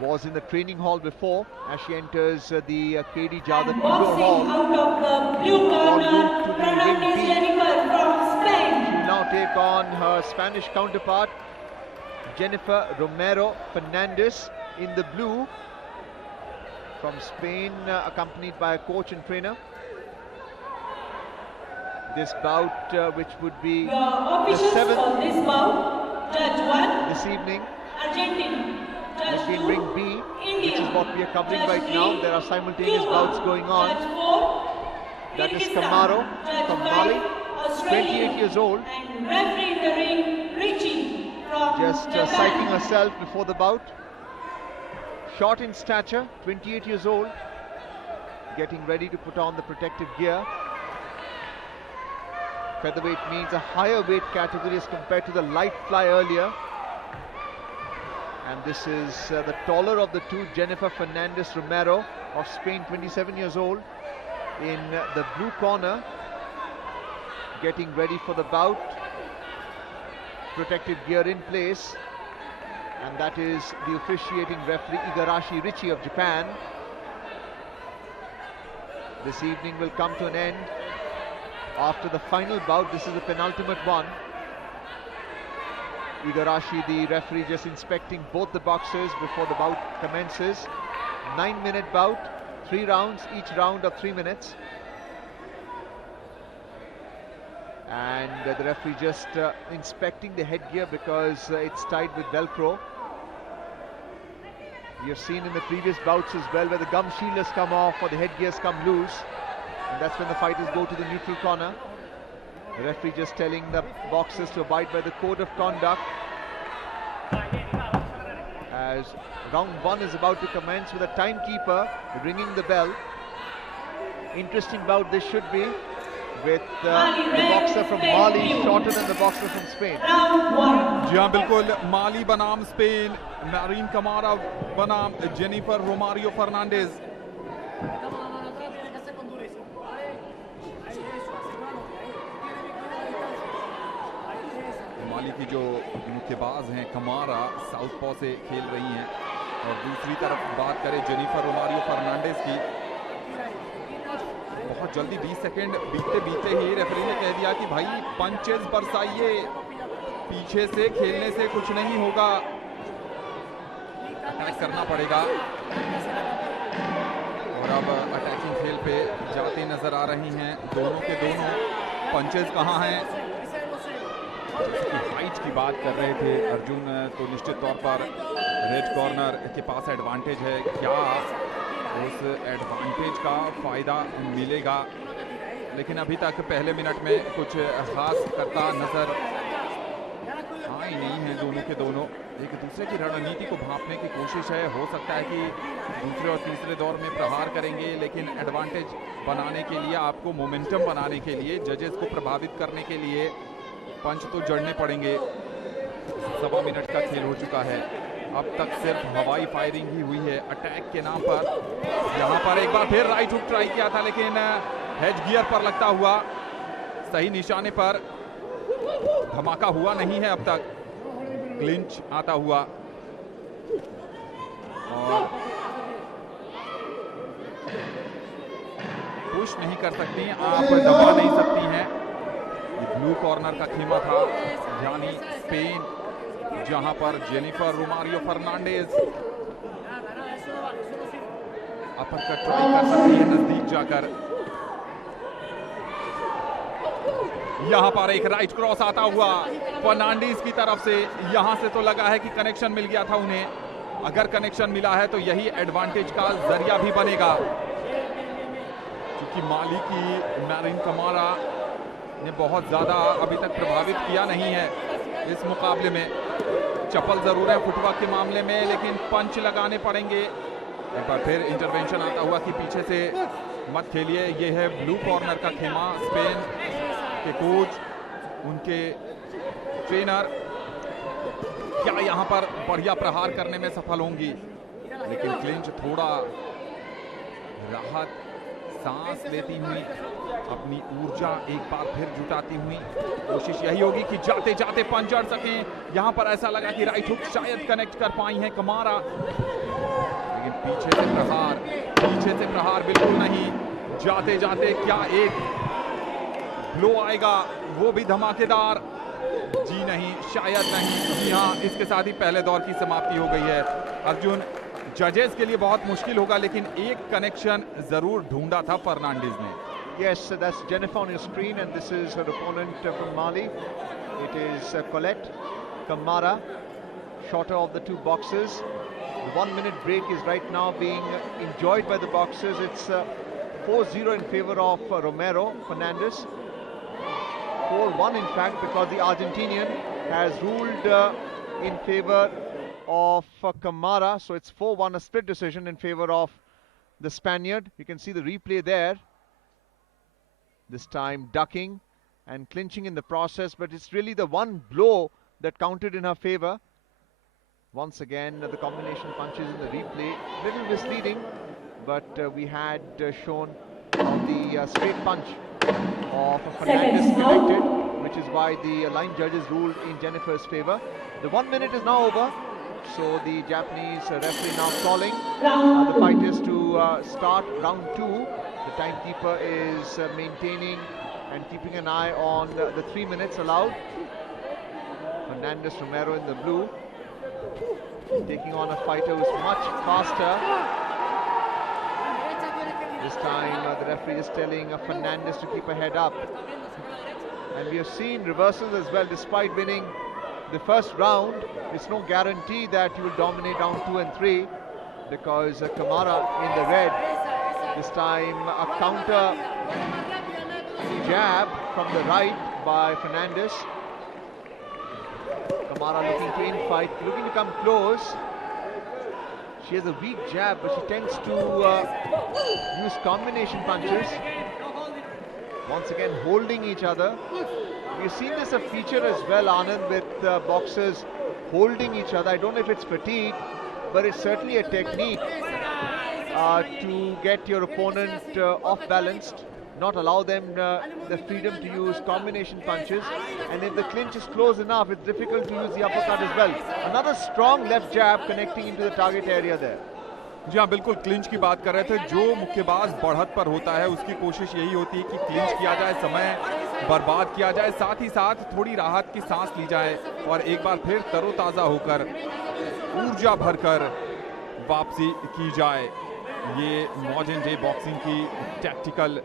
Was in the training hall before as she enters the KD Jadhav And indoor hall. boxing out of the blue corner, to the Fernandez ring B. Jennifer from Spain. She will now take on her Spanish counterpart, Jennifer Romero Fernandez, in the blue from Spain, accompanied by a coach and trainer. This bout, which would be Your the officials seventh for this bout, Judge 1, this evening, Argentina. Judge will be in 2, ring B, India. which is what we are covering Judge right 3, now. There are simultaneous Cuba. bouts going on. Judge 4, That is Kyrgyzstan. Kamara Judge from 5, Mali, Australia. 28 years old. And referee in the ring, Richie from Just Japan. citing herself before the bout. Short in stature, 28 years old, getting ready to put on the protective gear. Featherweight means a higher weight category as compared to the light fly earlier. And this is the taller of the two, Jennifer Fernandez Romero of Spain, 27 years old, in the blue corner, getting ready for the bout. Protective gear in place, and that is the officiating referee Igarashi Richie of Japan. This evening will come to an end after the final bout. This is the penultimate one. Igarashi, the referee, just inspecting both the boxers before the bout commences. 9-minute bout, 3 rounds, each round of 3 minutes. And the referee just inspecting the headgear because it's tied with Velcro. We have seen in the previous bouts as well where the gum shield has come off or the headgears come loose, and that's when the fighters go to the neutral corner. The referee just telling the boxers to abide by the code of conduct as round 1 is about to commence with a timekeeper ringing the bell. Interesting bout this should be, with the boxer from Mali shorter than the boxer from Spain. Round 1. जी हाँ बिल्कुल, माली बनाम Spain, marine कमारा बनाम Jennifer Romario Fernandez. माली की जो मुक्केबाज हैं कमारा southpaw से खेल रही हैं, और दूसरी तरफ बात करें जेनिफर रोमारियो फर्नांडेज की, बहुत जल्दी 20 सेकंड बीते ही रेफरी ने कह दिया कि भाई पंचेस बरसाइए, पीछे से खेलने से कुछ नहीं होगा, अटैक करना पड़ेगा। और अब अटैकिंग खेल पे जाते नजर आ रही हैं दोनों के दोनों। पंचेस कहाँ हैं? जैसे कि हाइट की बात कर रहे थे अर्जुन, तो निश्चित तौर पर रेड कॉर्नर के पास एडवांटेज है। क्या उस एडवांटेज का फायदा मिलेगा? लेकिन अभी तक पहले मिनट में कुछ खास करता नजर हाँ ही नहीं है दोनों के दोनों। एक दूसरे की रणनीति को भांपने की कोशिश है, हो सकता है कि दूसरे और तीसरे दौर में प्रहार करेंगे, लेकिन एडवांटेज बनाने के लिए, आपको मोमेंटम बनाने के लिए, जजेस को प्रभावित करने के लिए पंच तो जड़ने पड़ेंगे। 1.25 मिनट का खेल हो चुका है, अब तक सिर्फ हवाई फायरिंग ही हुई है अटैक के नाम पर। यहाँ पर एक बार फिर राइट हुक ट्राई किया था, लेकिन हेड गियर पर लगता हुआ सही निशाने पर धमाका हुआ नहीं है अब तक। क्लिंच आता हुआ और पुश नहीं कर सकती, आप दबा नहीं सकती हैं। ब्लू कॉर्नर का खेमा था, यानी स्पेन, जहां पर Jennifer Romario Fernandez uppercut try कर सकती है नजदीक जाकर। यहां पर एक राइट क्रॉस आता हुआ फर्नांडीज की तरफ से, यहां से तो लगा है कि कनेक्शन मिल गया था उन्हें। अगर कनेक्शन मिला है तो यही एडवांटेज का जरिया भी बनेगा, क्योंकि माली की मैरीन कमारा ने बहुत ज्यादा अभी तक प्रभावित किया नहीं है इस मुकाबले में। चप्पल जरूर है फुटवर्क के मामले में, लेकिन पंच लगाने पड़ेंगे। एक बार फिर इंटरवेंशन आता हुआ कि पीछे से मत खेलिए। ये है ब्लू कॉर्नर का खेमा, स्पेन के कोच, उनके ट्रेनर। क्या यहाँ पर बढ़िया प्रहार करने में सफल होंगी, लेकिन क्लिंच थोड़ा राहत सांस लेती हुई, अपनी ऊर्जा एक बार फिर जुटाती हुई। कोशिश यही होगी कि जाते जाते पंच जड़ सकें। यहाँ पर ऐसा लगा कि राइट हुक शायद कनेक्ट कर पाई हैं कमारा, लेकिन पीछे से प्रहार बिल्कुल नहीं। जाते जाते क्या एक ब्लो आएगा, वो भी धमाकेदार? जी नहीं, शायद नहीं। यहाँ इसके साथ ही पहले दौर की समाप्ति हो गई है। अर्जुन, जजेस के लिए बहुत मुश्किल होगा, लेकिन एक कनेक्शन जरूर ढूंढा था फर्नांडिस ने। Yes, that's Jennifer on your screen, and this is her opponent from Mali. It is Colette Kamara, shorter of the two boxers. The 1 minute break is right now being enjoyed by the boxers. It's 4-0 in favor of Romero Fernandez. 4-1 in fact, because the Argentinian has ruled in favor of Kamara. So it's 4-1, a split decision in favor of the Spaniard. You can see the replay there. This time ducking and clinching in the process, but it's really the one blow that counted in her favor. Once again, the combination punches in the replay, little misleading, but we had shown the straight punch of Fernandez connected, which is why the line judges ruled in Jennifer's favor. The 1 minute is now over, so the Japanese referee now calling the fighters to start round 2. The timekeeper is maintaining and keeping an eye on the 3 minutes allowed. Fernandez Romero in the blue, taking on a fighter who's much faster. This time the referee is telling Fernandez to keep her head up. And we have seen reversals as well. Despite winning the first round, it's no guarantee that you will dominate round 2 and 3, because Kamara in the red. This time a counter jab from the right by Fernandez. Kamara looking to infight, looking to come close. She has a weak jab, but she tends to use combination punches. Once again holding each other. We've seen this a feature as well, Anand, with boxers holding each other. I don't know if it's fatigue, but it's certainly a technique to get your opponent off balanced, not allow them the freedom to use combination punches, and if the clinch is close enough, it's difficult to use the uppercut as well. Another strong left jab connecting into the target area there. जी हाँ, बिल्कुल clinch की बात कर रहे थे। जो मुक्केबाज बढ़त पर होता है उसकी कोशिश यही होती है कि क्लिंच किया जाए, समय बर्बाद किया जाए, साथ ही साथ थोड़ी राहत की सांस ली जाए और एक बार फिर तरोताज़ा होकर ऊर्जा भरकर वापसी की जाए। ये मॉडर्न डे बॉक्सिंग की टैक्टिकल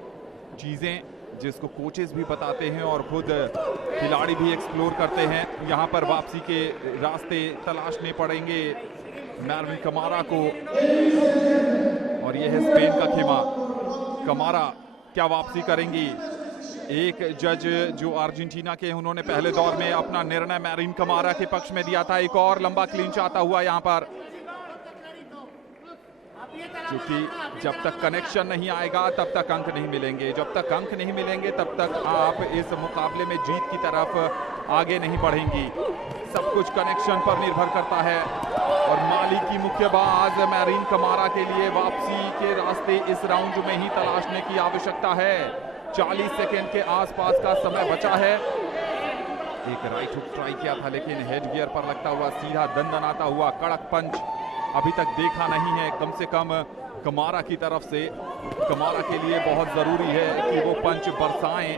चीज़ें जिसको कोचेस भी बताते हैं और खुद खिलाड़ी भी एक्सप्लोर करते हैं। यहाँ पर वापसी के रास्ते तलाशने पड़ेंगे मैरविन कमारा को, और यह है स्पेन का खेमा। कमारा क्या वापसी करेंगी? एक जज जो अर्जेंटीना के, उन्होंने पहले दौर में अपना निर्णय मैरविन कमारा के पक्ष में दिया था। एक और लंबा क्लिंच आता हुआ यहाँ पर, क्योंकि जब तक कनेक्शन नहीं आएगा तब तक अंक नहीं मिलेंगे, जब तक अंक नहीं मिलेंगे तब तक आप इस मुकाबले में जीत की तरफ आगे नहीं बढ़ेंगी। सब कुछ कनेक्शन पर निर्भर करता है और माली की मुक्केबाज मैरीन कमारा के लिए वापसी के रास्ते इस राउंड में ही तलाशने की आवश्यकता है। 40 सेकेंड के आसपास का समय बचा है। एक राइट हुक ट्राई किया था, लेकिन हेड गियर पर लगता हुआ सीधा दंदनाता हुआ कड़क पंच अभी तक देखा नहीं है, कम से कम कमारा की तरफ से। कमारा के लिए बहुत ज़रूरी है कि वो पंच बरसाएं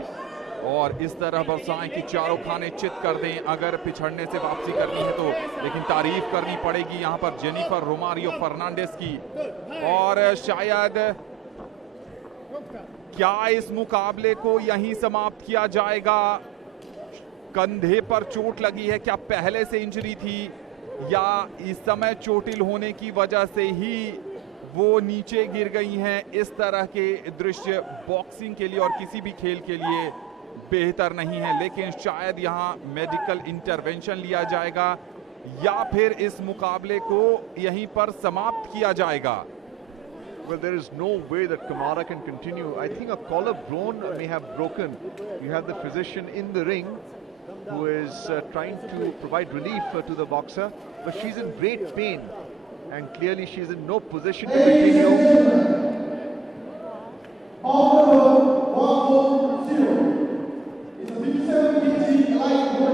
और इस तरह बरसाएं कि चारों खाने चित कर दें अगर पिछड़ने से वापसी करनी है तो। लेकिन तारीफ करनी पड़ेगी यहाँ पर जेनिफर रोमारियो फर्नांडिस की। और शायद क्या इस मुकाबले को यहीं समाप्त किया जाएगा? कंधे पर चोट लगी है, क्या पहले से इंजरी थी या इस समय चोटिल होने की वजह से ही वो नीचे गिर गई हैं? इस तरह के दृश्य बॉक्सिंग के लिए और किसी भी खेल के लिए बेहतर नहीं है, लेकिन शायद यहाँ मेडिकल इंटरवेंशन लिया जाएगा या फिर इस मुकाबले को यहीं पर समाप्त किया जाएगा। Well, there is no way that Kamara can continue. I think a collarbone may have broken. You have the physician in the ring who is trying to provide relief to the boxer, but she's in great pain and clearly she's in no position to continue.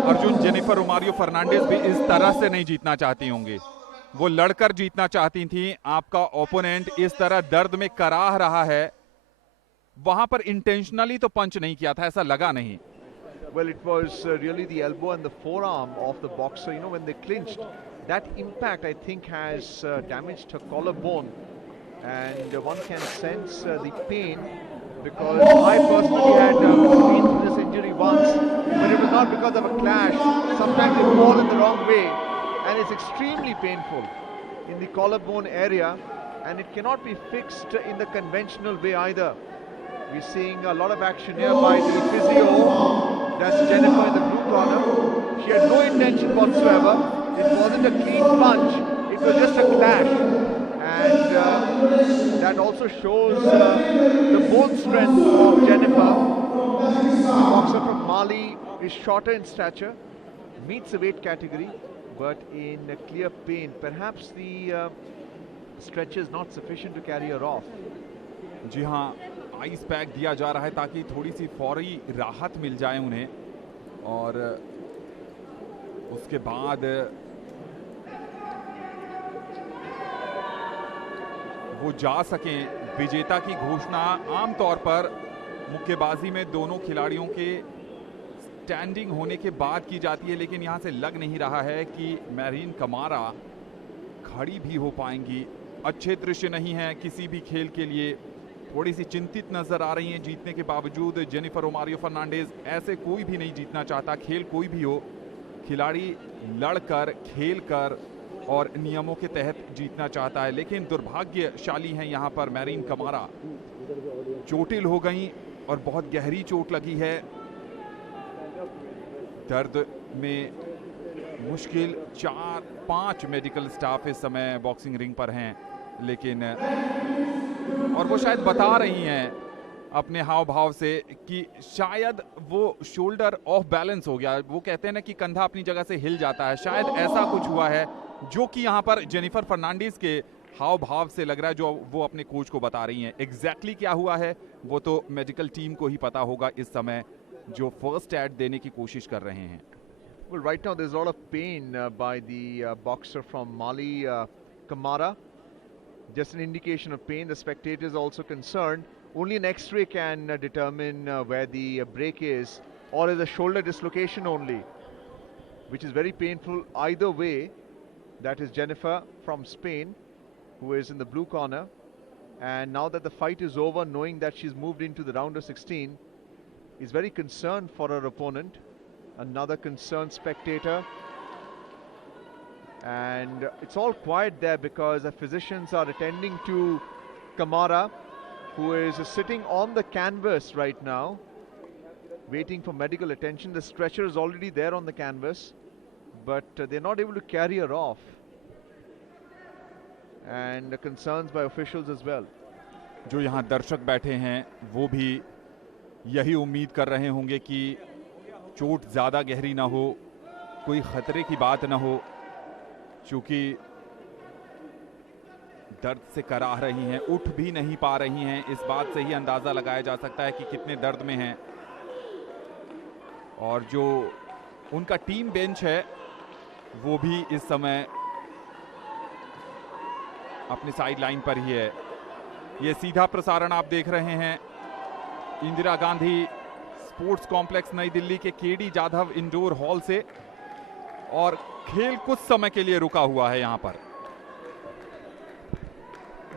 Arjun, Jennifer Romario Fernandes भी इस तरह से नहीं जीतना चाहती होंगी, वो लड़कर जीतना चाहती थी। आपका ओपोनेंट इस तरह दर्द में कराह रहा है, वहां पर इंटेंशनली तो पंच नहीं किया था, ऐसा लगा नहीं। Well, it was really the elbow and the forearm of the boxer. You know, when they clinched, that impact I think has damaged her collarbone, and one can sense the pain, because I personally had been through this injury once, but it was not because of a clash. Sometimes they fall in the wrong way, and it's extremely painful in the collarbone area, and it cannot be fixed in the conventional way either. We're seeing a lot of action here by the physio. That's Jennifer in the blue corner. She had no intention whatsoever. It wasn't a clean punch. It was just a clash. And that also shows the bone strength of Jennifer. The boxer from Mali is shorter in stature, meets the weight category, but in clear pain. Perhaps the stretcher is not sufficient to carry her off. जी हाँ, ice pack दिया जा रहा है ताकि थोड़ी सी फौरी राहत मिल जाए उन्हें, और उसके बाद वो जा सकें। विजेता की घोषणा आमतौर पर मुक्केबाजी में दोनों खिलाड़ियों के स्टैंडिंग होने के बाद की जाती है, लेकिन यहाँ से लग नहीं रहा है कि मैरीन कमारा खड़ी भी हो पाएंगी। अच्छे दृश्य नहीं है किसी भी खेल के लिए, थोड़ी सी चिंतित नजर आ रही हैं जीतने के बावजूद जेनिफर रोमारियो फर्नांडिस। ऐसे कोई भी नहीं जीतना चाहता, खेल कोई भी हो, खिलाड़ी लड़कर खेलकर और नियमों के तहत जीतना चाहता है, लेकिन दुर्भाग्यशाली हैं यहाँ पर मैरीन कमारा। चोटिल हो गई और बहुत गहरी चोट लगी है, दर्द में मुश्किल। 4-5 मेडिकल स्टाफ इस समय बॉक्सिंग रिंग पर हैं, लेकिन और वो शायद बता रही हैं अपने हाव भाव से कि शायद वो शोल्डर ऑफ बैलेंस हो गया। वो कहते हैं ना कि कंधा अपनी जगह से हिल जाता है, शायद ऐसा कुछ हुआ है, जो कि यहाँ पर जेनिफर फर्नांडिस के हाव भाव से लग रहा है, जो वो अपने कोच को बता रही हैं। एग्जैक्टली क्या हुआ है वो तो मेडिकल टीम को ही पता होगा इस समय, जो फर्स्ट एड देने की कोशिश कर रहे हैं। Well, right now there's a lot of pain by the boxer from Mali, Kamara. Just an indication of pain. The spectators are also concerned. Only an X-ray can determine where the break is, or is a shoulder dislocation only, which is very painful either way. That is Jennifer from Spain, who is in the blue corner. And now that the fight is over, knowing that she's moved into the round of 16, is very concerned for her opponent. Another concerned spectator. And it's all quiet there because the physicians are attending to Kamara, who is sitting on the canvas right now, waiting for medical attention. The stretcher is already there on the canvas, but they're not able to carry her off. And concerns by officials as well. जो यहाँ दर्शक बैठे हैं वो भी यही उम्मीद कर रहे होंगे कि चोट ज़्यादा गहरी ना हो, कोई खतरे की बात ना हो, चूँकि दर्द से कराह रही हैं, उठ भी नहीं पा रही हैं। इस बात से ही अंदाज़ा लगाया जा सकता है कि कितने दर्द में हैं। और जो उनका टीम बेंच है वो भी इस समय अपने साइड लाइन पर ही है। ये सीधा प्रसारण आप देख रहे हैं इंदिरा गांधी स्पोर्ट्स कॉम्प्लेक्स नई दिल्ली के केडी जाधव इंडोर हॉल से, और खेल कुछ समय के लिए रुका हुआ है यहाँ पर।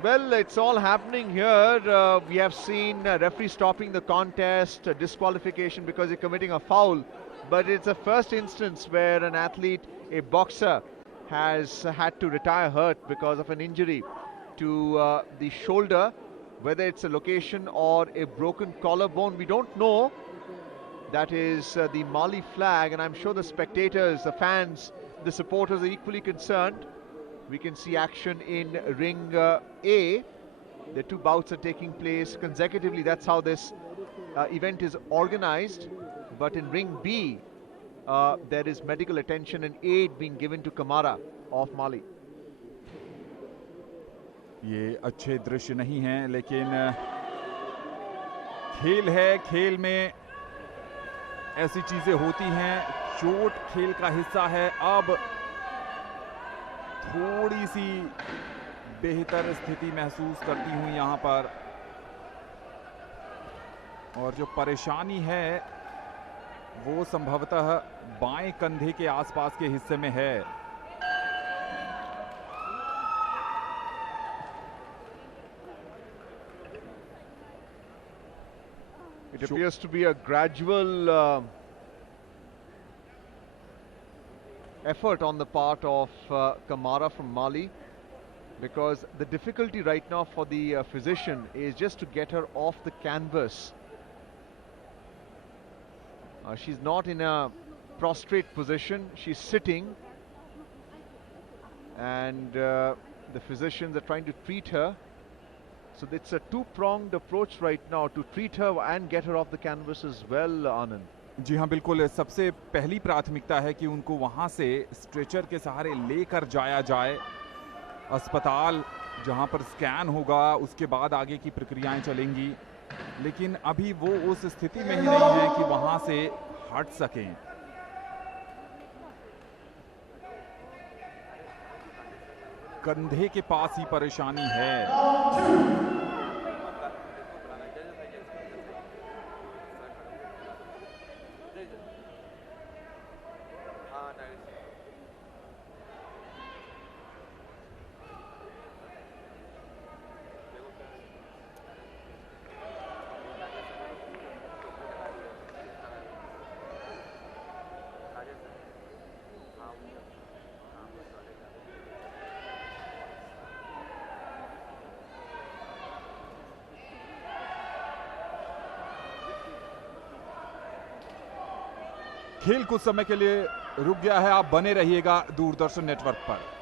Well, it's all happening here. We have seen referee stopping the contest, disqualification because he's committing a foul. But it's the first instance where an athlete, a boxer, has had to retire hurt because of an injury to the shoulder, whether it's a location or a broken collarbone. We don't know. That is the Mali flag, and I'm sure the spectators, the fans, the supporters are equally concerned. We can see action in ring A. The two bouts are taking place consecutively. That's how this event is organized. But in ring B, there is medical attention and aid being given to Kamara of Mali. ये अच्छे दृश्य नहीं हैं, लेकिन खेल है, खेल में ऐसी चीजें होती हैं, चोट खेल का हिस्सा है। अब थोड़ी सी बेहतर स्थिति महसूस करती हूं यहां पर, और जो परेशानी है वो संभवतः बाएं कंधे के आसपास के हिस्से में है। It appears to be a gradual effort on the part of Kamara from Mali, because the difficulty right now for the physician is just to get her off the canvas. She's not in a prostrate position, she's sitting, and the physicians are trying to treat her. So it's a two-pronged approach right now to treat her and get her off the canvas as well, Anand. जी हाँ, बिल्कुल। सबसे पहली प्राथमिकता है कि उनको वहां से स्ट्रेचर के सहारे लेकर जाया जाए अस्पताल, जहां पर स्कैन होगा, उसके बाद आगे की प्रक्रियाएं चलेंगी। लेकिन अभी वो उस स्थिति में ही नहीं है कि वहां से हट सकें। कंधे के पास ही परेशानी है। खेल कुछ समय के लिए रुक गया है। आप बने रहिएगा दूरदर्शन नेटवर्क पर।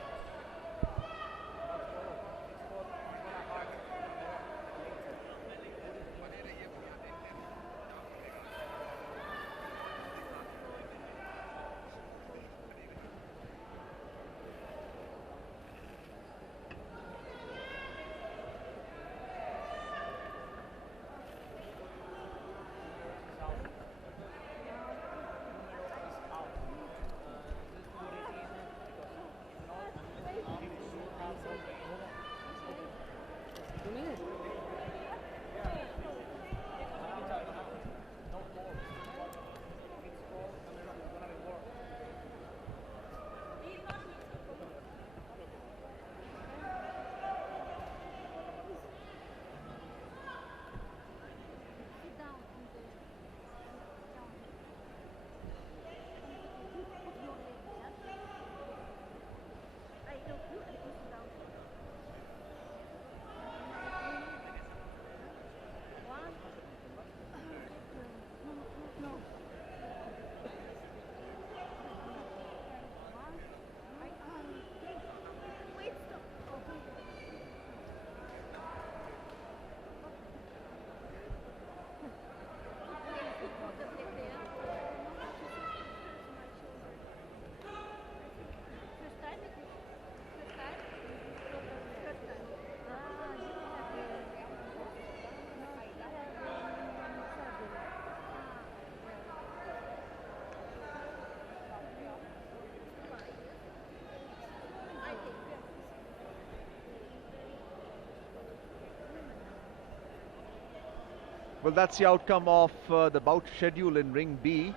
Well, that's the outcome of the bout schedule in Ring B.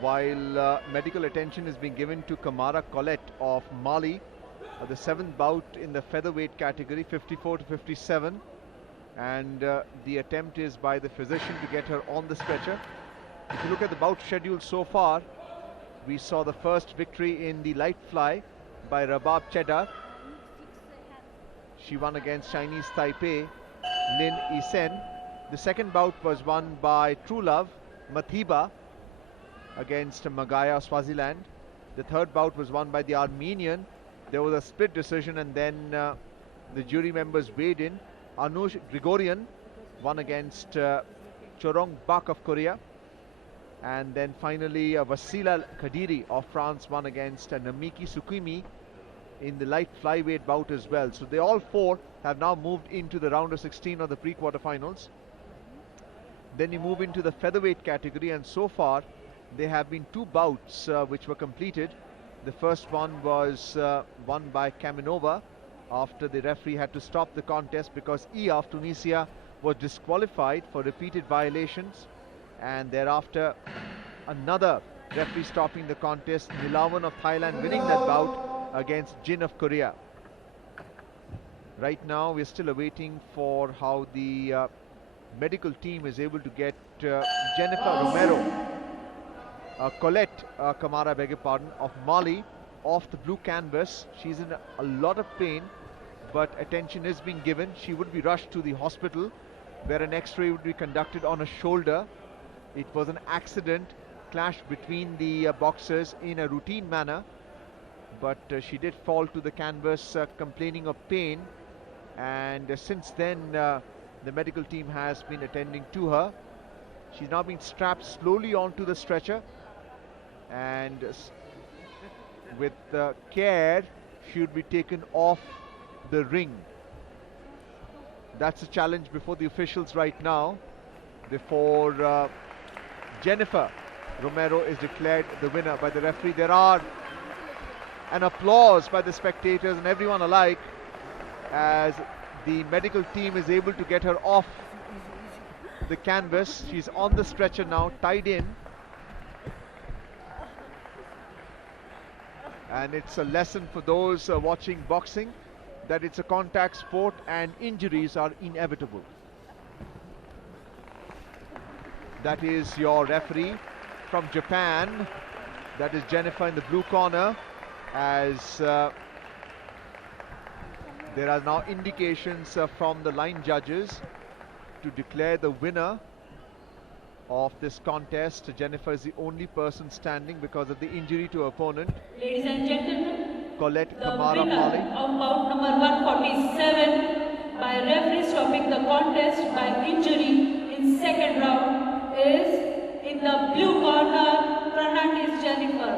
While medical attention is being given to Kamara Colette of Mali, the 7th bout in the featherweight category, 54 to 57. And the attempt is by the physician to get her on the stretcher. If you look at the bout schedule so far, we saw the first victory in the light fly by Rabab Cheddar. She won against Chinese Taipei, Lin Yisen. The second bout was won by True Love, Mathiba, against Magaya, Swaziland. The third bout was won by the Armenian. There was a split decision, and then the jury members weighed in. Grigoryan won against Chorong Bak of Korea. And then finally Vasila Lkhadiri of France won against Namiki Sukimi in the light flyweight bout as well. So they all four have now moved into the round of 16 of the pre-quarterfinals. Then you move into the featherweight category, and so far there have been 2 bouts which were completed. The first one was won by Kamenova after the referee had to stop the contest because E of Tunisia was disqualified for repeated violations, and thereafter another referee stopping the contest, Nilawan of Thailand winning that bout against Jin of Korea. Right now we're still awaiting for how the medical team is able to get Jennifer Romero, Colette Kamara, beg your pardon, of Mali off the blue canvas. She's in a lot of pain, but attention is being given. She would be rushed to the hospital where an x-ray would be conducted on her shoulder. It was an accident, clash between the boxers in a routine manner, but she did fall to the canvas complaining of pain, and since then the medical team has been attending to her. She's now being strapped slowly onto the stretcher, and with care she would be taken off the ring. That's a challenge before the officials right now, before Jennifer Romero is declared the winner by the referee. There are an applause by the spectators and everyone alike as the medical team is able to get her off the canvas. She's on the stretcher now, tied in, and it's a lesson for those watching boxing that it's a contact sport and injuries are inevitable. That is your referee from Japan. That is Jennifer in the blue corner, as there are now indications from the line judges to declare the winner of this contest. Jennifer is the only person standing because of the injury to her opponent. Ladies and gentlemen, Colette the Kamara winner Mali. of bout number 147 by referee stopping the contest by injury in second round is, in the blue corner, Fernandez Jennifer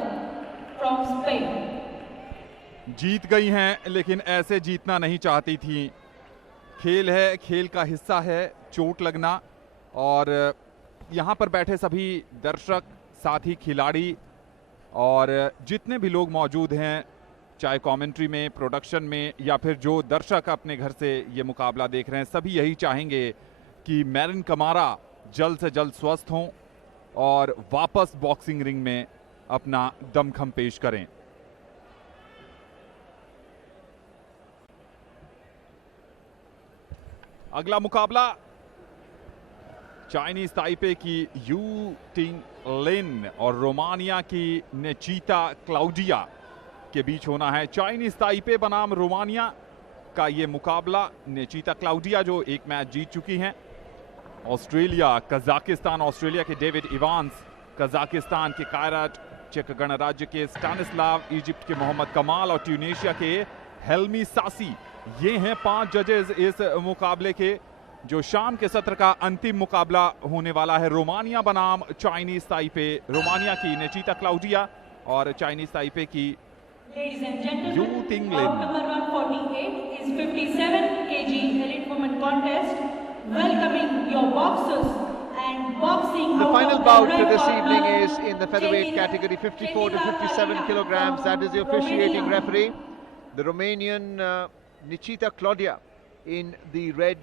from Spain. जीत गई हैं, लेकिन ऐसे जीतना नहीं चाहती थी। खेल है, खेल का हिस्सा है चोट लगना, और यहाँ पर बैठे सभी दर्शक, साथी खिलाड़ी और जितने भी लोग मौजूद हैं, चाहे कमेंट्री में, प्रोडक्शन में, या फिर जो दर्शक अपने घर से ये मुकाबला देख रहे हैं, सभी यही चाहेंगे कि मैरिन कमारा जल्द से जल्द स्वस्थ हों और वापस बॉक्सिंग रिंग में अपना दमखम पेश करें। अगला मुकाबला चाइनीज ताइपे की यू टिंग लिन और रोमानिया की नेचीता क्लाउडिया के बीच होना है। चाइनीज ताइपे बनाम रोमानिया का ये मुकाबला, नेचीता क्लाउडिया जो एक मैच जीत चुकी हैं। ऑस्ट्रेलिया, कजाकिस्तान, ऑस्ट्रेलिया के डेविड इवांस, कजाकिस्तान के कायरट, चेक गणराज्य के स्टानिस्लाव, इजिप्ट के मोहम्मद कमाल और ट्यूनीशिया के हेल्मी सासी, ये हैं 5 जजेस इस मुकाबले के। जो शाम के सत्र का अंतिम मुकाबला होने वाला है, रोमानिया बनाम चाइनीज ताइपे। रोमानिया की नेचीता क्लाउडिया और चाइनीज ताइपे की यू टिंग लिन। Number 148 is 57 kg elite women contest. Welcoming your boxers and boxing. The out final of bout the red this corner, evening is in the featherweight category, 54 to 57 kilograms. That is the officiating referee. The Romanian Nechita Claudia in the red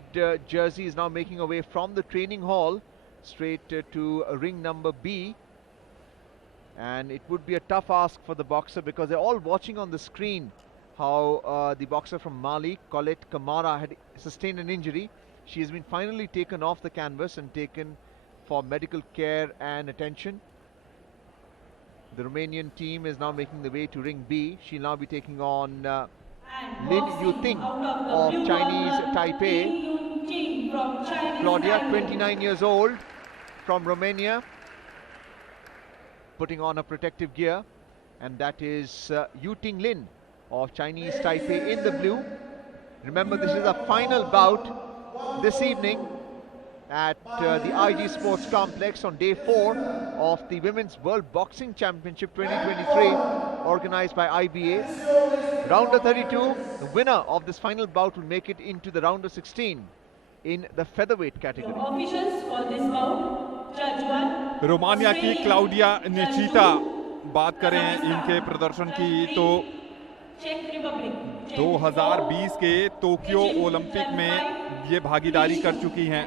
jersey is now making her way from the training hall straight to ring number B. And it would be a tough ask for the boxer because they're all watching on the screen how the boxer from Mali, Colette Kamara, had sustained an injury. She has been finally taken off the canvas and taken for medical care and attention. The Romanian team is now making the way to ring B. She'll now be taking on Lin Yuting of Chinese Taipei. Claudia, 29 years old, from Romania, putting on a protective gear, and that is Yuting Lin of Chinese Taipei in the blue. Remember, this is a final bout this evening at the IG Sports Complex on day 4 of the Women's World Boxing Championship 2023 organized by IBA. Round of 32, the winner of this final bout will make it into the round of 16. in the featherweight category. Officials for this bout, Judge 1. Romania की Claudia नेचिटा, बात करें इनके प्रदर्शन की तो 2020 के Tokyo Olympic में ये भागीदारी कर चुकी हैं।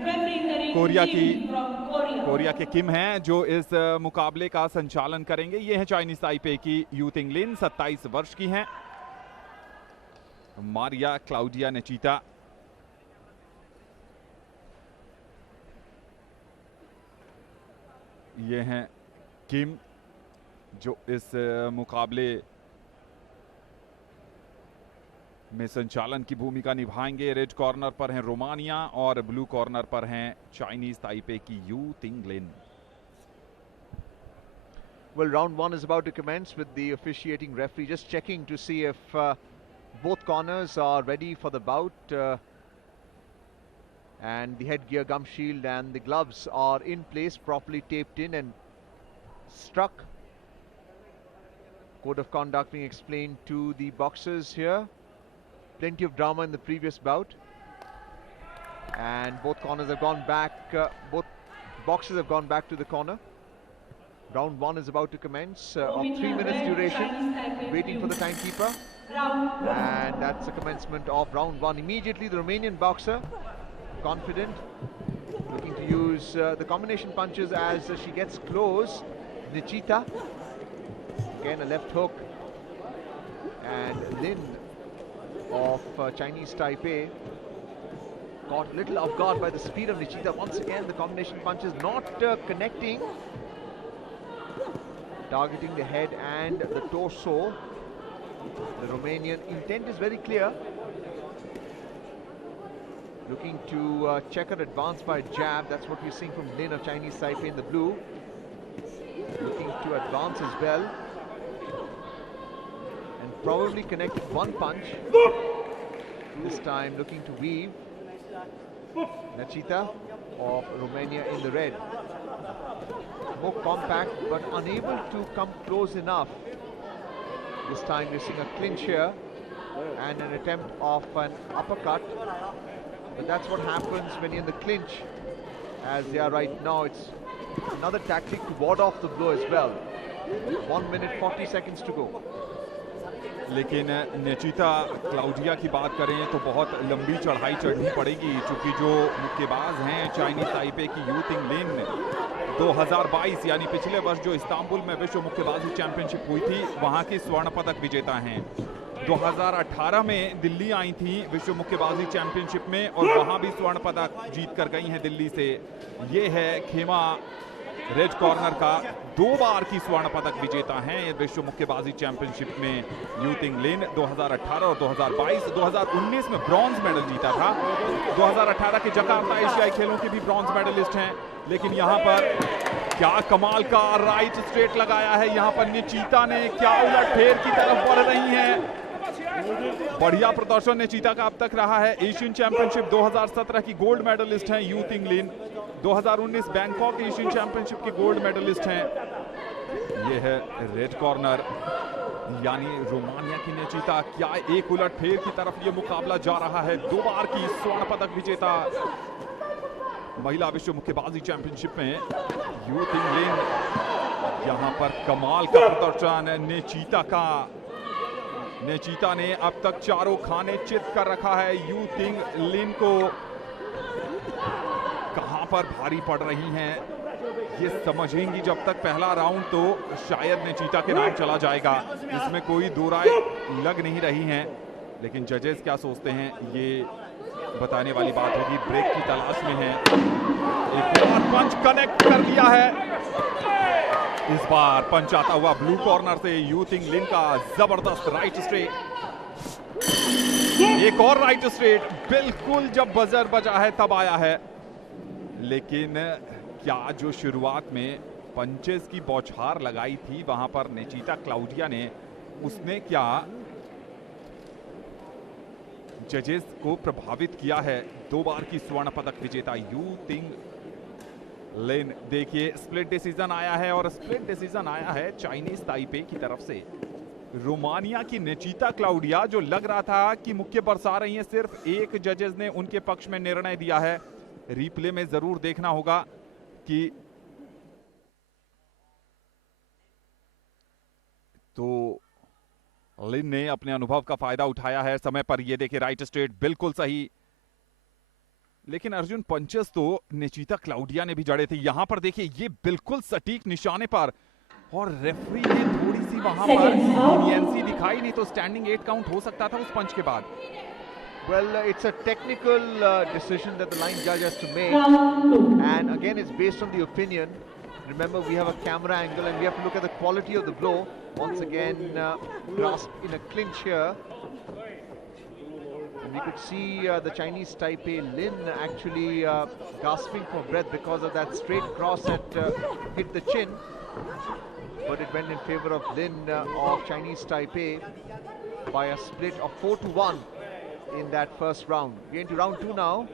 कोरिया के किम हैं जो इस मुकाबले का संचालन करेंगे। ये हैं चाइनीज ताइपे की यू तिंग लिन, 27 वर्ष की हैं। मारिया क्लाउडिया नेचिटा, ये हैं किम जो इस मुकाबले में संचालन की भूमिका निभाएंगे। रेड कॉर्नर पर हैं रोमानिया और ब्लू कॉर्नर पर हैं चाइनीज ताइपे की you Ting Lin. Well, round 1 is about to commence with the officiating referee just checking to see if both corners are ready for the bout, and the headgear, gum shield and the gloves are in place, properly taped in and struck. Code of conduct being explained to the boxers here. Plenty of drama in the previous bout, and both corners have gone back, both boxers have gone back to the corner. Round 1 is about to commence, of 3 minutes duration, waiting for the timekeeper, and that's the commencement of round 1. Immediately the Romanian boxer, confident, looking to use the combination punches as she gets close. Nechita, again a left hook, and Lin of Chinese Taipei caught a little off guard by the speed of Nechita. Once again the combination punches not connecting, targeting the head and the torso. The Romanian intent is very clear, looking to check her advance by jab. That's what we're seeing from Lin of Chinese Taipei in the blue, looking to advance as well, and probably connected one punch. This time looking to weave. Nechita of Romania in the red, more compact but unable to come close enough. This time we're seeing a clinch here and an attempt of an uppercut, but that's what happens when you're in the clinch, as they are right now. It's another tactic to ward off the blow as well. 1 minute 40 seconds to go. लेकिन नेचिटा Claudia की बात करें तो बहुत लंबी चढ़ाई चढ़नी पड़ेगी, चूंकि जो मुक्केबाज हैं चाइनीज ताइपे की यू तिंग लिन 2022 यानी पिछले वर्ष जो इस्तांबुल में विश्व मुक्केबाजी चैंपियनशिप हुई थी वहां की स्वर्ण पदक विजेता हैं। 2018 में दिल्ली आई थी विश्व मुक्केबाजी चैंपियनशिप में और वहां भी स्वर्ण पदक जीत कर गई हैं दिल्ली से। ये है खेमा रेड कॉर्नर का, 2 बार की स्वर्ण पदक विजेता हैं विश्व मुक्केबाजी चैंपियनशिप में यू तिंग लिन। 2018 और 2022, 2019 में ब्रॉन्ज मेडल जीता था। 2018 के जकार्ता एशियाई खेलों के भी ब्रॉन्ज मेडलिस्ट हैं। लेकिन यहां पर क्या कमाल का राइट स्ट्रेट लगाया है यहां पर नेचिटा ने, क्या उलटफेर की तरफ बढ़ रही हैं। बढ़िया प्रदर्शन नेचिटा का अब तक रहा है। एशियन चैंपियनशिप 2017 की गोल्ड मेडलिस्ट हैं Yu Ting Lin, 2019 Bangkok Asian championship के गोल्ड मेडलिस्ट हैं। ये है रेड कॉर्नर यानी रोमानिया की नेचिटा। क्या एक उलटफेर की तरफ ये मुकाबला जा रहा है। 2 बार की स्वर्ण पदक विजेता महिला विश्व मुक्केबाजी चैंपियनशिप में यू तिंग लिन, यहां पर कमाल का प्रदर्शन नेचिटा का। नेचिटा ने अब तक चारों खाने चित कर रखा है। यू तिंग लिन को कहां पर भारी पड़ रही हैं ये समझेंगी जब तक पहला राउंड, तो शायद नेचिटा के नाम चला जाएगा, इसमें कोई दो राय लग नहीं रही हैं। लेकिन जजेस क्या सोचते हैं ये बताने वाली बात होगी। ब्रेक की तलाश में है। एक बार पंच कनेक्ट कर दिया है। इस बार पंच आता हुआ ब्लू कॉर्नर से यू तिंग लिन का जबरदस्त राइट स्ट्रेट। एक और राइट स्ट्रेट बिल्कुल जब बजर बजा है तब आया है। लेकिन क्या जो शुरुआत में पंचेस की बौछार लगाई थी वहां पर नेचिटा क्लाउडिया ने, उसने क्या जजेस को प्रभावित किया है। 2 बार की स्वर्ण पदक विजेता यू तिंग लिन। देखिए स्प्लिट डिसीजन आया है और स्प्लिट डिसीजन आया है चाइनीज ताइपे की तरफ से। रोमानिया की नेचिता क्लाउडिया, जो लग रहा था कि मुक्के बरसा रही हैं, सिर्फ एक जजेस ने उनके पक्ष में निर्णय दिया है। रिप्ले में जरूर देखना होगा कि तो लिन ने अपने अनुभव का फायदा उठाया है समय पर। ये देखिए राइट स्ट्रेट बिल्कुल सही, लेकिन अर्जुन पंचेस तो नेचिता क्लाउडिया ने भी जड़े थे। यहां पर देखिए ये बिल्कुल सटीक निशाने पर, और रेफरी ने थोड़ी सी वहां पर लीनियंसी दिखाई, नहीं तो स्टैंडिंग 8 काउंट हो सकता था उस पंच के बाद। Well, it's a technical decision that the line judge has to make, and again it's based on the opinion. Remember, we have a camera angle and we have to look at the quality of the blow. Once again, grasped in a clinch here. And we could see the Chinese Taipei Lin actually gasping for breath because of that straight cross that hit the chin. But it went in favor of Lin of Chinese Taipei by a split of 4-1 in that first round. We're into round 2 now,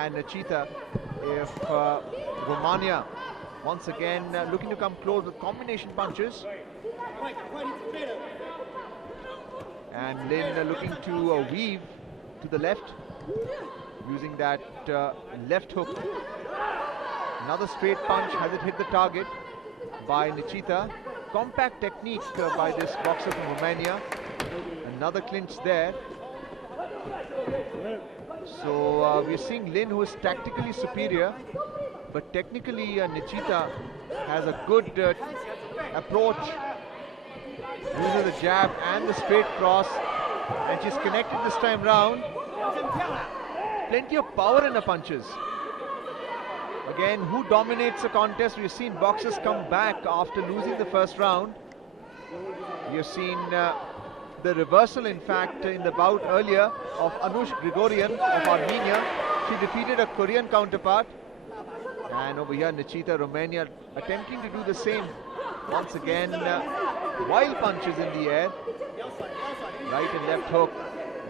and Nechita, if Romania once again looking to come close with combination punches, and Lin looking to weave to the left using that left hook. Another straight punch, has it hit the target by Nechita. Compact technique by this boxer from Romania. Another clinch there. So we're seeing Lin, who is tactically superior, but technically Nechita has a good approach. Uses the jab and the straight cross, and she's connected this time round. Plenty of power in her punches. Again, who dominates the contest? We've seen boxers come back after losing the first round. We have seen the reversal, in fact, in the bout earlier of Grigoryan of Armenia. She defeated a Korean counterpart. And over here, Nechita, Romania, attempting to do the same. Once again, wild punches in the air. Right and left hook.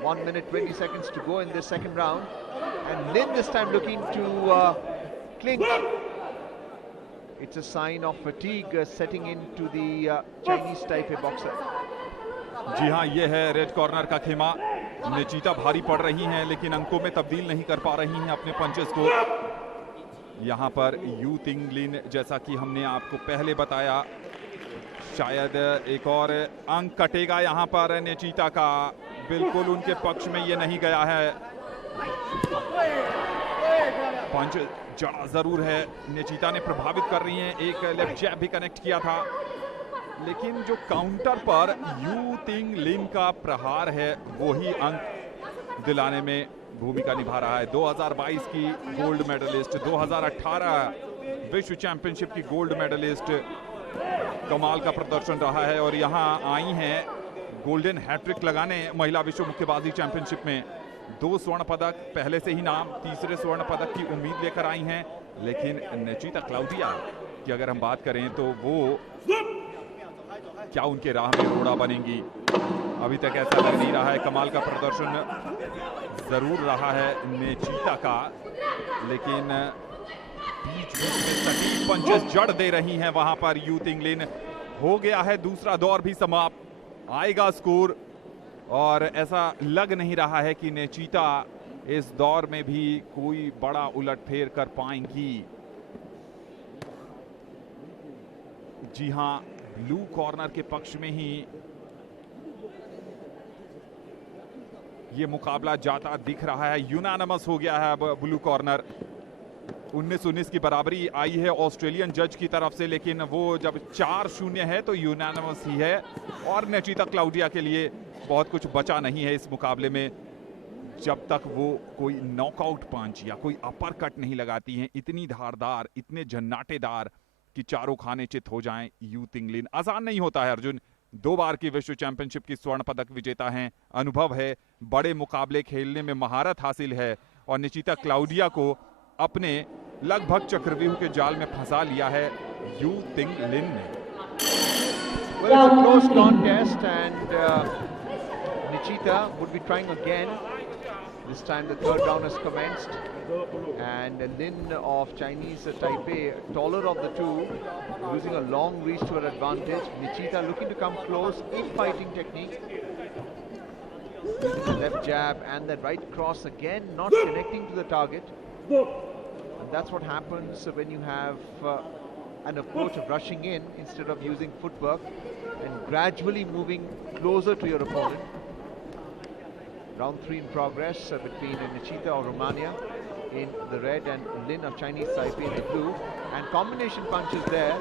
1 minute, 20 seconds to go in this second round. And Lin this time looking to clinch. It's a sign of fatigue setting into the Chinese Taipei boxer. जी हाँ, ये है red corner का खेमा। नेचिता भारी पड़ रही हैं, लेकिन अंकों में तब्दील नहीं कर पा रही हैं अपने पंचेस को। यहाँ पर यू तिंग लिन, जैसा कि हमने आपको पहले बताया, शायद एक और अंक कटेगा यहाँ पर नेचिता का। बिल्कुल उनके पक्ष में ये नहीं गया है। पंच जड़ा जरूर है, नेचिता ने प्रभावित कर रही हैं। एक लेफ्ट जैब भी कनेक्ट किया था, लेकिन जो काउंटर पर यू तिंग लिन का प्रहार है वही अंक दिलाने में भूमिका निभा रहा है। 2022 की गोल्ड मेडलिस्ट, 2018 विश्व चैंपियनशिप की गोल्ड मेडलिस्ट, कमाल का प्रदर्शन रहा है। और यहाँ आई हैं गोल्डन हैट्रिक लगाने महिला विश्व मुक्केबाजी चैंपियनशिप में। 2 स्वर्ण पदक, पहले से ही नाम, तीसरे स्वर्ण पदक की उम्मीद लेकर आई हैं। लेकिन नेचिता क्लाउडिया की अगर हम बात करें तो वो क्या उनके राह में रोड़ा बनेंगी? अभी तक ऐसा लग नहीं रहा है। कमाल का प्रदर्शन जरूर रहा है नेचिता का, लेकिन बीच बीच में सटीक पंचेस जड़ दे रही हैं वहां पर यू तिंग लिन। हो गया है दूसरा दौर भी समाप्त, आएगा स्कोर, और ऐसा लग नहीं रहा है कि नेचिता इस दौर में भी कोई बड़ा उलटफेर कर पाएंगी। जी हां, ब्लू कॉर्नर के पक्ष में ही ये मुकाबला जाता दिख रहा है। यूनानिमस हो गया है अब ब्लू कॉर्नर। 19-19 की बराबरी आई है ऑस्ट्रेलियन जज की तरफ से, लेकिन वो जब 4-0 है तो यूनानिमस ही है। और नेचिता क्लाउडिया के लिए बहुत कुछ बचा नहीं है इस मुकाबले में, जब तक वो कोई नॉकआउट पंच या कोई अपर कट नहीं लगाती हैं, इतनी धारदार, इतने जन्नाटेदार कि चारों खाने चित हो जाएं। यू तिंग लिन आसान नहीं होता है अर्जुन। 2 बार की विश्व चैंपियनशिप की स्वर्ण पदक विजेता हैं, अनुभव है, बड़े मुकाबले खेलने में महारत हासिल है, और नेचिता क्लाउडिया को अपने लगभग चक्रव्यूह के जाल में फंसा लिया है यू तिंग लिन ने। Well, it's a close contest, and Nechita would be trying again. This time the third round has commenced, and Lin of Chinese Taipei, taller of the two, using a long reach to her advantage. Nechita looking to come close, in-fighting technique. Using the left jab and that right cross again, not connecting to the target. And that's what happens when you have an approach of rushing in instead of using footwork and gradually moving closer to your opponent. Round 3 in progress between Nechita of Romania in the red and Lin of Chinese Taipei in the blue. And combination punches there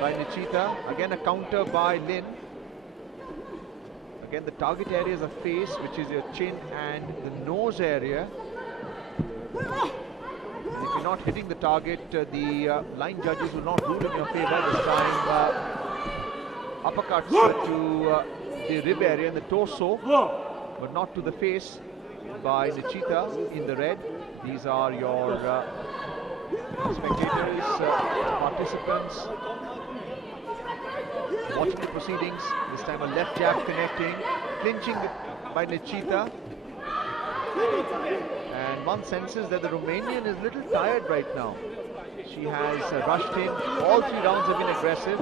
by Nechita. Again a counter by Lin. Again the target area is a face, which is your chin and the nose area. And if you're not hitting the target, the line judges will not rule in your favor. This time uppercuts to the rib area and the torso, but not to the face by Nechita in the red. These are your spectators, participants watching the proceedings. This time a left jab connecting, clinching by Nechita. And one senses that the Romanian is a little tired right now. She has rushed in. All 3 rounds have been aggressive.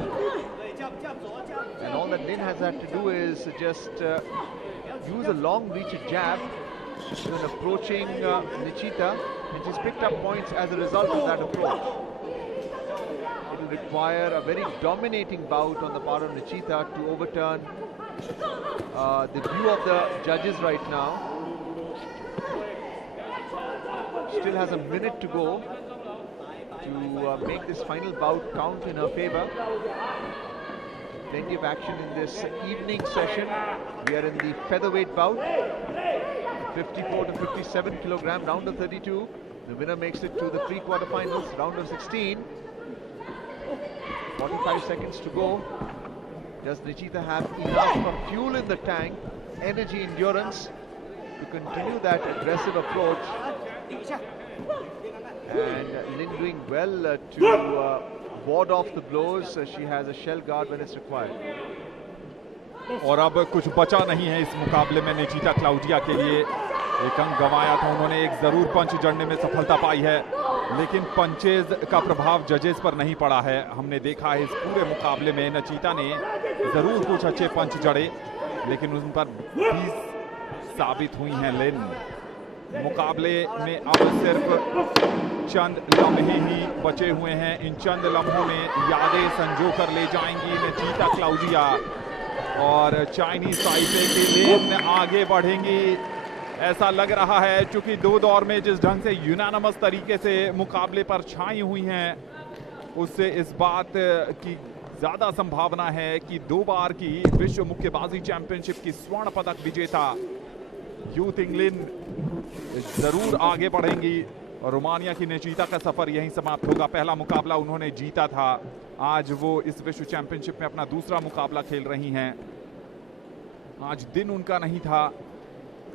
And all that Lin has had to do is just use a long reach jab when approaching Nechita. And she's picked up points as a result of that approach. It will require a very dominating bout on the part of Nechita to overturn the view of the judges right now. Still has a minute to go to make this final bout count in her favor. Plenty of action in this evening session. We are in the featherweight bout, 54 to 57 kilogram, round of 32. The winner makes it to the pre-quarterfinals, round of 16. 45 seconds to go. Does Nechita have enough fuel in the tank, energy, endurance to continue that aggressive approach? And Lin doing well to ward off the blows. She has a shell guard when it's required. और अब कुछ बचा नहीं है इस मुकाबले में नेचिटा Claudia के लिए। एक अंक गंवाया था उन्होंने, एक जरूर पंच जड़ने में सफलता पाई है, लेकिन पंचेज का प्रभाव जजेस पर नहीं पड़ा है। हमने देखा है इस पूरे मुकाबले में नचीता ने जरूर कुछ अच्छे पंच जड़े, लेकिन उन पर 20 साबित हुई हैं लिन। मुकाबले में अब सिर्फ चंद लम्हे ही बचे हुए हैं। इन चंद लम्हों में यादें संजो कर ले जाएंगी नचीता क्लाउडिया और चाइनीज ताइपे की लेन आगे बढ़ेंगी। ऐसा लग रहा है क्योंकि 2 दौर में जिस ढंग से यूनानिमस तरीके से मुकाबले पर छाई हुई हैं, उससे इस बात की ज्यादा संभावना है कि 2 बार की विश्व मुक्केबाजी चैंपियनशिप की स्वर्ण पदक विजेता यू तिंग लिन जरूर आगे बढ़ेंगी और रोमानिया की नेचीता का सफर यहीं समाप्त होगा। पहला मुकाबला उन्होंने जीता था, आज वो इस विश्व चैंपियनशिप में अपना दूसरा मुकाबला खेल रही हैं। आज दिन उनका नहीं था,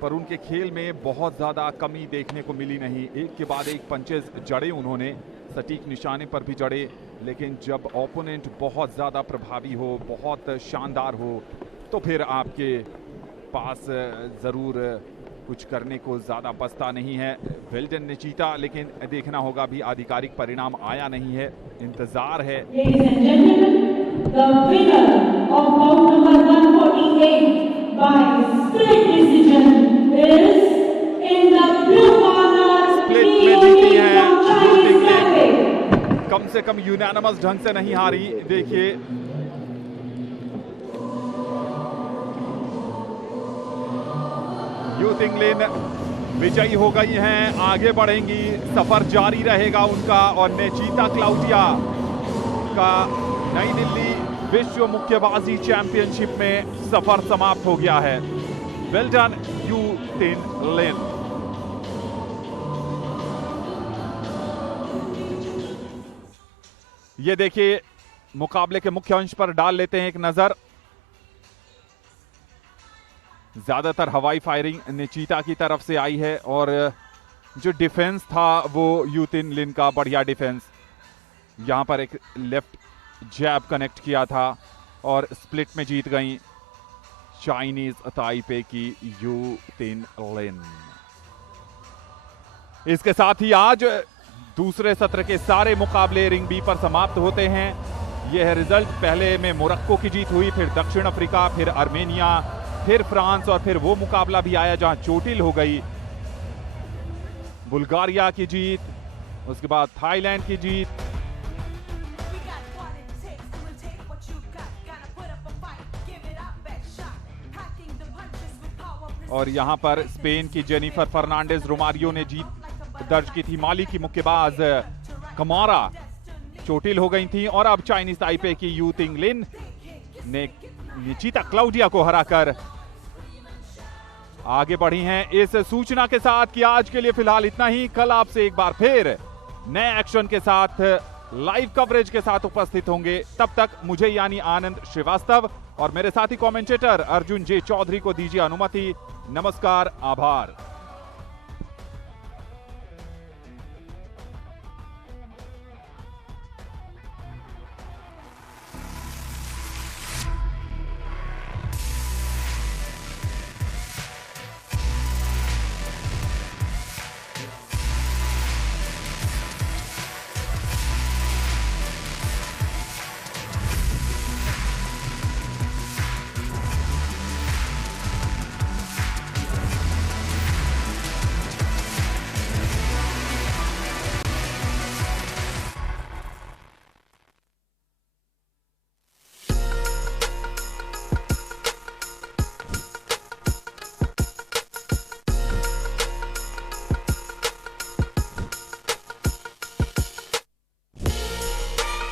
पर उनके खेल में बहुत ज्यादा कमी देखने को मिली नहीं। एक के बाद एक पंचेस जड़े उन्होंने, सटीक निशाने पर भी जड़े, लेकिन जब ओपोनेंट बहुत ज्यादा प्रभावी हो, बहुत शानदार हो, तो फिर आपके पास जरूर कुछ करने को ज्यादा बचता नहीं है। वेल डन नेचीता, लेकिन देखना होगा, अभी आधिकारिक परिणाम आया नहीं है, इंतजार है। Ladies and gentlemen, the winner of bout number 148 by split decision is in the blue corner. Split में जीती है यू तिंग लिन, कम से कम यूनानिमस ढंग से नहीं हारी। देखिए यू तिंग लिन विजयी हो गई हैं, आगे बढ़ेंगी, सफर जारी रहेगा उनका और नेचीता क्लाउडिया का नई दिल्ली विश्व मुक्केबाजी चैंपियनशिप में सफर समाप्त हो गया है। वेल डन यू तिंग लिन। ये देखिए मुकाबले के मुख्य अंश पर डाल लेते हैं एक नजर। ज्यादातर हवाई फायरिंग नेचीता की तरफ से आई है और जो डिफेंस था वो यू तिंग लिन का बढ़िया डिफेंस। यहां पर एक लेफ्ट जैब कनेक्ट किया था और स्प्लिट में जीत गई चाइनीज ताइपे की यू तिंग लिन। इसके साथ ही आज दूसरे सत्र के सारे मुकाबले रिंग बी पर समाप्त होते हैं। यह है रिजल्ट। पहले में मोरक्को की जीत हुई, फिर दक्षिण अफ्रीका, फिर आर्मेनिया, फिर फ्रांस और फिर वो मुकाबला भी आया जहां चोटिल हो गई बुल्गारिया की जीत, उसके बाद थाईलैंड की जीत, और यहां पर स्पेन की जेनिफर फर्नांडिस रोमारियो ने जीत दर्ज की थी। माली की मुक्केबाज कमारा चोटिल हो गई थी और अब चाइनीज ताइपे की यू तिंगलिन ने नेचिता क्लाउडिया को हराकर आगे बढ़ी हैं। इस सूचना के साथ कि आज के लिए फिलहाल इतना ही। कल आपसे एक बार फिर नए एक्शन के साथ लाइव कवरेज के साथ उपस्थित होंगे। तब तक मुझे यानी आनंद श्रीवास्तव और मेरे साथी कमेंटेटर अर्जुन जे चौधरी को दीजिए अनुमति। नमस्कार, आभार।